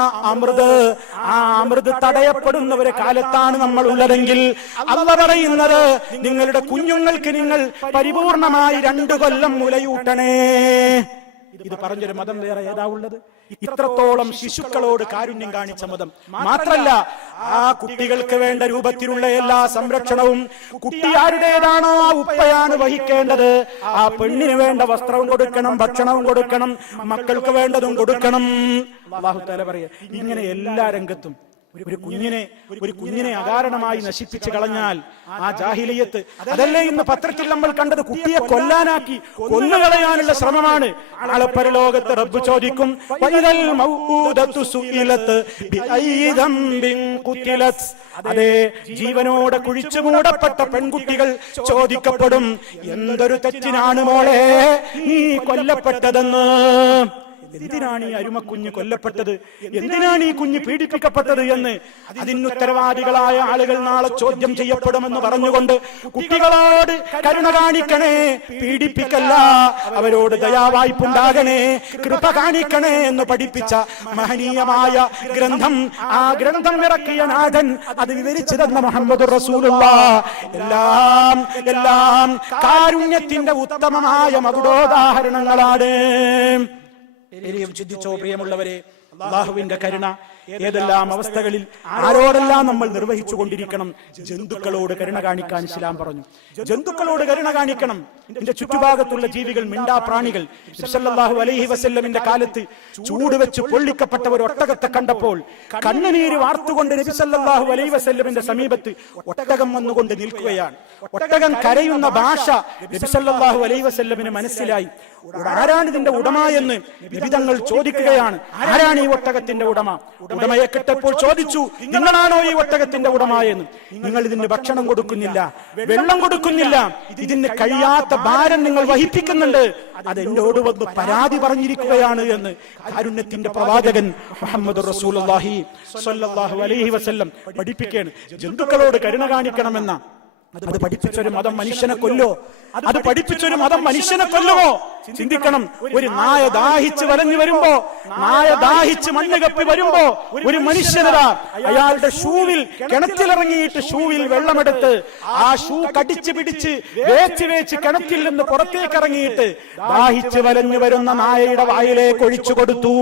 അമൃത് തടയപ്പെടുന്ന ഒരു കാലത്താണ് നമ്മൾ ഉള്ളതെങ്കിൽ അല്ലാഹു പറയുന്നത്, നിങ്ങളുടെ കുഞ്ഞുങ്ങൾക്ക് നിങ്ങൾ പരിപൂർണമായി 2 കൊല്ലം മുലയൂട്ടണേ. ഇത് പറഞ്ഞൊരു മതം വേറെ ഏതാ ഉള്ളത്? ഇത്രത്തോളം ശിശുക്കളോട് കാരുണ്യം കാണിച്ച മതം. മാത്രല്ല, ആ കുട്ടികൾക്ക് വേണ്ട രൂപത്തിലുള്ള എല്ലാ സംരക്ഷണവും കുട്ടി ആരുടേതാണോ ആ ഉപ്പയാണ് വഹിക്കേണ്ടത്. ആ പെണ്ണിന് വേണ്ട വസ്ത്രവും കൊടുക്കണം, ഭക്ഷണവും കൊടുക്കണം, മക്കൾക്ക് വേണ്ടതും കൊടുക്കണം. അല്ലാഹു തആല പറയാ, ഇങ്ങനെ എല്ലാ രംഗത്തും ഒരു കുഞ്ഞിനെ അകാരണമായി നശിപ്പിച്ചു കളഞ്ഞാൽ ആ ജാഹിലിയത്ത്, അതല്ലേ ഇന്ന് പത്രത്തിൽ നമ്മൾ കണ്ടത്, കുട്ടിയെ കൊല്ലാനാക്കി കൊന്നുകളയാനുള്ള ശ്രമമാണ്. നാളെ പരലോകത്ത് റബ്ബ് ചോദിക്കും, വഇദൽ മൗഊദതു സുഇലത് ബിഅയ്യി ദംബിൻ ഖുതിലത്. അതേ, ജീവനോടെ കുഴിച്ചു മൂടപ്പെട്ട പെൺകുട്ടികൾ ചോദിക്കപ്പെടും, എന്തൊരു തെറ്റിനാണ് മോളെ നീ കൊല്ലപ്പെട്ടതെന്ന്. എന്തിനാണ് ഈ അരുമക്കുഞ്ഞ് കൊല്ലപ്പെട്ടത്, എന്തിനാണ് ഈ കുഞ്ഞ് പീഡിപ്പിക്കപ്പെട്ടത് എന്ന് അതിനുത്തരവാദികളായ ആളുകൾ നാളെ ചോദ്യം ചെയ്യപ്പെടുമെന്ന് പറഞ്ഞുകൊണ്ട് കുട്ടികളോട് കരുണ കാണിക്കണേ, പീഡിപ്പിക്കല്ല, അവരോട് ദയാവായ്പുണ്ടാകണേ, കൃപ കാണിക്കണേ എന്ന് പഠിപ്പിച്ച മഹനീയമായ ഗ്രന്ഥം, ആ ഗ്രന്ഥം ഇറക്കിയ നാഥൻ, അത് വിവരിച്ചു തന്ന മുഹമ്മദുർ റസൂലുള്ളാഹ് എല്ലാം കാരുണ്യത്തിന്റെ ഉത്തമമായ മകുടോദാഹരണങ്ങളാണ്. ഇനിയും ചിന്തിച്ചോ പ്രിയമുള്ളവരെ, അല്ലാഹുവിന്റെ കരുണ ഏതെല്ലാം അവസ്ഥകളിൽ ആരോടെല്ലാം നമ്മൾ നിർവഹിച്ചു കൊണ്ടിരിക്കണം. ജന്തുക്കളോട് കരുണ കാണിക്കാൻ ഇസ്ലാം പറഞ്ഞു. ജന്തുക്കളോട് കരുണ കാണിക്കണം. എന്റെ ചുറ്റുഭാഗത്തുള്ള ജീവികൾ, മിണ്ടാ പ്രാണികൾ. സല്ലല്ലാഹു അലൈഹി വസല്ലമിന്റെ കാലത്ത് ചൂട് വെച്ച് പൊള്ളിക്കപ്പെട്ട ഒരു ഒട്ടകത്തെ കണ്ടപ്പോൾ കണ്ണുനീര് വാർത്തുകൊണ്ട് നബി സല്ലല്ലാഹു അലൈഹി വസല്ലമിന്റെ സമീപത്ത് ഒട്ടകം വന്നുകൊണ്ട് നിൽക്കുകയാണ്. ഒട്ടകം കരയുന്ന ഭാഷ നബി സല്ലല്ലാഹു അലൈഹി വസല്ലമിന് മനസ്സിലായി. ആരാണ് ഇതിന്റെ ഉടമ എന്ന് നബി തങ്ങൾ ചോദിക്കുകയാണ്. ആരാണ് ഈ ഒട്ടകത്തിന്റെ ഉടമ? ഉടമയെ കിട്ടപ്പോൾ ചോദിച്ചു, നിങ്ങളാണോ ഈ ഒട്ടകത്തിന്റെ ഉടമ എന്ന്? നിങ്ങൾ ഇതിന് ഭക്ഷണം കൊടുക്കുന്നില്ല, വെള്ളം കൊടുക്കുന്നില്ല, ഇതിന് കഴിയാത്ത ഭാരം നിങ്ങൾ വഹിപ്പിക്കുന്നുണ്ട്, അത് എന്നോട് വന്ന് പരാതി പറഞ്ഞിരിക്കുകയാണ് എന്ന് കാരുണ്യത്തിന്റെ പ്രവാചകൻ മുഹമ്മദ് റസൂലുള്ളാഹി സ്വല്ലല്ലാഹു അലൈഹി വസല്ലം പഠിപ്പിക്കുകയാണ്. ജന്തുക്കളോട് കരുണ കാണിക്കണമെന്ന അത് പഠിപ്പിച്ചൊരു മതം മനുഷ്യനെ കൊല്ലോ? അത് പഠിപ്പിച്ചൊരു മതം മനുഷ്യനെ കൊല്ലുമോ? ചിന്തിക്കണം. ഒരു നായ ദാഹിച്ച് വലഞ്ഞു വരുമ്പോ, നായ ദാഹിച്ച് മണ്ണ് കപ്പി വരുമ്പോ, ഒരു മനുഷ്യനതാ അയാളുടെ ഷൂവിൽ കിണറ്റിലിറങ്ങിയിട്ട് ഷൂവിൽ വെള്ളമെടുത്ത് ആ ഷൂ കടിച്ചു പിടിച്ച് വേച്ച് കിണറ്റിൽ നിന്ന് പുറത്തേക്ക് ഇറങ്ങിയിട്ട് ദാഹിച്ച് വലഞ്ഞു വരുന്ന നായയുടെ വായിലേക്ക് ഒഴിച്ചു കൊടുത്തു.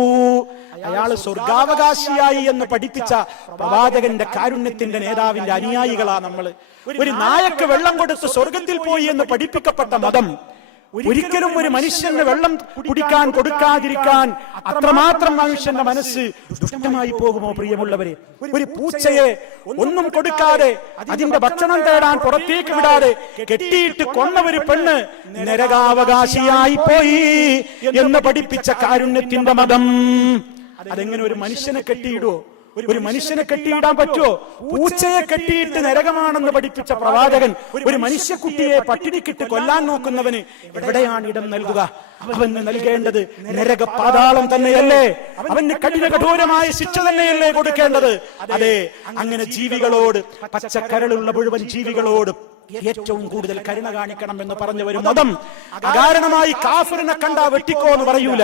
അയാൾ സ്വർഗാവകാശിയായി എന്ന് പഠിപ്പിച്ച പ്രവാചകന്റെ കാരുണ്യത്തിന്റെ നേതാവിന്റെ അനുയായികളാ നമ്മള്. ഒരു നായക്ക് വെള്ളം കൊടുത്ത് സ്വർഗത്തിൽ പോയി എന്ന് പഠിപ്പിക്കപ്പെട്ട മതം ഒരിക്കലും ഒരു മനുഷ്യന് വെള്ളം കുടിക്കാൻ കൊടുക്കാതിരിക്കാൻ അത്രമാത്രം മനുഷ്യന്റെ മനസ്സ് ദുഷ്ടമായി പോകുമോ പ്രിയമുള്ളവരെ? ഒരു പൂച്ചയെ ഒന്നും കൊടുക്കാതെ അതിന്റെ ഭക്ഷണം തേടാൻ പുറത്തേക്ക് വിടാതെ കെട്ടിയിട്ട് കൊന്ന ഒരു പെണ്ണ് നരകാവകാശിയായി പോയി എന്ന് പഠിപ്പിച്ച കാരുണ്യത്തിന്റെ മതം. അതെങ്ങനെ ഒരു മനുഷ്യനെ കെട്ടിയിടുവോ? ഒരു മനുഷ്യനെ കെട്ടിയിടാൻ പറ്റുമോ? പൂച്ചയെ കെട്ടിയിട്ട് നരകമാണെന്ന് പഠിപ്പിച്ച പ്രവാചകൻ ഒരു മനുഷ്യക്കുട്ടിയെ പട്ടിണിക്കിട്ട് കൊല്ലാൻ നോക്കുന്നവന് എവിടെയാണ് ഇടം നൽകുക? അവന് നൽകേണ്ടത് നരക പാതാളം തന്നെയല്ലേ? അവന് കഠോരമായ ശിക്ഷ തന്നെയല്ലേ കൊടുക്കേണ്ടത്? അതെ, അങ്ങനെ ജീവികളോട്, പച്ചക്കരളുള്ള മുഴുവൻ ജീവികളോട് ഏറ്റവും കൂടുതൽ കരുണ കാണിക്കണം എന്ന് പറഞ്ഞു വരും മതം. അകാരണമായി കാഫിറിനെ കണ്ടാ വെട്ടിക്കോ എന്ന് പറയൂല.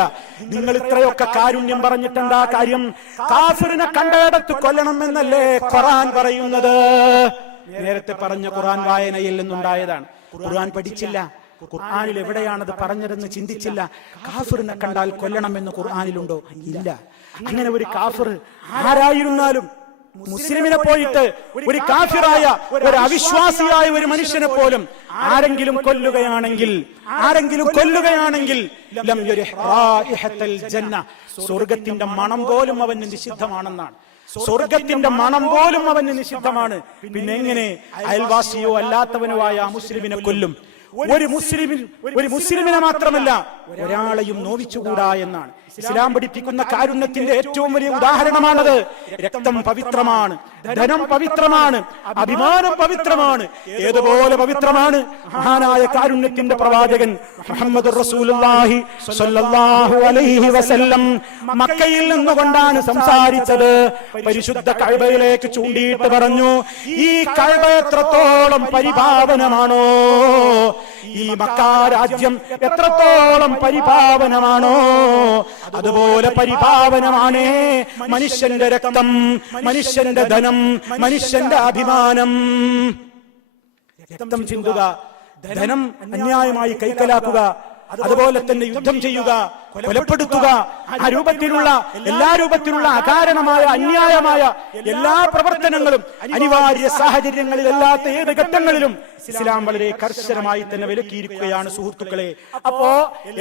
നിങ്ങൾ ഇത്രയൊക്കെ കാരുണ്യം പറഞ്ഞിട്ടെന്താ കാര്യം? കാഫിറിനെ കണ്ടയിടത്ത് കൊല്ലണം എന്നല്ലേ ഖുർആൻ പറയുന്നത്? നേരത്തെ പറഞ്ഞ ഖുർആൻ വായനയിൽ നിന്നുണ്ടായതാണ്. ഖുർആൻ പഠിച്ചില്ല, ഖുർആനിൽ എവിടെയാണത് പറഞ്ഞതെന്ന് ചിന്തിച്ചില്ല. കാഫിറിനെ കണ്ടാൽ കൊല്ലണമെന്ന് ഖുർആനിലുണ്ടോ? ഇല്ല. അങ്ങനെ ഒരു കാഫിർ ആരായിരുന്നാലും മുസ്ലിമിനെ പോയിട്ട് ഒരു കാഫിറായ, ഒരു അവിശ്വാസിയായ ഒരു മനുഷ്യനെ പോലും ആരെങ്കിലും കൊല്ലുകയാണെങ്കിൽ ലം യരിഹ് റായിഹത്തൽ ജന്ന, സ്വർഗത്തിന്റെ മണം പോലും അവന് നിഷിദ്ധമാണെന്നാണ്. സ്വർഗത്തിന്റെ മണം പോലും അവന് നിഷിദ്ധമാണ്. പിന്നെ എങ്ങനെ അയൽവാസിയോ അല്ലാത്തവനോ ആയ മുസ്ലിമിനെ കൊല്ലും? ഒരു മുസ്ലിമിനെ മാത്രമല്ല ഒരാളെയും നോവിച്ചുകൂടാ എന്നാണ് ഇസ്ലാം പഠിപ്പിക്കുന്ന കാരുണ്യത്തിന്റെ ഏറ്റവും വലിയ ഉദാഹരണമാണത്. രക്തം പവിത്രമാണ്, ധനം പവിത്രമാണ്, അഭിമാനം പവിത്രമാണ്. ഏതുപോലെ പവിത്രമാണ് മഹാനായ കാരുണ്യത്തിന്റെ പ്രവാചകൻ മുഹമ്മദ് റസൂലുള്ളാഹി സ്വല്ലല്ലാഹു അലൈഹി വസല്ലം മക്കയിൽ നിന്നുകൊണ്ടാണ് സംസാരിച്ചത്. പരിശുദ്ധ കഅബയിലേക്ക് ചൂണ്ടിയിട്ട് പറഞ്ഞു, ഈ കഅബ എത്രത്തോളം പരിപാവനമാണോ, ഈ മക്ക രാജ്യം എത്രത്തോളം പരിപാവനമാണോ, അതുപോലെ പരിപാവനമാണ് മനുഷ്യന്റെ രക്തം, മനുഷ്യന്റെ ധനം, മനുഷ്യന്റെ അഭിമാനം. രക്തം ചിന്തുക, ധനം അന്യായമായി കൈക്കലാക്കുക, അതുപോലെ തന്നെ യുദ്ധം ചെയ്യുക, കൊലപ്പെടുത്തുക, ആ രൂപത്തിലുള്ള എല്ലാ രൂപത്തിലുള്ള അകാരണമായ അന്യായമായ എല്ലാ പ്രവർത്തനങ്ങളും അനിവാര്യ സാഹചര്യങ്ങളിൽ അല്ലാത്ത ഏത് ഘട്ടങ്ങളിലും ഇസ്ലാം വളരെ കർശനമായി തന്നെ വിലക്കിയിരിക്കുകയാണ് സുഹൃത്തുക്കളെ. അപ്പോ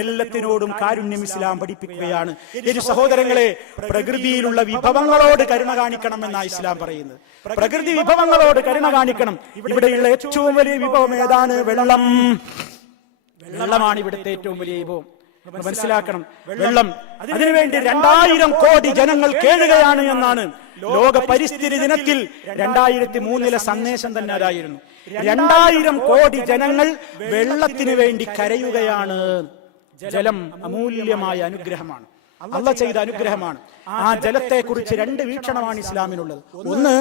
എല്ലാത്തിനോടും കാരുണ്യം ഇസ്ലാം പഠിപ്പിക്കുകയാണ്. ഈ സഹോദരങ്ങളെ, പ്രകൃതിയിലുള്ള വിഭവങ്ങളോട് കരുണ കാണിക്കണമെന്നാണ് ഇസ്ലാം പറയുന്നത്. പ്രകൃതി വിഭവങ്ങളോട് കരുണ കാണിക്കണം. ഇവിടെയുള്ള ഏറ്റവും വലിയ വിഭവം ഏതാണ്? വെള്ളമാണ് ഇവിടുത്തെ ഏറ്റവും വലിയ വിഭവം. മനസ്സിലാക്കണം, വെള്ളം. അതിനുവേണ്ടി 2000 കോടി ജനങ്ങൾ കേഴുകയാണ് എന്നാണ് ലോക പരിസ്ഥിതി ദിനത്തിൽ 2003 സന്ദേശം തന്നെ അതായിരുന്നു. 2000 കോടി ജനങ്ങൾ വെള്ളത്തിന് വേണ്ടി കരയുകയാണ്. ജലം അമൂല്യമായ അനുഗ്രഹമാണ്. അള്ളാഹ് ചെയ്ത അനുഗ്രഹമാണ്. ആ ജലത്തെ കുറിച്ച് രണ്ട് വീക്ഷണമാണ് ഇസ്ലാമിനുള്ളത്. ഒന്ന്,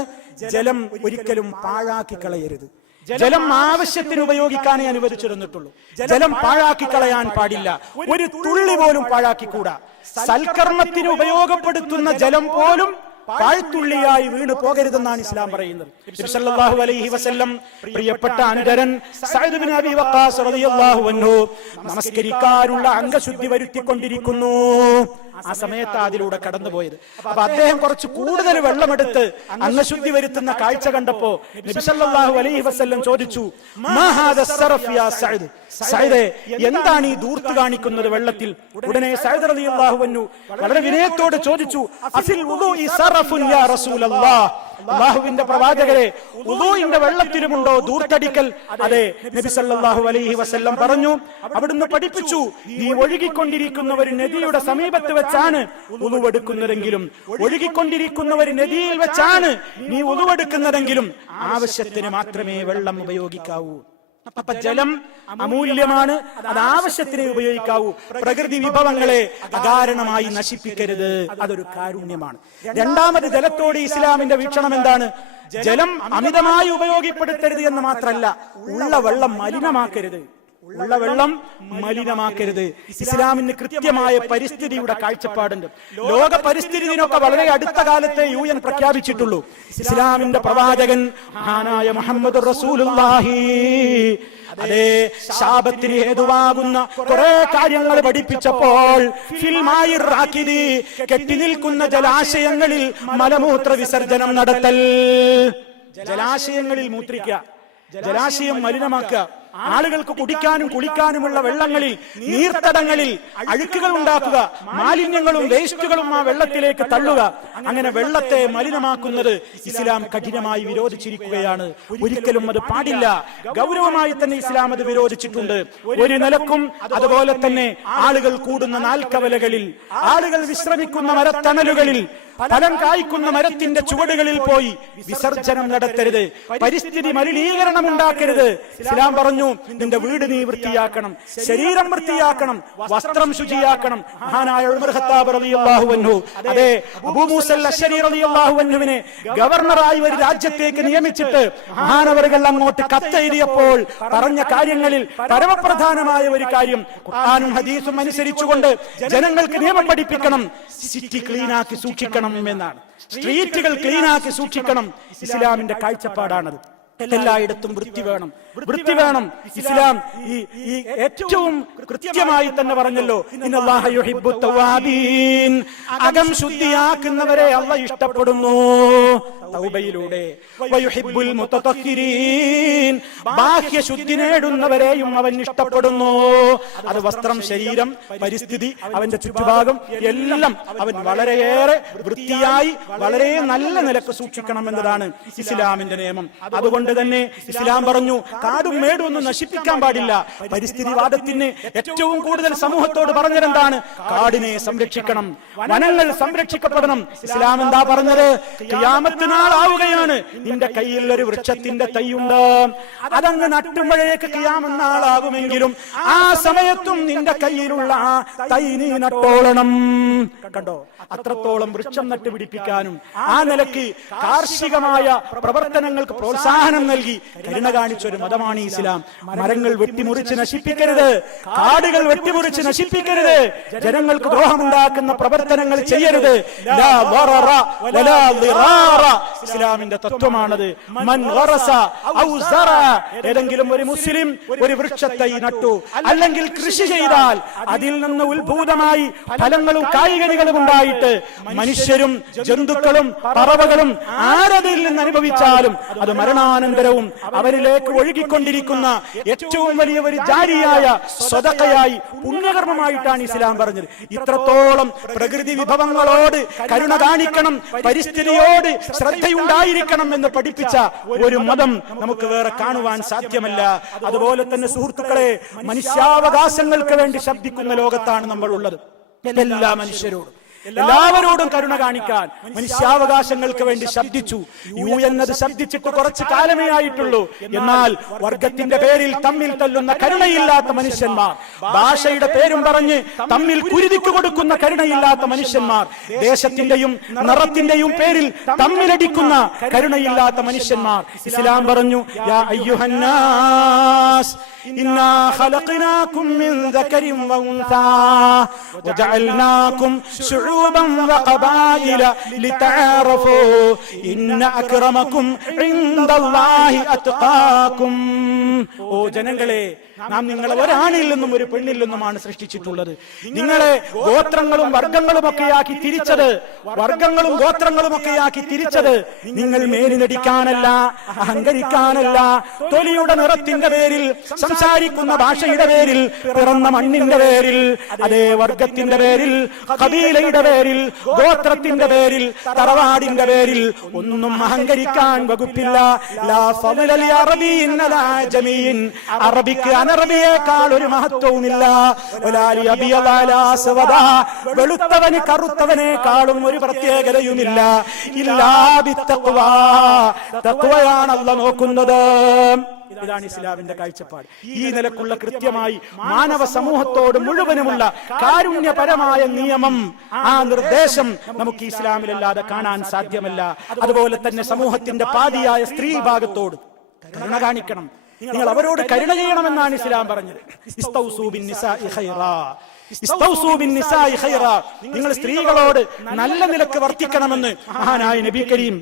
ജലം ഒരിക്കലും പാഴാക്കി കളയരുത്. ജലം ആവശ്യത്തിന് ഉപയോഗിക്കാനേ അനുവദിച്ചിരുന്നിട്ടുള്ളൂ. ജലം പാഴാക്കി കളയാൻ പാടില്ല, ഒരു തുള്ളി പോലും പാഴാക്കിക്കൂടാ. സൽക്കർമ്മത്തിന് ഉപയോഗപ്പെടുത്തുന്ന ജലം പോലും പാഴ്ത്തുള്ളിയായി വീണ് പോകരുതെന്നാണ് ഇസ്ലാം പറയുന്നത്. നബി സല്ലല്ലാഹു അലൈഹി വസല്ലം പ്രിയപ്പെട്ട അനുചരൻ സഅദ് ബിൻ അബി വഖാസ് റളിയല്ലാഹു അൻഹു നമസ്കരിക്കാനുള്ള അംഗശുദ്ധി വരുത്തിക്കൊണ്ടിരിക്കുന്നു. ആ സമയത്ത് അതിലൂടെ കടന്നുപോയത്. അപ്പൊ അദ്ദേഹം കുറച്ച് കൂടുതൽ വെള്ളമെടുത്ത് അംഗശുദ്ധി വരുത്തുന്ന കാഴ്ച കണ്ടപ്പോ നബി സല്ലല്ലാഹു അലൈഹി വസല്ലം ചോദിച്ചു, മാ ഹാദാ സറഫ് യാ സഅദ്, സഅദേ എന്താണ് ഈ ദൂർത്ത് കാണിക്കുന്നത് വെള്ളത്തിൽ? ഉടനെ സഅദ് റളിയല്ലാഹു അൻഹു വളരെ വിനയത്തോടെ ചോദിച്ചു, അഫിൽ വുദൂഇ സറഫുൻ യാ റസൂലല്ലാഹ്, അല്ലാഹുവിന്റെ പ്രവാചകരെ, വുദൂഇന്റെ വെള്ളത്തിലുമുണ്ടോ ദൂർത്തടിക്കൽ? അതെ, നബി സല്ലല്ലാഹു അലൈഹി വസല്ലം പറഞ്ഞു, അവിടുന്ന് പഠിപ്പിച്ചു, നീ ഒഴുകിക്കൊണ്ടിരിക്കുന്ന ഒരു നദിയുടെ സമീപത്ത് വെച്ചാണ് വുദൂവെടുക്കുന്നതെങ്കിലും, ഒഴുകിക്കൊണ്ടിരിക്കുന്ന ഒരു നദിയിൽ വെച്ചാണ് നീ വുദൂവെടുക്കുന്നതെങ്കിലും ആവശ്യത്തിന് മാത്രമേ വെള്ളം ഉപയോഗിക്കാവൂ. അപ്പൊ ജലം അമൂല്യമാണ്, അത് ആവശ്യത്തിനേ ഉപയോഗിക്കാവൂ. പ്രകൃതി വിഭവങ്ങളെ അകാരണമായി നശിപ്പിക്കരുത്, അതൊരു കാരുണ്യമാണ്. രണ്ടാമത്, ജലത്തോട് ഇസ്ലാമിന്റെ വീക്ഷണം എന്താണ്? ജലം അമിതമായി ഉപയോഗപ്പെടുത്തരുത് എന്ന് മാത്രമല്ല, ഉള്ള വെള്ളം മലിനമാക്കരുത്. ഉള്ള വെള്ളം മലിനമാക്കരുത്. ഇസ്ലാമിന് കൃത്യമായ പരിസ്ഥിതിയുടെ കാഴ്ചപ്പാടുണ്ട്. ലോക പരിസ്ഥിതി ദിനമൊക്കെ വളരെ അടുത്ത കാലത്തെ UN പ്രഖ്യാപിച്ചിട്ടുള്ളൂ. ഇസ്ലാമിന്റെ പ്രവാചകൻ മഹാനായ മുഹമ്മദ് റസൂലുള്ളാഹി അതേ ശാപത്തിന് ഹേതുവാകുന്ന കുറെ കാര്യങ്ങൾ പഠിപ്പിച്ചപ്പോൾ കെട്ടി നിൽക്കുന്ന ജലാശയങ്ങളിൽ മലമൂത്ര വിസർജനം നടത്തൽ, ജലാശയങ്ങളിൽ മൂത്രിക്കുക, ജലാശയം മലിനമാക്കുക, ആളുകൾക്ക് കുടിക്കാനും കുളിക്കാനുമുള്ള വെള്ളങ്ങളിൽ, നീർത്തടങ്ങളിൽ അഴുക്കുകൾ ഉണ്ടാക്കുക, മാലിന്യങ്ങളും വേസ്റ്റുകളും ആ വെള്ളത്തിലേക്ക് തള്ളുക, അങ്ങനെ വെള്ളത്തെ മലിനമാക്കുന്നത് ഇസ്ലാം കഠിനമായി വിരോധിച്ചിരിക്കുകയാണ്. ഒരിക്കലും അത് പാടില്ല. ഗൗരവമായി തന്നെ ഇസ്ലാം അത് വിരോധിച്ചിട്ടുണ്ട്. ഒരു നിലക്കും അതുപോലെ തന്നെ ആളുകൾ കൂടുന്ന നാൽക്കവലകളിൽ, ആളുകൾ വിശ്രമിക്കുന്ന മരത്തണലുകളിൽ, ഫലം കായ്ക്കുന്ന മരത്തിന്റെ ചുവടുകളിൽ പോയി വിസർജനം നടത്തരുത്, പരിസ്ഥിതി മലിനീകരണം ഉണ്ടാക്കരുത്. ഇസ്ലാം പറഞ്ഞു, നിന്റെ വീട് നീ വൃത്തിയാക്കണം, ശരീരം വൃത്തിയാക്കണം, വസ്ത്രം ശുചിയാക്കണം. മഹാനായ ഉമർ ഖത്താബ് റളിയല്ലാഹു അൻഹു, അതെ, അബൂ മൂസൽ അശ്അരി റളിയല്ലാഹു അൻഹുവിനെ ഗവർണറായി ഒരു രാജ്യത്തേക്ക് നിയമിച്ചിട്ട് മഹാനവറുകൾ അങ്ങോട്ട് കത്തെഴുതിയപ്പോൾ പറഞ്ഞ കാര്യങ്ങളിൽ പരമപ്രധാനമായ ഒരു കാര്യം, ഖുർആനും ഹദീസും അനുസരിച്ചുകൊണ്ട് ജനങ്ങൾക്ക് നിയമം പഠിപ്പിക്കണം, സിറ്റി ക്ലീനാക്കി സൂക്ഷിക്കണം എന്നാണ്. സ്ട്രീറ്റുകൾ ക്ലീനാക്കി സൂക്ഷിക്കണം. ഇസ്ലാമിന്റെ കാഴ്ചപ്പാടാണത്. എല്ലായിടത്തും വൃത്തി വേണം, വൃത്തി വേണം. ഇസ്ലാം ഈ ഏറ്റവും കൃത്യമായി തന്നെ പറഞ്ഞല്ലോ, ഇന്നല്ലാഹ യുഹിബ്ബു തവ്വാബീൻ, അകം ശുദ്ധിയാക്കുന്നവരെ അല്ലാഹ് ഇഷ്ടപ്പെടുന്നു തൗബയിലൂടെ, വയുഹിബ്ബുൽ മുതതഹിരീൻ, ബാഹ്യ ശുദ്ധി നേടുന്നവരെയും അവൻ ഇഷ്ടപ്പെടുന്നു. അത് വസ്ത്രം, ശരീരം, പരിസ്ഥിതി, അവന്റെ ചുറ്റുഭാഗം എല്ലാം അവൻ വളരെയേറെ വൃത്തിയായി വളരെ നല്ല നിലക്ക് സൂക്ഷിക്കണം എന്നതാണ് ഇസ്ലാമിന്റെ നിയമം. അതുകൊണ്ട് തന്നെ ഇസ്ലാം പറഞ്ഞു, കാടും മേടും ഒന്നും നശിപ്പിക്കാൻ പാടില്ല. പരിസ്ഥിതിവാദത്തിന് ഏറ്റവും കൂടുതൽ സമൂഹത്തോട് പറഞ്ഞതെന്താണ്? കാടിനെ സംരക്ഷിക്കണം, വനങ്ങൾ സംരക്ഷിക്കപ്പെടണം. ഇസ്ലാം എന്താ പറഞ്ഞത്? ഖിയാമത്ത് നാളാവുകയാണ്, നിന്റെ കയ്യിൽ ഒരു വൃക്ഷത്തിന്റെ തൈയുണ്ട്, അതങ്ങ് നട്ടുമ്പോഴേക്ക് ഖിയാമത്ത് നാളാകുമെങ്കിലും ആ സമയത്തും നിന്റെ കയ്യിലുള്ള ആ തൈ നീ നട്ടോളണം. കണ്ടോ, അത്രത്തോളം വൃക്ഷം നട്ടുപിടിപ്പിക്കാനും ആ നിലയ്ക്ക് കാർഷികമായ പ്രവർത്തനങ്ങൾക്ക് പ്രോത്സാഹനം നൽകി കരുണ കാണിച്ചൊരു മതമാണ് ഇസ്ലാം. മരങ്ങൾ വെട്ടിമുറിച്ച് നശിപ്പിക്കരുത്, കാടുകൾ വെട്ടിമുറിച്ച് നശിപ്പിക്കരുത്, ജനങ്ങൾക്ക് ദ്രോഹമുണ്ടാക്കുന്ന പ്രവർത്തനങ്ങൾ ചെയ്യരുത്. ലാ ളററ വലാ ളിറാറ, ഇസ്ലാമിന്റെ തത്വമാണത്. മൻ ഗറസ ഔ സറ, ഏതെങ്കിലും ഒരു മുസ്ലിം ഒരു വൃക്ഷത്തൈ നട്ടു അല്ലെങ്കിൽ കൃഷി ചെയ്താൽ അതിൽ നിന്ന് ഉത്ഭൂതമായി ഫലങ്ങളും കായ്കനികളും ഉണ്ടായിട്ട് മനുഷ്യരും ജന്തുക്കളും പറവകളും ആരതിൽ നിന്ന് അനുഭവിച്ചാലും അത് മരണാനന്തരവും അവരിലേക്ക് ഒഴുകിക്കൊണ്ടിരിക്കുന്ന ഏറ്റവും വലിയ ഒരു ജാരിയായ സ്വതക്കയായി പുണ്യകർമ്മമായിട്ടാണ് ഇസ്ലാം പറഞ്ഞത്. ഇത്രത്തോളം പ്രകൃതി വിഭവങ്ങളോട് കരുണ കാണിക്കണം, പരിസ്ഥിതിയോട് ശ്രദ്ധയുണ്ടായിരിക്കണം എന്ന് പഠിപ്പിച്ച ഒരു മതം നമുക്ക് വേറെ കാണുവാൻ സാധ്യമല്ല. അതുപോലെ തന്നെ സുഹൃത്തുക്കളെ, മനുഷ്യാവകാശങ്ങൾക്ക് വേണ്ടി ശബ്ദിക്കുന്ന ലോകത്താണ് നമ്മൾ ഉള്ളത്. എല്ലാ മനുഷ്യരോടും എല്ലാവരോടും കരുണ കാണിക്കാൻ മനുഷ്യാവകാശങ്ങൾക്ക് വേണ്ടി ശബ്ദിച്ചു. UN അത് ശബ്ദിച്ചിട്ട് കുറച്ച് കാലമേ ആയിട്ടുള്ളൂ. എന്നാൽ വർഗത്തിന്റെ പേരിൽ തമ്മിൽ തല്ലുന്ന കരുണയില്ലാത്ത മനുഷ്യന്മാർ, ഭാഷയുടെ പേരും പറഞ്ഞ് തമ്മിൽ കുരുതിക്ക് കൊടുക്കുന്ന കരുണയില്ലാത്ത മനുഷ്യന്മാർ, ദേശത്തിന്റെയും നിറത്തിന്റെയും പേരിൽ തമ്മിലടിക്കുന്ന കരുണയില്ലാത്ത മനുഷ്യന്മാർ, ഇസ്ലാം പറഞ്ഞു യാ അയ്യുഹന്നാസ് ഇന്നാ ഖലഖനാകും മിൻ ദകരിൻ വ ഉൻസാ വജഅൽനാകും ശുഊബൻ വഖബായില ലിതഅറഫൂ ഇന്ന അക്രമകും ഇൻദല്ലാഹി അത്ഖാകും. ഓ ജനങ്ങളെ, നാം നിങ്ങളെ ഒരാണിൽ നിന്നും ഒരു പെണ്ണിൽ നിന്നുമാണ് സൃഷ്ടിച്ചിട്ടുള്ളത്. നിങ്ങളെ ഗോത്രങ്ങളും വർഗങ്ങളും ഒക്കെയാക്കി തിരിച്ചത് നിങ്ങൾ മേലിനടിക്കാനല്ല, അഹങ്കരിക്കാനല്ല, തൊലിയുടെ നിറത്തിന്റെ പേരിൽ, സംസാരിക്കുന്ന ഭാഷയുടെ പേരിൽ, പിറന്ന മണ്ണിന്റെ പേരിൽ, അതേ വർഗത്തിന്റെ പേരിൽ, കബീലയുടെ പേരിൽ, ഗോത്രത്തിന്റെ പേരിൽ, തറവാടിന്റെ പേരിൽ ഒന്നും അഹങ്കരിക്കാൻ വകുപ്പില്ല. ലാ ഫളല ലി അറബിയിൻ അലാ അജമിയിൻ, അറബിക്ക് അനറബിയേക്കാൾ ഒരു മഹത്വവുമില്ല. വെളുത്തവന് കറുത്തവനേക്കാളും ഒരു പ്രത്യേകതയുമില്ല. തഖ്വയാണ് അല്ലാഹു നോക്കുന്നത്. ഇതാണ് ഇസ്ലാമിന്റെ കാഴ്ചപ്പാട്. ഈ നിലക്കുള്ള കൃത്യമായി മാനവ സമൂഹത്തോട് മുഴുവനുമുള്ള കാരുണ്യപരമായ നിയമം, ആ നിർദ്ദേശം നമുക്ക് ഇസ്ലാമിലല്ലാതെ കാണാൻ സാധ്യമല്ല. അതുപോലെ തന്നെ സമൂഹത്തിന്റെ പാതിയായ സ്ത്രീ ഭാഗത്തോട് കരുണ കാണിക്കണം. നിങ്ങൾ അവരോട് കരുണ ചെയ്യണമെന്നാണ് ഇസ്ലാം പറഞ്ഞത്. നിങ്ങൾ സ്ത്രീകളോട് നല്ല നിലക്ക് വർത്തിക്കണമെന്ന് മഹാനായ നബി കരീം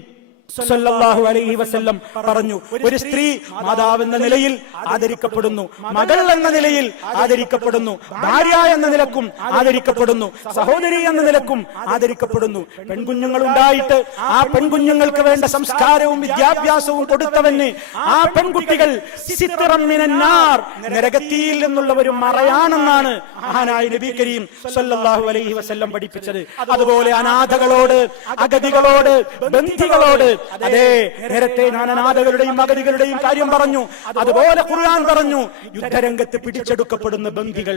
സല്ലല്ലാഹു അലൈഹി വസല്ലം പറഞ്ഞു. ഒരു സ്ത്രീ മാതാവെന്ന നിലയിൽ ആദരിക്കപ്പെടുന്നു, മകൾ എന്ന നിലയിൽ ആദരിക്കപ്പെടുന്നു, ഭാര്യ എന്ന നിലക്കും ആദരിക്കപ്പെടുന്നു, സഹോദരി എന്ന നിലക്കും ആദരിക്കപ്പെടുന്നു. പെൺകുഞ്ഞുങ്ങൾ ഉണ്ടായിട്ട് ആ പെൺകുഞ്ഞുങ്ങൾക്ക് വേണ്ട സംസ്കാരവും വിദ്യാഭ്യാസവും കൊടുത്തവന് ആ പെൺകുട്ടികൾ സിത്റൻ മിനന്നാർ, നരകത്തിയിൽ നിന്നുള്ള ഒരു മറയാണെന്നാണ് മഹാനായ നബി കരീം സല്ലല്ലാഹു അലൈഹി വസല്ലം പഠിപ്പിച്ചത്. അതുപോലെ അനാഥകളോട്, അഗതികളോട്, ബന്ധികളോട്, അതെ നേരത്തെ ഞാൻ അനാഥകളുടെയും അഗതികളുടെയും കാര്യം പറഞ്ഞു. അതുപോലെ ഖുർആൻ പറഞ്ഞു, യുദ്ധരംഗത്ത് പിടിച്ചെടുക്കപ്പെടുന്ന ബന്ദികൾ,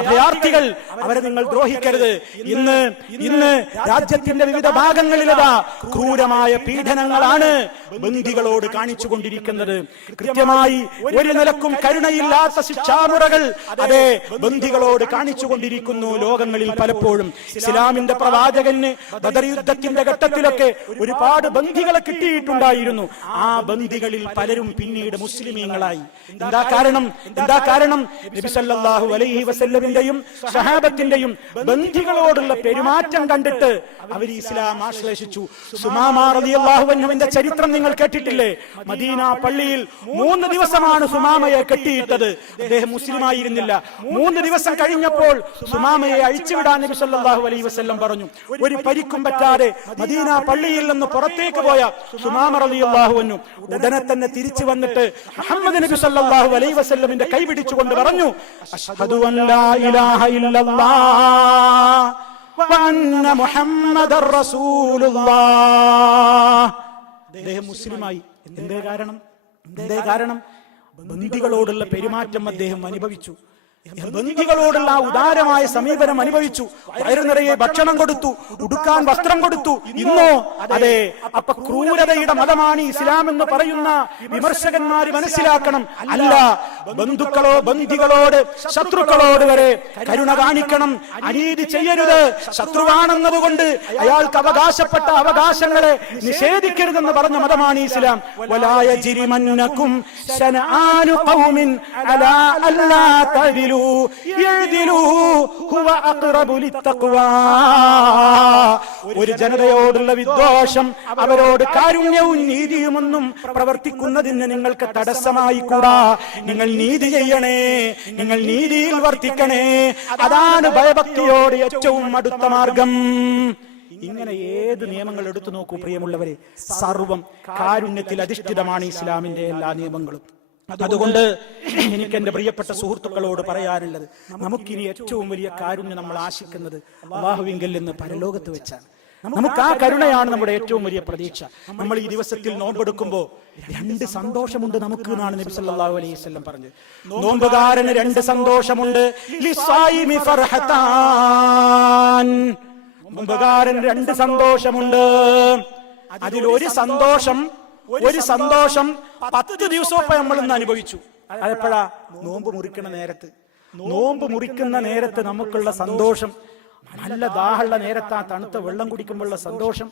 അഭയാർത്ഥികൾ, അവരെ നിങ്ങൾ ദ്രോഹിക്കരുത്. ഇന്ന് രാജ്യത്തിന്റെ വിവിധ ഭാഗങ്ങളിലതാ ക്രൂരമായ പീഡനങ്ങളാണ് ബന്ദികളോട് കാണിച്ചുകൊണ്ടിരിക്കുന്നത്. കൃത്യമായി ഒരു നിലക്കും കരുണയില്ലാത്ത ശിക്ഷാമുറകൾ അതെ ബന്ദികളോട് കാണിച്ചുകൊണ്ടിരിക്കുന്നു ലോകങ്ങളിൽ പലപ്പോഴും. ഇസ്ലാമിന്റെ പ്രവാചകന് ബദർ യുദ്ധത്തിന്റെ ഘട്ടത്തിലൊക്കെ ഒരുപാട് ബന്ദികളെ കിട്ടിയിട്ടുണ്ടായിരുന്നു. ആ ബന്ദികളിൽ പലരും പിന്നീട് മുസ്ലിമീങ്ങളായി. എന്താ കാരണം? നബി സല്ലല്ലാഹു അലൈഹി വസല്ലമിന്റെയും സഹാബത്തിന്റെയും ബന്ദികളോടുള്ള പെരുമാറ്റം കണ്ടിട്ട് അവർ ഇസ്ലാം ആശ്ലേഷിച്ചു. സുമാമ റളിയല്ലാഹു അൻഹുവിന്റെ ചരിത്രം നിങ്ങൾ കേട്ടിട്ടില്ലേ? മദീന പള്ളിയിൽ 3 ദിവസമാണ് സുമാമയെ കെട്ടിയിട്ടത്. അദ്ദേഹം മുസ്ലിമായിരുന്നില്ല. 3 ദിവസം കഴിഞ്ഞപ്പോൾ സുമാമയെ അഴിച്ചുവിടാൻ നബി സല്ലല്ലാഹു അലൈഹി വസല്ലം പറഞ്ഞു. ഒരു പരിക്കും പറ്റാതെ മദീന പള്ളിയിൽ നിന്ന് പുറത്തേക്ക് പോയ സുമാമ റളിയല്ലാഹു അൻഹു ഉടനെ തന്നെ തിരിച്ചു വന്നിട്ട് മുഹമ്മദ് നബി സല്ലല്ലാഹു അലൈഹി വസല്ലമിന്റെ കൈ പിടിച്ചുകൊണ്ട് പറഞ്ഞു, അഷ്ഹദു അൻ ലാ ഇലാഹ ഇല്ലല്ലാഹ് വ അന്ന മുഹമ്മദർ റസൂലുള്ളാഹ്. അദ്ദേഹം മുസ്ലിമായി. എന്തേ കാരണം? ബന്ദികളോടുള്ള പെരുമാറ്റം അദ്ദേഹം അനുഭവിച്ചു. ബന്ദികളോടുള്ള ആ ഉദാരമായ സമീപനം അനുഭവിച്ചു. വയറു നിറയെ ഭക്ഷണം കൊടുത്തു, ഉടുക്കാൻ വസ്ത്രം കൊടുത്തു. ഇന്നോ അതെ, അപ്പൊ ക്രൂരതയുടെ മതമാണ് ഇസ്ലാം എന്ന് പറയുന്ന വിമർശകന്മാര് മനസ്സിലാക്കണം. അല്ല, ബന്ദികളോട്, ശത്രുക്കളോട് വരെ കരുണ കാണിക്കണം. അനീതി ചെയ്യരുത്. ശത്രുവാണെന്നതുകൊണ്ട് അയാൾക്ക് അവകാശപ്പെട്ട അവകാശങ്ങളെ നിഷേധിക്കരുതെന്ന് പറഞ്ഞ മതമാണ് ഇസ്ലാം. വലാ യജ്രിമന്നകും ശനആനു ഖൗമിൻ അലാ അല്ലാ തഅദിലു ഒരു ജനതയോടുള്ള വിദ്വേഷം, അവരോട് കാരുണ്യവും നീതിയുമൊന്നും പ്രവർത്തിക്കുന്നതിന് നിങ്ങൾക്ക് തടസ്സമായി കൂടാ. നിങ്ങൾ നീതി ചെയ്യണേ, നിങ്ങൾ നീതിയിൽ വർത്തിക്കണേ. അതാണ് ഭയഭക്തിയോട് ഏറ്റവും അടുത്ത മാർഗം. ഇങ്ങനെ ഏത് നിയമങ്ങൾ എടുത്തു നോക്കൂ പ്രിയമുള്ളവരെ, സർവം കാരുണ്യത്തിൽ അധിഷ്ഠിതമാണ് ഇസ്ലാമിന്റെ എല്ലാ നിയമങ്ങളും. അതുകൊണ്ട് എനിക്ക് എന്റെ പ്രിയപ്പെട്ട സുഹൃത്തുക്കളോട് പറയാനുള്ളത്, നമുക്കിനി ഏറ്റവും വലിയ കാരുണ്യം നമ്മൾ ആശിക്കുന്നത് അല്ലാഹുവിങ്കൽ നിന്ന് പരലോകത്ത് വെച്ചാണ്. നമുക്ക് ആ കരുണയാണ് നമ്മുടെ ഏറ്റവും വലിയ പ്രതീക്ഷ. നമ്മൾ ഈ ദിവസത്തിൽ നോമ്പെടുക്കുമ്പോൾ 2 സന്തോഷമുണ്ട് നമുക്ക് എന്നാണ് നബി സല്ലല്ലാഹു അലൈഹി വസല്ലം പറഞ്ഞത്. നോമ്പുകാരന് 2 സന്തോഷമുണ്ട്. ലിസായിമി ഫർഹതാൻ, നോമ്പുകാരൻ 2 സന്തോഷമുണ്ട്. അതിലൊരു സന്തോഷം 10 ദിവസമൊപ്പം നമ്മൾ ഇന്ന് അനുഭവിച്ചു. അതെപ്പോഴാ? നോമ്പ് മുറിക്കുന്ന നേരത്ത് നമുക്കുള്ള സന്തോഷം, നല്ല ദാഹമുള്ള നേരത്ത് ആ തണുത്ത വെള്ളം കുടിക്കുമ്പോഴുള്ള സന്തോഷം,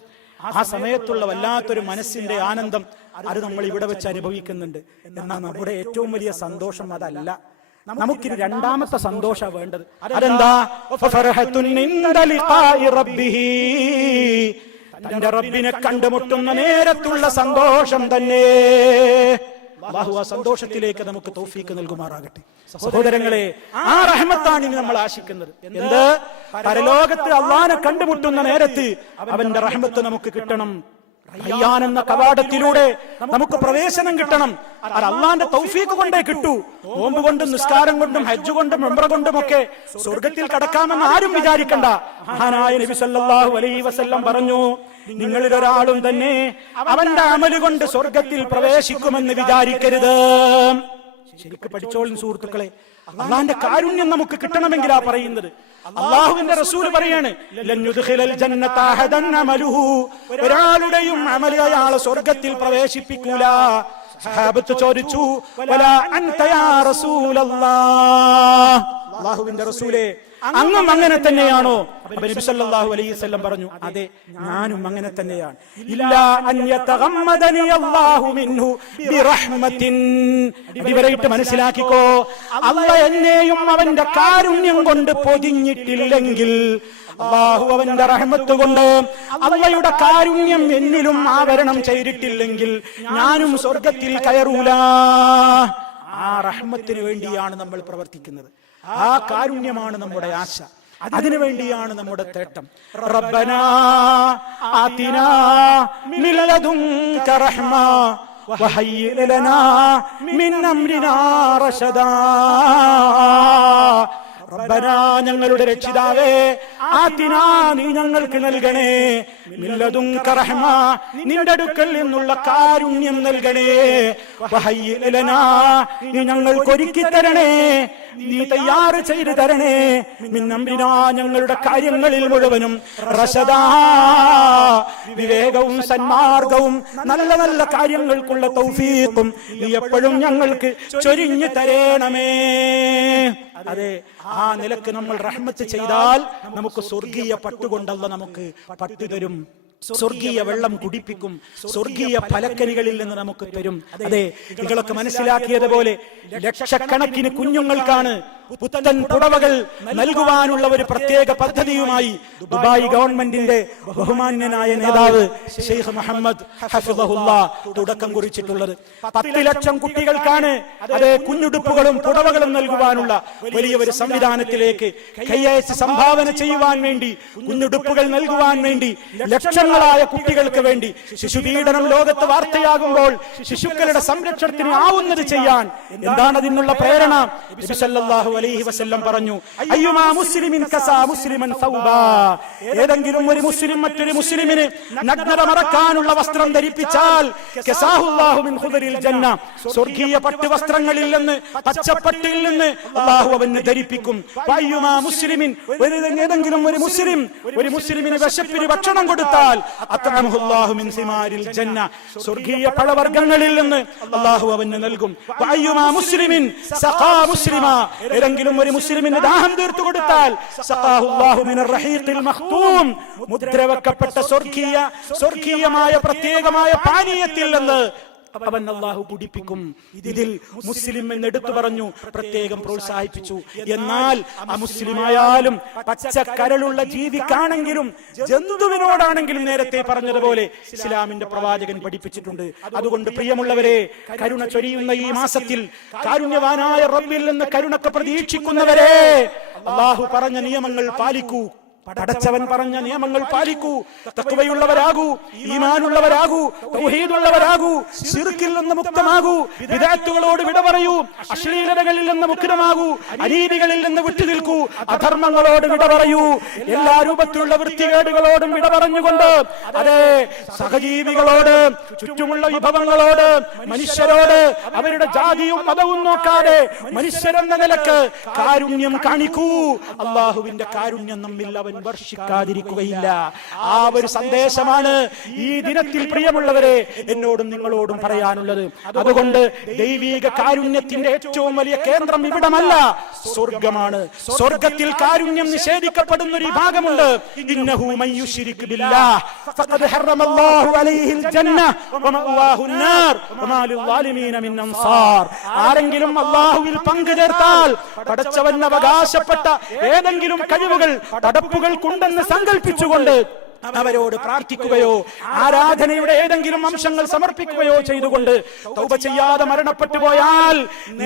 ആ സമയത്തുള്ള വല്ലാത്തൊരു മനസ്സിന്റെ ആനന്ദം, അത് നമ്മൾ ഇവിടെ വെച്ച് അനുഭവിക്കുന്നുണ്ട്. എന്നാൽ നമ്മുടെ ഏറ്റവും വലിയ സന്തോഷം അതല്ല. നമുക്കിത് രണ്ടാമത്തെ സന്തോഷമാണ് വേണ്ടത്. അതെന്താ? തന്റെ റബ്ബിനെ കണ്ടുമുട്ടുന്ന നേരത്തുള്ള സന്തോഷം തന്നെ. അല്ലാഹു ആ സന്തോഷത്തിലേക്ക് നമുക്ക് തൗഫീക്ക് നൽകുമാറാകട്ടെ. സഹോദരങ്ങളെ, ആ റഹ്മത്താണ് ഇനി നമ്മൾ ആശിക്കുന്നത്. എന്ത്? പരലോകത്ത് അള്ളാഹനെ കണ്ടുമുട്ടുന്ന നേരത്ത് അവന്റെ റഹ്മത്ത് നമുക്ക് കിട്ടണം. റയ്യാൻ എന്ന കവാടത്തിലൂടെ നമുക്ക് പ്രവേശനം കിട്ടണം. അത് അള്ളാന്റെ തൗഫീക്ക് കൊണ്ടേ കിട്ടൂ. നോമ്പ് കൊണ്ടും നിസ്കാരം കൊണ്ടും ഹജ്ജ് കൊണ്ടും ഉംറ കൊണ്ടും ഒക്കെ സ്വർഗത്തിൽ കടക്കാമെന്ന് ആരും വിചാരിക്കണ്ട. മഹാനായ നബി സല്ലല്ലാഹു അലൈഹി വസല്ലം പറഞ്ഞു, നിങ്ങളിൽ ഒരാളും തന്നെ അവന്റെ അമല് കൊണ്ട് സ്വർഗത്തിൽ പ്രവേശിക്കുമെന്ന് വിചാരിക്കരുത്. ശരിക്കും പഠിച്ചോളും സുഹൃത്തുക്കളെ. അള്ളാന്റെ കാരുണ്യം നമുക്ക് കിട്ടണമെങ്കിലാ പറയുന്നത്. അള്ളാഹുവിന്റെ റസൂൽ പറയാണ്, ഒരാളുടെയും അമല് അയാളെ സ്വർഗത്തിൽ പ്രവേശിപ്പിക്കൂല. സഹാബത്ത് ചോദിച്ചു, വലാ അൻത യാ റസൂലല്ലാഹ്, അള്ളാഹുവിന്റെ റസൂലേ അങ്ങും അങ്ങനെ തന്നെയാണോ? നബി സല്ലല്ലാഹു അലൈഹി വസല്ലം പറഞ്ഞു, അതെ, ഞാനും അങ്ങനെ തന്നെയാണ്. ഇല്ലാ അൻ യതഗമ്മദനി അല്ലാഹു മിൻഹു ബിറഹ്മത്തിൻ. ഇവരായിട്ട് മനസ്സിലാക്കിക്കോ, അല്ലാഹ് എന്നെയും അവന്റെ കാരുണ്യം കൊണ്ട് പൊതിഞ്ഞിട്ടില്ലെങ്കിൽ, അല്ലാഹു അവന്റെ റഹ്മത്ത് കൊണ്ട് അല്ലാഹുയുടെ കാരുണ്യം എന്നിലും ആവരണം ചെയ്തിട്ടില്ലെങ്കിൽ ഞാനും സ്വർഗത്തിൽ കയറൂല. ആ റഹ്മത്തിന് വേണ്ടിയാണ് നമ്മൾ പ്രവർത്തിക്കുന്നത്. ആ കാരുണ്യമാണ് നമ്മുടെ ആശ. അതിനു വേണ്ടിയാണ് നമ്മുടെ തേട്ടം. റബ്ബനാ ആതിനാ മിൻ ലദുൻക റഹ്മ വഹയ്യിഅ ലനാ മിൻ അംരിനാ റശദാ. റബ്ബനാ, ഞങ്ങളുടെ രക്ഷിതാവേ, ആതിനാ, നീ ഞങ്ങൾക്ക് നൽകണേ, മിൻ ലദുൻക റഹ്മ, നിന്റെ അടുക്കൽ നിന്നുള്ള കാരുണ്യം നൽകണേ, വഹയ്യിഅ ലനാ, നീ ഞങ്ങൾക്ക് ഒരുക്കി തരണേ, നീ തയ്യാറ് ചെയ്തു തരണേ, മിൻ അംരിനാ, ഞങ്ങളുടെ കാര്യങ്ങളിൽ മുഴുവനും, റശദാ, വിവേകവും സന്മാർഗവും നല്ല നല്ല കാര്യങ്ങൾക്കുള്ള തൗഫീഖും നീ എപ്പോഴും ഞങ്ങൾക്ക് ചൊരിഞ്ഞു തരണമേ. അതെ, ആ നിലക്ക് നമ്മൾ റഹ്മത്ത് ചെയ്താൽ നമുക്ക് സ്വർഗീയ പട്ടുകൊണ്ടല്ല നമുക്ക് പട്ടു തരും. സ്വർഗീയ വെള്ളം കുടിപ്പിക്കും. സ്വർഗീയ ഫലക്കരികളിൽ നിന്ന് നമുക്ക് തരും. അതെ, നിങ്ങളൊക്കെ മനസ്സിലാക്കിയതുപോലെ ലക്ഷക്കണക്കിന് കുഞ്ഞുങ്ങൾക്കാണ് പുത്തൻ പുടവകൾ നൽകുവാനുള്ള ഒരു പ്രത്യേക പദ്ധതിയുമായി ദുബായ് ഗവൺമെന്റിന്റെ ബഹുമാന്യനായ നേതാവ് ഷെയ്ഖ് മുഹമ്മദ് ഹഫിളഹുല്ലാഹ് തുടക്കം കുറിച്ചിട്ടുള്ളത്. 10 ലക്ഷം കുട്ടികൾക്കാണ് അതേ കുഞ്ഞുടുപ്പുകളും പുടവകളും നൽകുവാനുള്ള വലിയ ഒരു സംവിധാനത്തിലേക്ക് കൈയച്ച് സംഭാവന ചെയ്യുവാൻ വേണ്ടി, കുഞ്ഞുടുപ്പുകൾ നൽകുവാൻ വേണ്ടി, ലക്ഷങ്ങളായ കുട്ടികൾക്ക് വേണ്ടി. ശിശുപീഡനം ലോകത്ത് വാർത്തയാകുമ്പോൾ ശിശുക്കളുടെ സംരക്ഷണത്തിന് ആവുന്നത് ചെയ്യാൻ എന്താണ് അതിനുള്ള പ്രേരണ? നബി സല്ലല്ലാഹു അലൈഹി വസല്ലം പറഞ്ഞു, അയ്യുമാ മുസ്ലിമിൻ കസാ മുസ്ലിമൻ സൗബാ, ഏതെങ്കിലും ഒരു മുസ്ലിം മറ്റൊരു മുസ്ലിമിന് നഗ്നത മറക്കാനുള്ള വസ്ത്രം ധരിപ്പിച്ചാൽ കസാഹുല്ലാഹു മിൻ ഖുദരിൽ ജന്ന, സ്വർഗീയ പട്ടുവസ്ത്രങ്ങളിൽ നിന്ന്, പച്ചപ്പട്ടിൽ നിന്ന് അല്ലാഹു അവനെ ധരിപ്പിക്കും. അയ്യുമാ മുസ്ലിമിൻ, ഏതെങ്കിലും ഒരു മുസ്ലിമിന് വിശപ്പിന് ഭക്ഷണം കൊടുത്താൽ അത്അമഹുല്ലാഹു മിൻ സിമാരിൽ ജന്ന, സ്വർഗീയ പഴവർഗ്ഗങ്ങളിൽ നിന്ന് അല്ലാഹു അവന് നൽകും. അയ്യുമാ മുസ്ലിമിൻ സഖാ മുസ്ലിമാ, ഏതെങ്കിലും ഒരു മുസ്ലിമിന് ദാഹം തീർത്തു കൊടുത്താൽ സഖാഹുല്ലാഹു മിനർ റഹീഖിൽ മഖ്തൂം, മുദ്രവെക്കപ്പെട്ട സ്വർഗീയമായ പ്രത്യേകമായ പാനീയത്തിൽ നിന്ന് അവൻ അല്ലാഹു കുടിപ്പിക്കും. ഇതിൽ മുസ്ലിം എന്ന് എടുത്തു പറഞ്ഞു, പ്രത്യേകം പ്രോത്സാഹിപ്പിച്ചു. എന്നാൽ അമുസ്ലിമായാലും പച്ചക്കരളുള്ള ജീവിക്കാണെങ്കിലും ജന്തുവിനോടാണെങ്കിലും നേരത്തെ പറഞ്ഞതുപോലെ ഇസ്ലാമിന്റെ പ്രവാചകൻ പഠിപ്പിച്ചിട്ടുണ്ട്. അതുകൊണ്ട് പ്രിയമുള്ളവരെ, കരുണ ചൊരിയുന്ന ഈ മാസത്തിൽ കാരുണ്യവാനായ റബ്ബിൽ നിന്ന് കരുണക്ക് പ്രതീക്ഷിക്കുന്നവരെ, അല്ലാഹു പറഞ്ഞ നിയമങ്ങൾ പാലിക്കൂ. പടച്ചവൻ പറഞ്ഞ നിയമങ്ങൾ പാലിക്കൂ. തഖ്വയുള്ളവരാകൂ, ഈമാനുള്ളവരാകൂ, തൗഹീദുള്ളവരാകൂ, ശിർക്കിൽ നിന്ന് മുക്തമാകൂ, ബിദ്അത്തുകളോട് വിട പറയൂ, അശ്ലീലതകളിൽ നിന്ന് മുക്തമാകൂ, അനീതികളിൽ നിന്ന് വിട്ടുനിൽക്കൂ, അധർമ്മങ്ങളോട് വിട പറയൂ, എല്ലാ രൂപത്തിലുള്ള വൃത്തികേടുകളോടും വിട പറഞ്ഞുകൊണ്ട് അതേ സഹജീവികളോട്, ചുറ്റുമുള്ള വിഭവങ്ങളോട്, മനുഷ്യരോട് അവരുടെ ജാതിയും മതവും നോക്കാതെ മനുഷ്യരെന്ന നിലക്ക് കാരുണ്യം കാണിക്കൂ. അല്ലാഹുവിന്റെ കാരുണ്യം നമ്മിൽ അവൻ വർഷിക്കാതിരിക്കുകയില്ല. ആ ഒരു സന്ദേശമാണ് ഈ ദിനത്തിൽ പ്രിയമുള്ളവരെ എന്നോടും നിങ്ങളോടും പറയാനുള്ളത്. അതുകൊണ്ട് ദൈവിക കാരുണ്യത്തിന്റെ ഏറ്റവും വലിയ കേന്ദ്രം ഇവിടമല്ല, സ്വർഗമാണ്. സ്വർഗത്തിൽ കാരുണ്യം നിഷേധിക്കപ്പെടുന്ന ഒരു വിഭാഗമുണ്ട്. ഇന്നഹു മൻ യുശ്രിക് ബില്ലാഹ് ഫഖദ് ഹറമല്ലാഹു അലൈഹിൽ ജന്ന വമഅവാഹു അന്നാർ വമാ ലിൽസാലിമീന മിൻ അൻസാർ. ആരെങ്കിലും അല്ലാഹുവിൽ പങ്കു ചേർത്താൽ പടച്ചവൻ അവകാശപ്പെട്ട ഏതെങ്കിലും കഴിവുകൾ പടപ്പുകൾക്കുണ്ടെന്ന് സങ്കല്പിച്ചുകൊണ്ട് അവരോട് പ്രാർത്ഥിക്കുകയോ ആരാധനയുടെ ഏതെങ്കിലും അംശങ്ങൾ സമർപ്പിക്കുകയോ ചെയ്തുകൊണ്ട് തൗബ ചെയ്യാതെ മരണപ്പെട്ടു പോയാൽ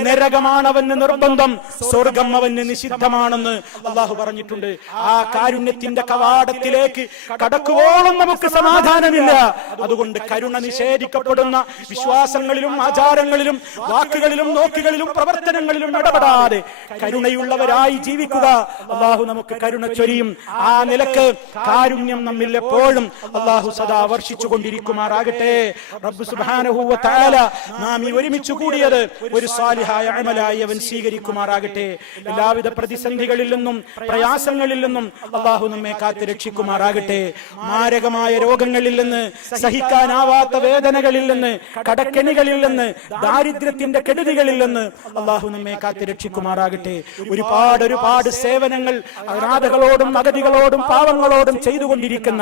നരകമാണ് അവന് നിർബന്ധം, സ്വർഗം അവന് നിഷിദ്ധമാണെന്ന് അള്ളാഹു പറഞ്ഞിട്ടുണ്ട്. ആ കാരുണ്യത്തിന്റെ കവാടത്തിലേക്ക് കടക്കുവോളം നമുക്ക് സമാധാനമില്ല. അതുകൊണ്ട് കരുണ നിഷേധിക്കപ്പെടുന്ന വിശ്വാസങ്ങളിലും ആചാരങ്ങളിലും വാക്കുകളിലും നോക്കുകളിലും പ്രവർത്തനങ്ങളിലും ഇടപെടാതെ കരുണയുള്ളവരായി ജീവിക്കുക. അള്ളാഹു നമുക്ക് കരുണ ചൊരിയും. ആ നിലക്ക് കാരുണ്യം നമ്മിൽ എപ്പോഴും അല്ലാഹു സദാ വർഷിച്ചു കൊണ്ടിരിക്കുമാറാകട്ടെ. റബ്ബ് സുബ്ഹാനഹു വ തആല നാം ഈ ഒരുമിച്ച് കൂടിയത് ഒരു സാലിഹായ അമലായി അവൻ സ്വീകരിക്കുമാറാകട്ടെ. എല്ലാവിധ പ്രതിസന്ധികളിൽ നിന്നും പ്രയാസങ്ങളിൽ നിന്നും അല്ലാഹു നമ്മെ കാത്ത് രക്ഷിക്കുമാറാകട്ടെ. മാരകമായ രോഗങ്ങളിൽ നിന്ന്, സഹിക്കാനാവാത്ത വേദനകളിൽ നിന്ന്, കടക്കെണികളിൽ നിന്ന്, ദാരിദ്ര്യത്തിന്റെ കെടുതികളിൽ നിന്ന് അല്ലാഹു നമ്മെ കാത്ത് രക്ഷിക്കുമാറാകട്ടെ. ഒരുപാട് സേവനങ്ങൾ അനാഥകളോടും അഗതികളോടും പാവങ്ങളോടും ചെയ്തുകൊണ്ടിരിക്കുന്ന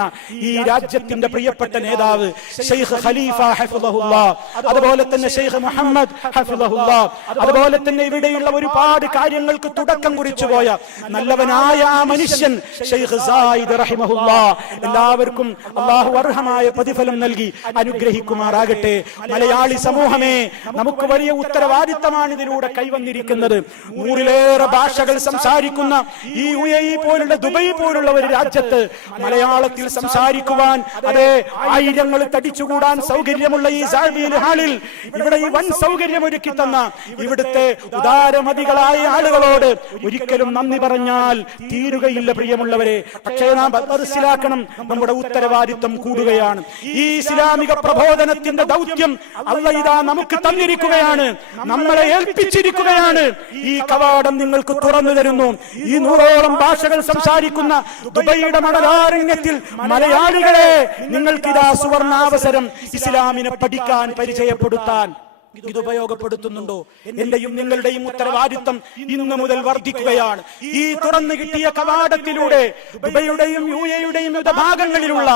ഈ രാജ്യത്തിന്റെ പ്രിയപ്പെട്ട നേതാവ് ശൈഖ് ഖലീഫ ഹഫിളഹുല്ലാ, അതുപോലെ തന്നെ ശൈഖ് മുഹമ്മദ് ഹഫിളഹുല്ലാ, അതുപോലെ തന്നെ ഇവിടെയുള്ള ഒരുപാട് കാര്യങ്ങൾക്ക് തുടക്കം കുറിച്ചു പോയ നല്ലവനായ ആ മനുഷ്യൻ ശൈഖ് സായിദ് റഹിമഹുല്ലാ, എല്ലാവർക്കും അല്ലാഹു അർഹമായ പ്രതിഫലം നൽകി അനുഗ്രഹിക്കുമാറാകട്ടെ. മലയാളി സമൂഹമേ, നമുക്ക് വലിയ ഉത്തരവാദിത്തമാണ് ഇതിലൂടെ കൈവന്നിരിക്കുന്നത്. 100-ലേറെ ഭാഷകൾ സംസാരിക്കുന്ന ഈ UAE പോലുള്ള ദുബൈ പോലുള്ള ഒരു രാജ്യത്ത് മലയാളത്തിൽ സംസാരിക്കുവാൻ, അതെ, ആയിരങ്ങൾ തടിച്ചുകൂടാൻ സൗകര്യമുള്ള ഈ സാബീൽ ഹാളിൽ ഇവിടെ ഈ വൻ സൗകര്യം ഒരുക്കി തന്ന ഇവിടുത്തെ ഉദാരമതികളായ ആളുകളോട് ഒരിക്കലും നന്ദി പറഞ്ഞാൽ തീരുകയില്ല പ്രിയമുള്ളവരെ. പക്ഷേ നാം മനസ്സിലാക്കണം, നമ്മുടെ ഉത്തരവാദിത്വം കൂടുകയാണ്. ഈ ഇസ്ലാമിക പ്രബോധനത്തിന്റെ ദൗത്യം അല്ലാഹു ഇതാ നമുക്ക് തന്നിരിക്കുകയാണ്, നമ്മളെ ഏൽപ്പിച്ചിരിക്കുകയാണ്. ഈ കവാടം നിങ്ങൾക്ക് തുറന്നു തരുന്നു. ഈ 100ഓളം ഭാഷകൾ സംസാരിക്കുന്ന ദുബൈയുടെ മണലാരണ്യത്തിൽ മലയാളികളെ, നിങ്ങൾക്കിതാ സുവർണാവസരം ഇസ്ലാമിനെ പഠിക്കാൻ, പരിചയപ്പെടുത്താൻ. ഇത് ഉപയോഗപ്പെടുത്തുന്നുണ്ടോ? എന്റെയും നിങ്ങളുടെയും ഉത്തരവാദിത്വം ഇന്നു മുതൽ വർദ്ധിക്കുകയാണ്. ഈ തുറന്നു കിട്ടിയ കവാടത്തിലൂടെ ദുബൈയുടെയും UAEയുടെയും വിവിധ ഭാഗങ്ങളിലുള്ള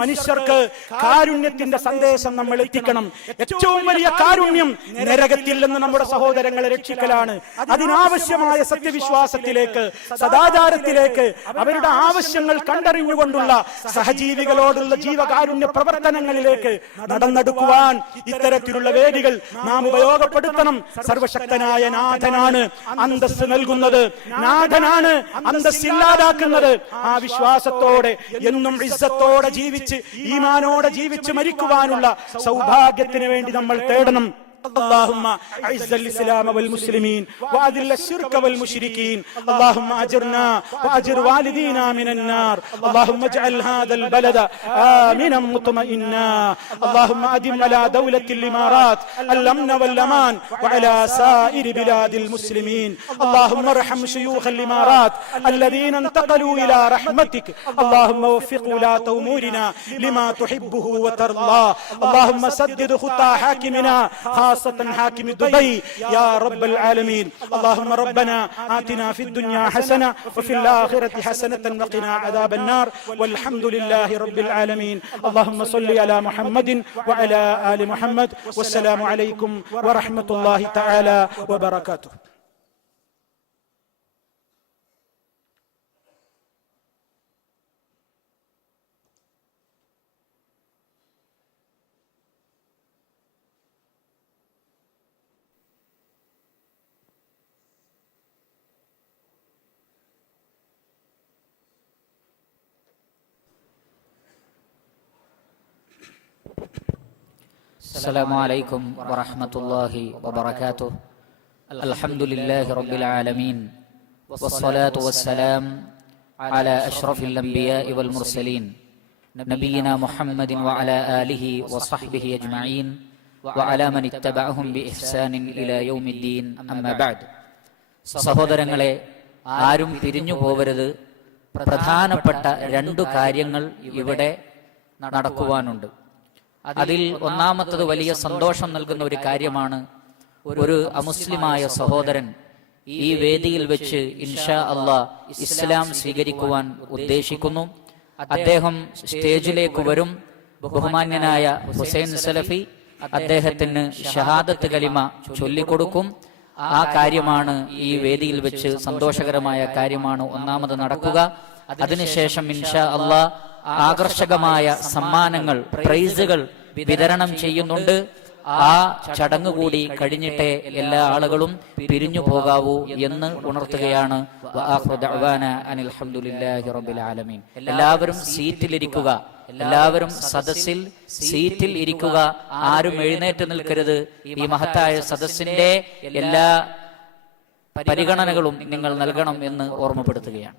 മനുഷ്യർക്ക് കാരുണ്യത്തിന്റെ സന്ദേശം നമ്മൾ എത്തിക്കണം. ഏറ്റവും വലിയ കാരുണ്യം നരകത്തിൽ നിന്ന് നമ്മുടെ സഹോദരങ്ങളെ രക്ഷിക്കലാണ്. അതിനാവശ്യമായ സത്യവിശ്വാസത്തിലേക്ക്, സദാചാരത്തിലേക്ക്, അവരുടെ ആവശ്യങ്ങൾ കണ്ടറിഞ്ഞുകൊണ്ടുള്ള സഹജീവികളോടുള്ള ജീവകാരുണ്യ പ്രവർത്തനങ്ങളിലേക്ക് നടന്നെടുക്കുവാൻ ഇത്തരത്തിലുള്ള വേദികൾ നാം ഉപയോഗപ്പെടുത്തണം. സർവശക്തനായ നാഥനാണ് അന്തസ്സ് നൽകുന്നത്, നാഥനാണ് അന്തസ്സില്ലാതാക്കുന്നത്. ആ വിശ്വാസത്തോടെ എന്നും ഇസ്സത്തോടെ ജീവിച്ച്, ഈമാനോടെ ജീവിച്ച് മരിക്കുവാനുള്ള സൗഭാഗ്യത്തിന് വേണ്ടി നമ്മൾ തേടണം. اللهم اعز الاسلام والمسلمين واذل الشرك والمشركين اللهم اجرنا واجر والدينا من النار اللهم اجعل هذا البلد امنا مطمئنا اللهم ادم على دولة الامارات الامن والامان وعلى سائر بلاد المسلمين اللهم ارحم شيوخ الامارات الذين انتقلوا الى رحمتك اللهم وفق ولاة امورنا لما تحبه وترضاه اللهم سدد خطى حاكمنا خاصة حاكم دبي يا رب العالمين اللهم ربنا آتنا في الدنيا حسنة وفي الآخرة حسنة وقنا عذاب النار والحمد لله رب العالمين اللهم صل على محمد وعلى آل محمد والسلام عليكم ورحمة الله تعالى وبركاته. السلام عليكم ورحمة الله وبركاته الحمد لله رب العالمين والصلاة والسلام على أشرف الأنبياء والمرسلين نبينا محمد وعلى آله وصحبه أجمعين وعلى من اتبعهم بإحسان إلى يوم الدين أما بعد. സഹോദരങ്ങളെ, ആരും പിരിഞ്ഞു പോവരുത്. പ്രധാനപ്പെട്ട 2 കാര്യങ്ങൾ ഇവിടെ നടക്കുവാനുണ്ട്. അതിൽ ഒന്നാമത്തത് വലിയ സന്തോഷം നൽകുന്ന ഒരു കാര്യമാണ്. ഒരു അമുസ്ലിമായ സഹോദരൻ ഈ വേദിയിൽ വെച്ച് ഇൻഷാ അല്ലാഹ് ഇസ്ലാം സ്വീകരിക്കുവാൻ ഉദ്ദേശിക്കുന്നു. അദ്ദേഹം സ്റ്റേജിലേക്ക് വരും. ബഹുമാന്യനായ ഹുസൈൻ സലഫി അദ്ദേഹത്തിന് ഷഹാദത്ത് കലിമ ചൊല്ലിക്കൊടുക്കും. ആ കാര്യമാണ് ഈ വേദിയിൽ വെച്ച് സന്തോഷകരമായ കാര്യമാണ് ഒന്നാമത് നടക്കുക. അതിനുശേഷം ഇൻഷാ അല്ലാഹ് ആകർഷകമായ സമ്മാനങ്ങൾ, പ്രൈസുകൾ വിതരണം ചെയ്യുന്നുണ്ട്. ആ ചടങ്ങ് കൂടി കഴിഞ്ഞിട്ടേ എല്ലാ ആളുകളും പിരിഞ്ഞു പോകാവൂ എന്ന് ഉണർത്തുകയാണ്. എല്ലാവരും സീറ്റിലിരിക്കുക, എല്ലാവരും സദസ്സിൽ സീറ്റിൽ ഇരിക്കുക. ആരും എഴുന്നേറ്റ് നിൽക്കരുത്. ഈ മഹത്തായ സദസ്സിന്റെ എല്ലാ പരിഗണനകളും നിങ്ങൾ നൽകണം എന്ന് ഓർമ്മപ്പെടുത്തുകയാണ്.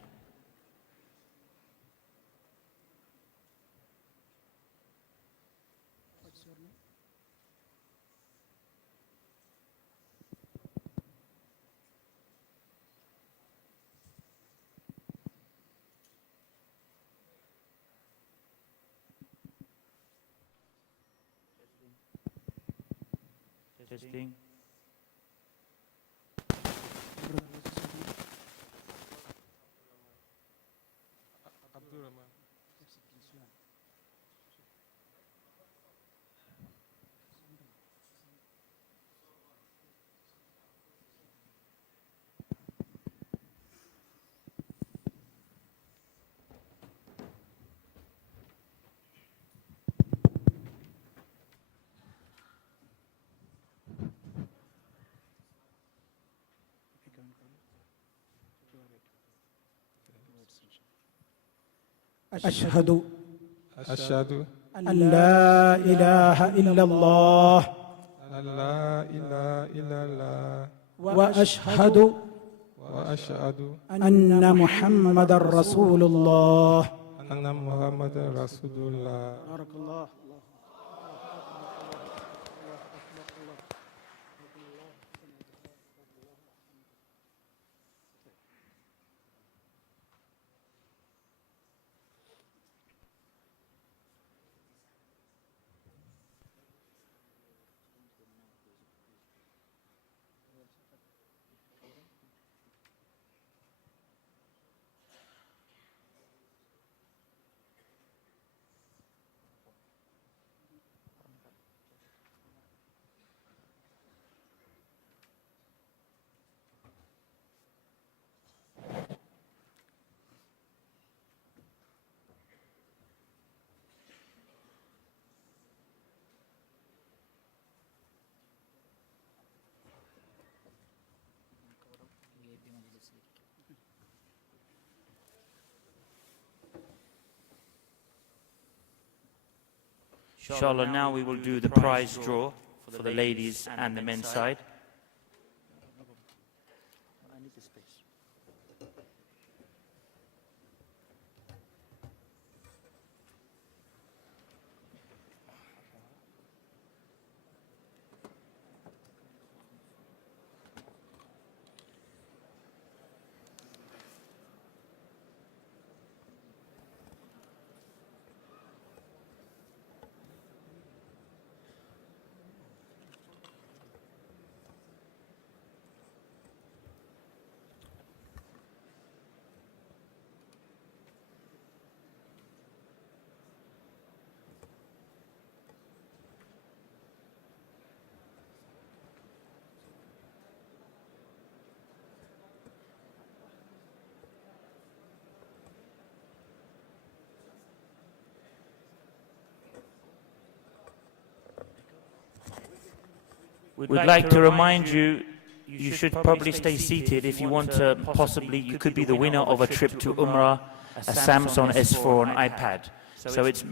Testing. أشهد أن أن لا إله إلا الله لا إله إلا الله وأشهد وأشهد أن محمد رسول الله. أن محمد رسول الله. بارك الله. Inshallah, now we will do the prize draw for the ladies and the men's side. We'd like to remind you, you should probably stay seated if you want to. Possibly, you could be the winner of a trip to Umrah, a Samsung S4, an iPad. So it's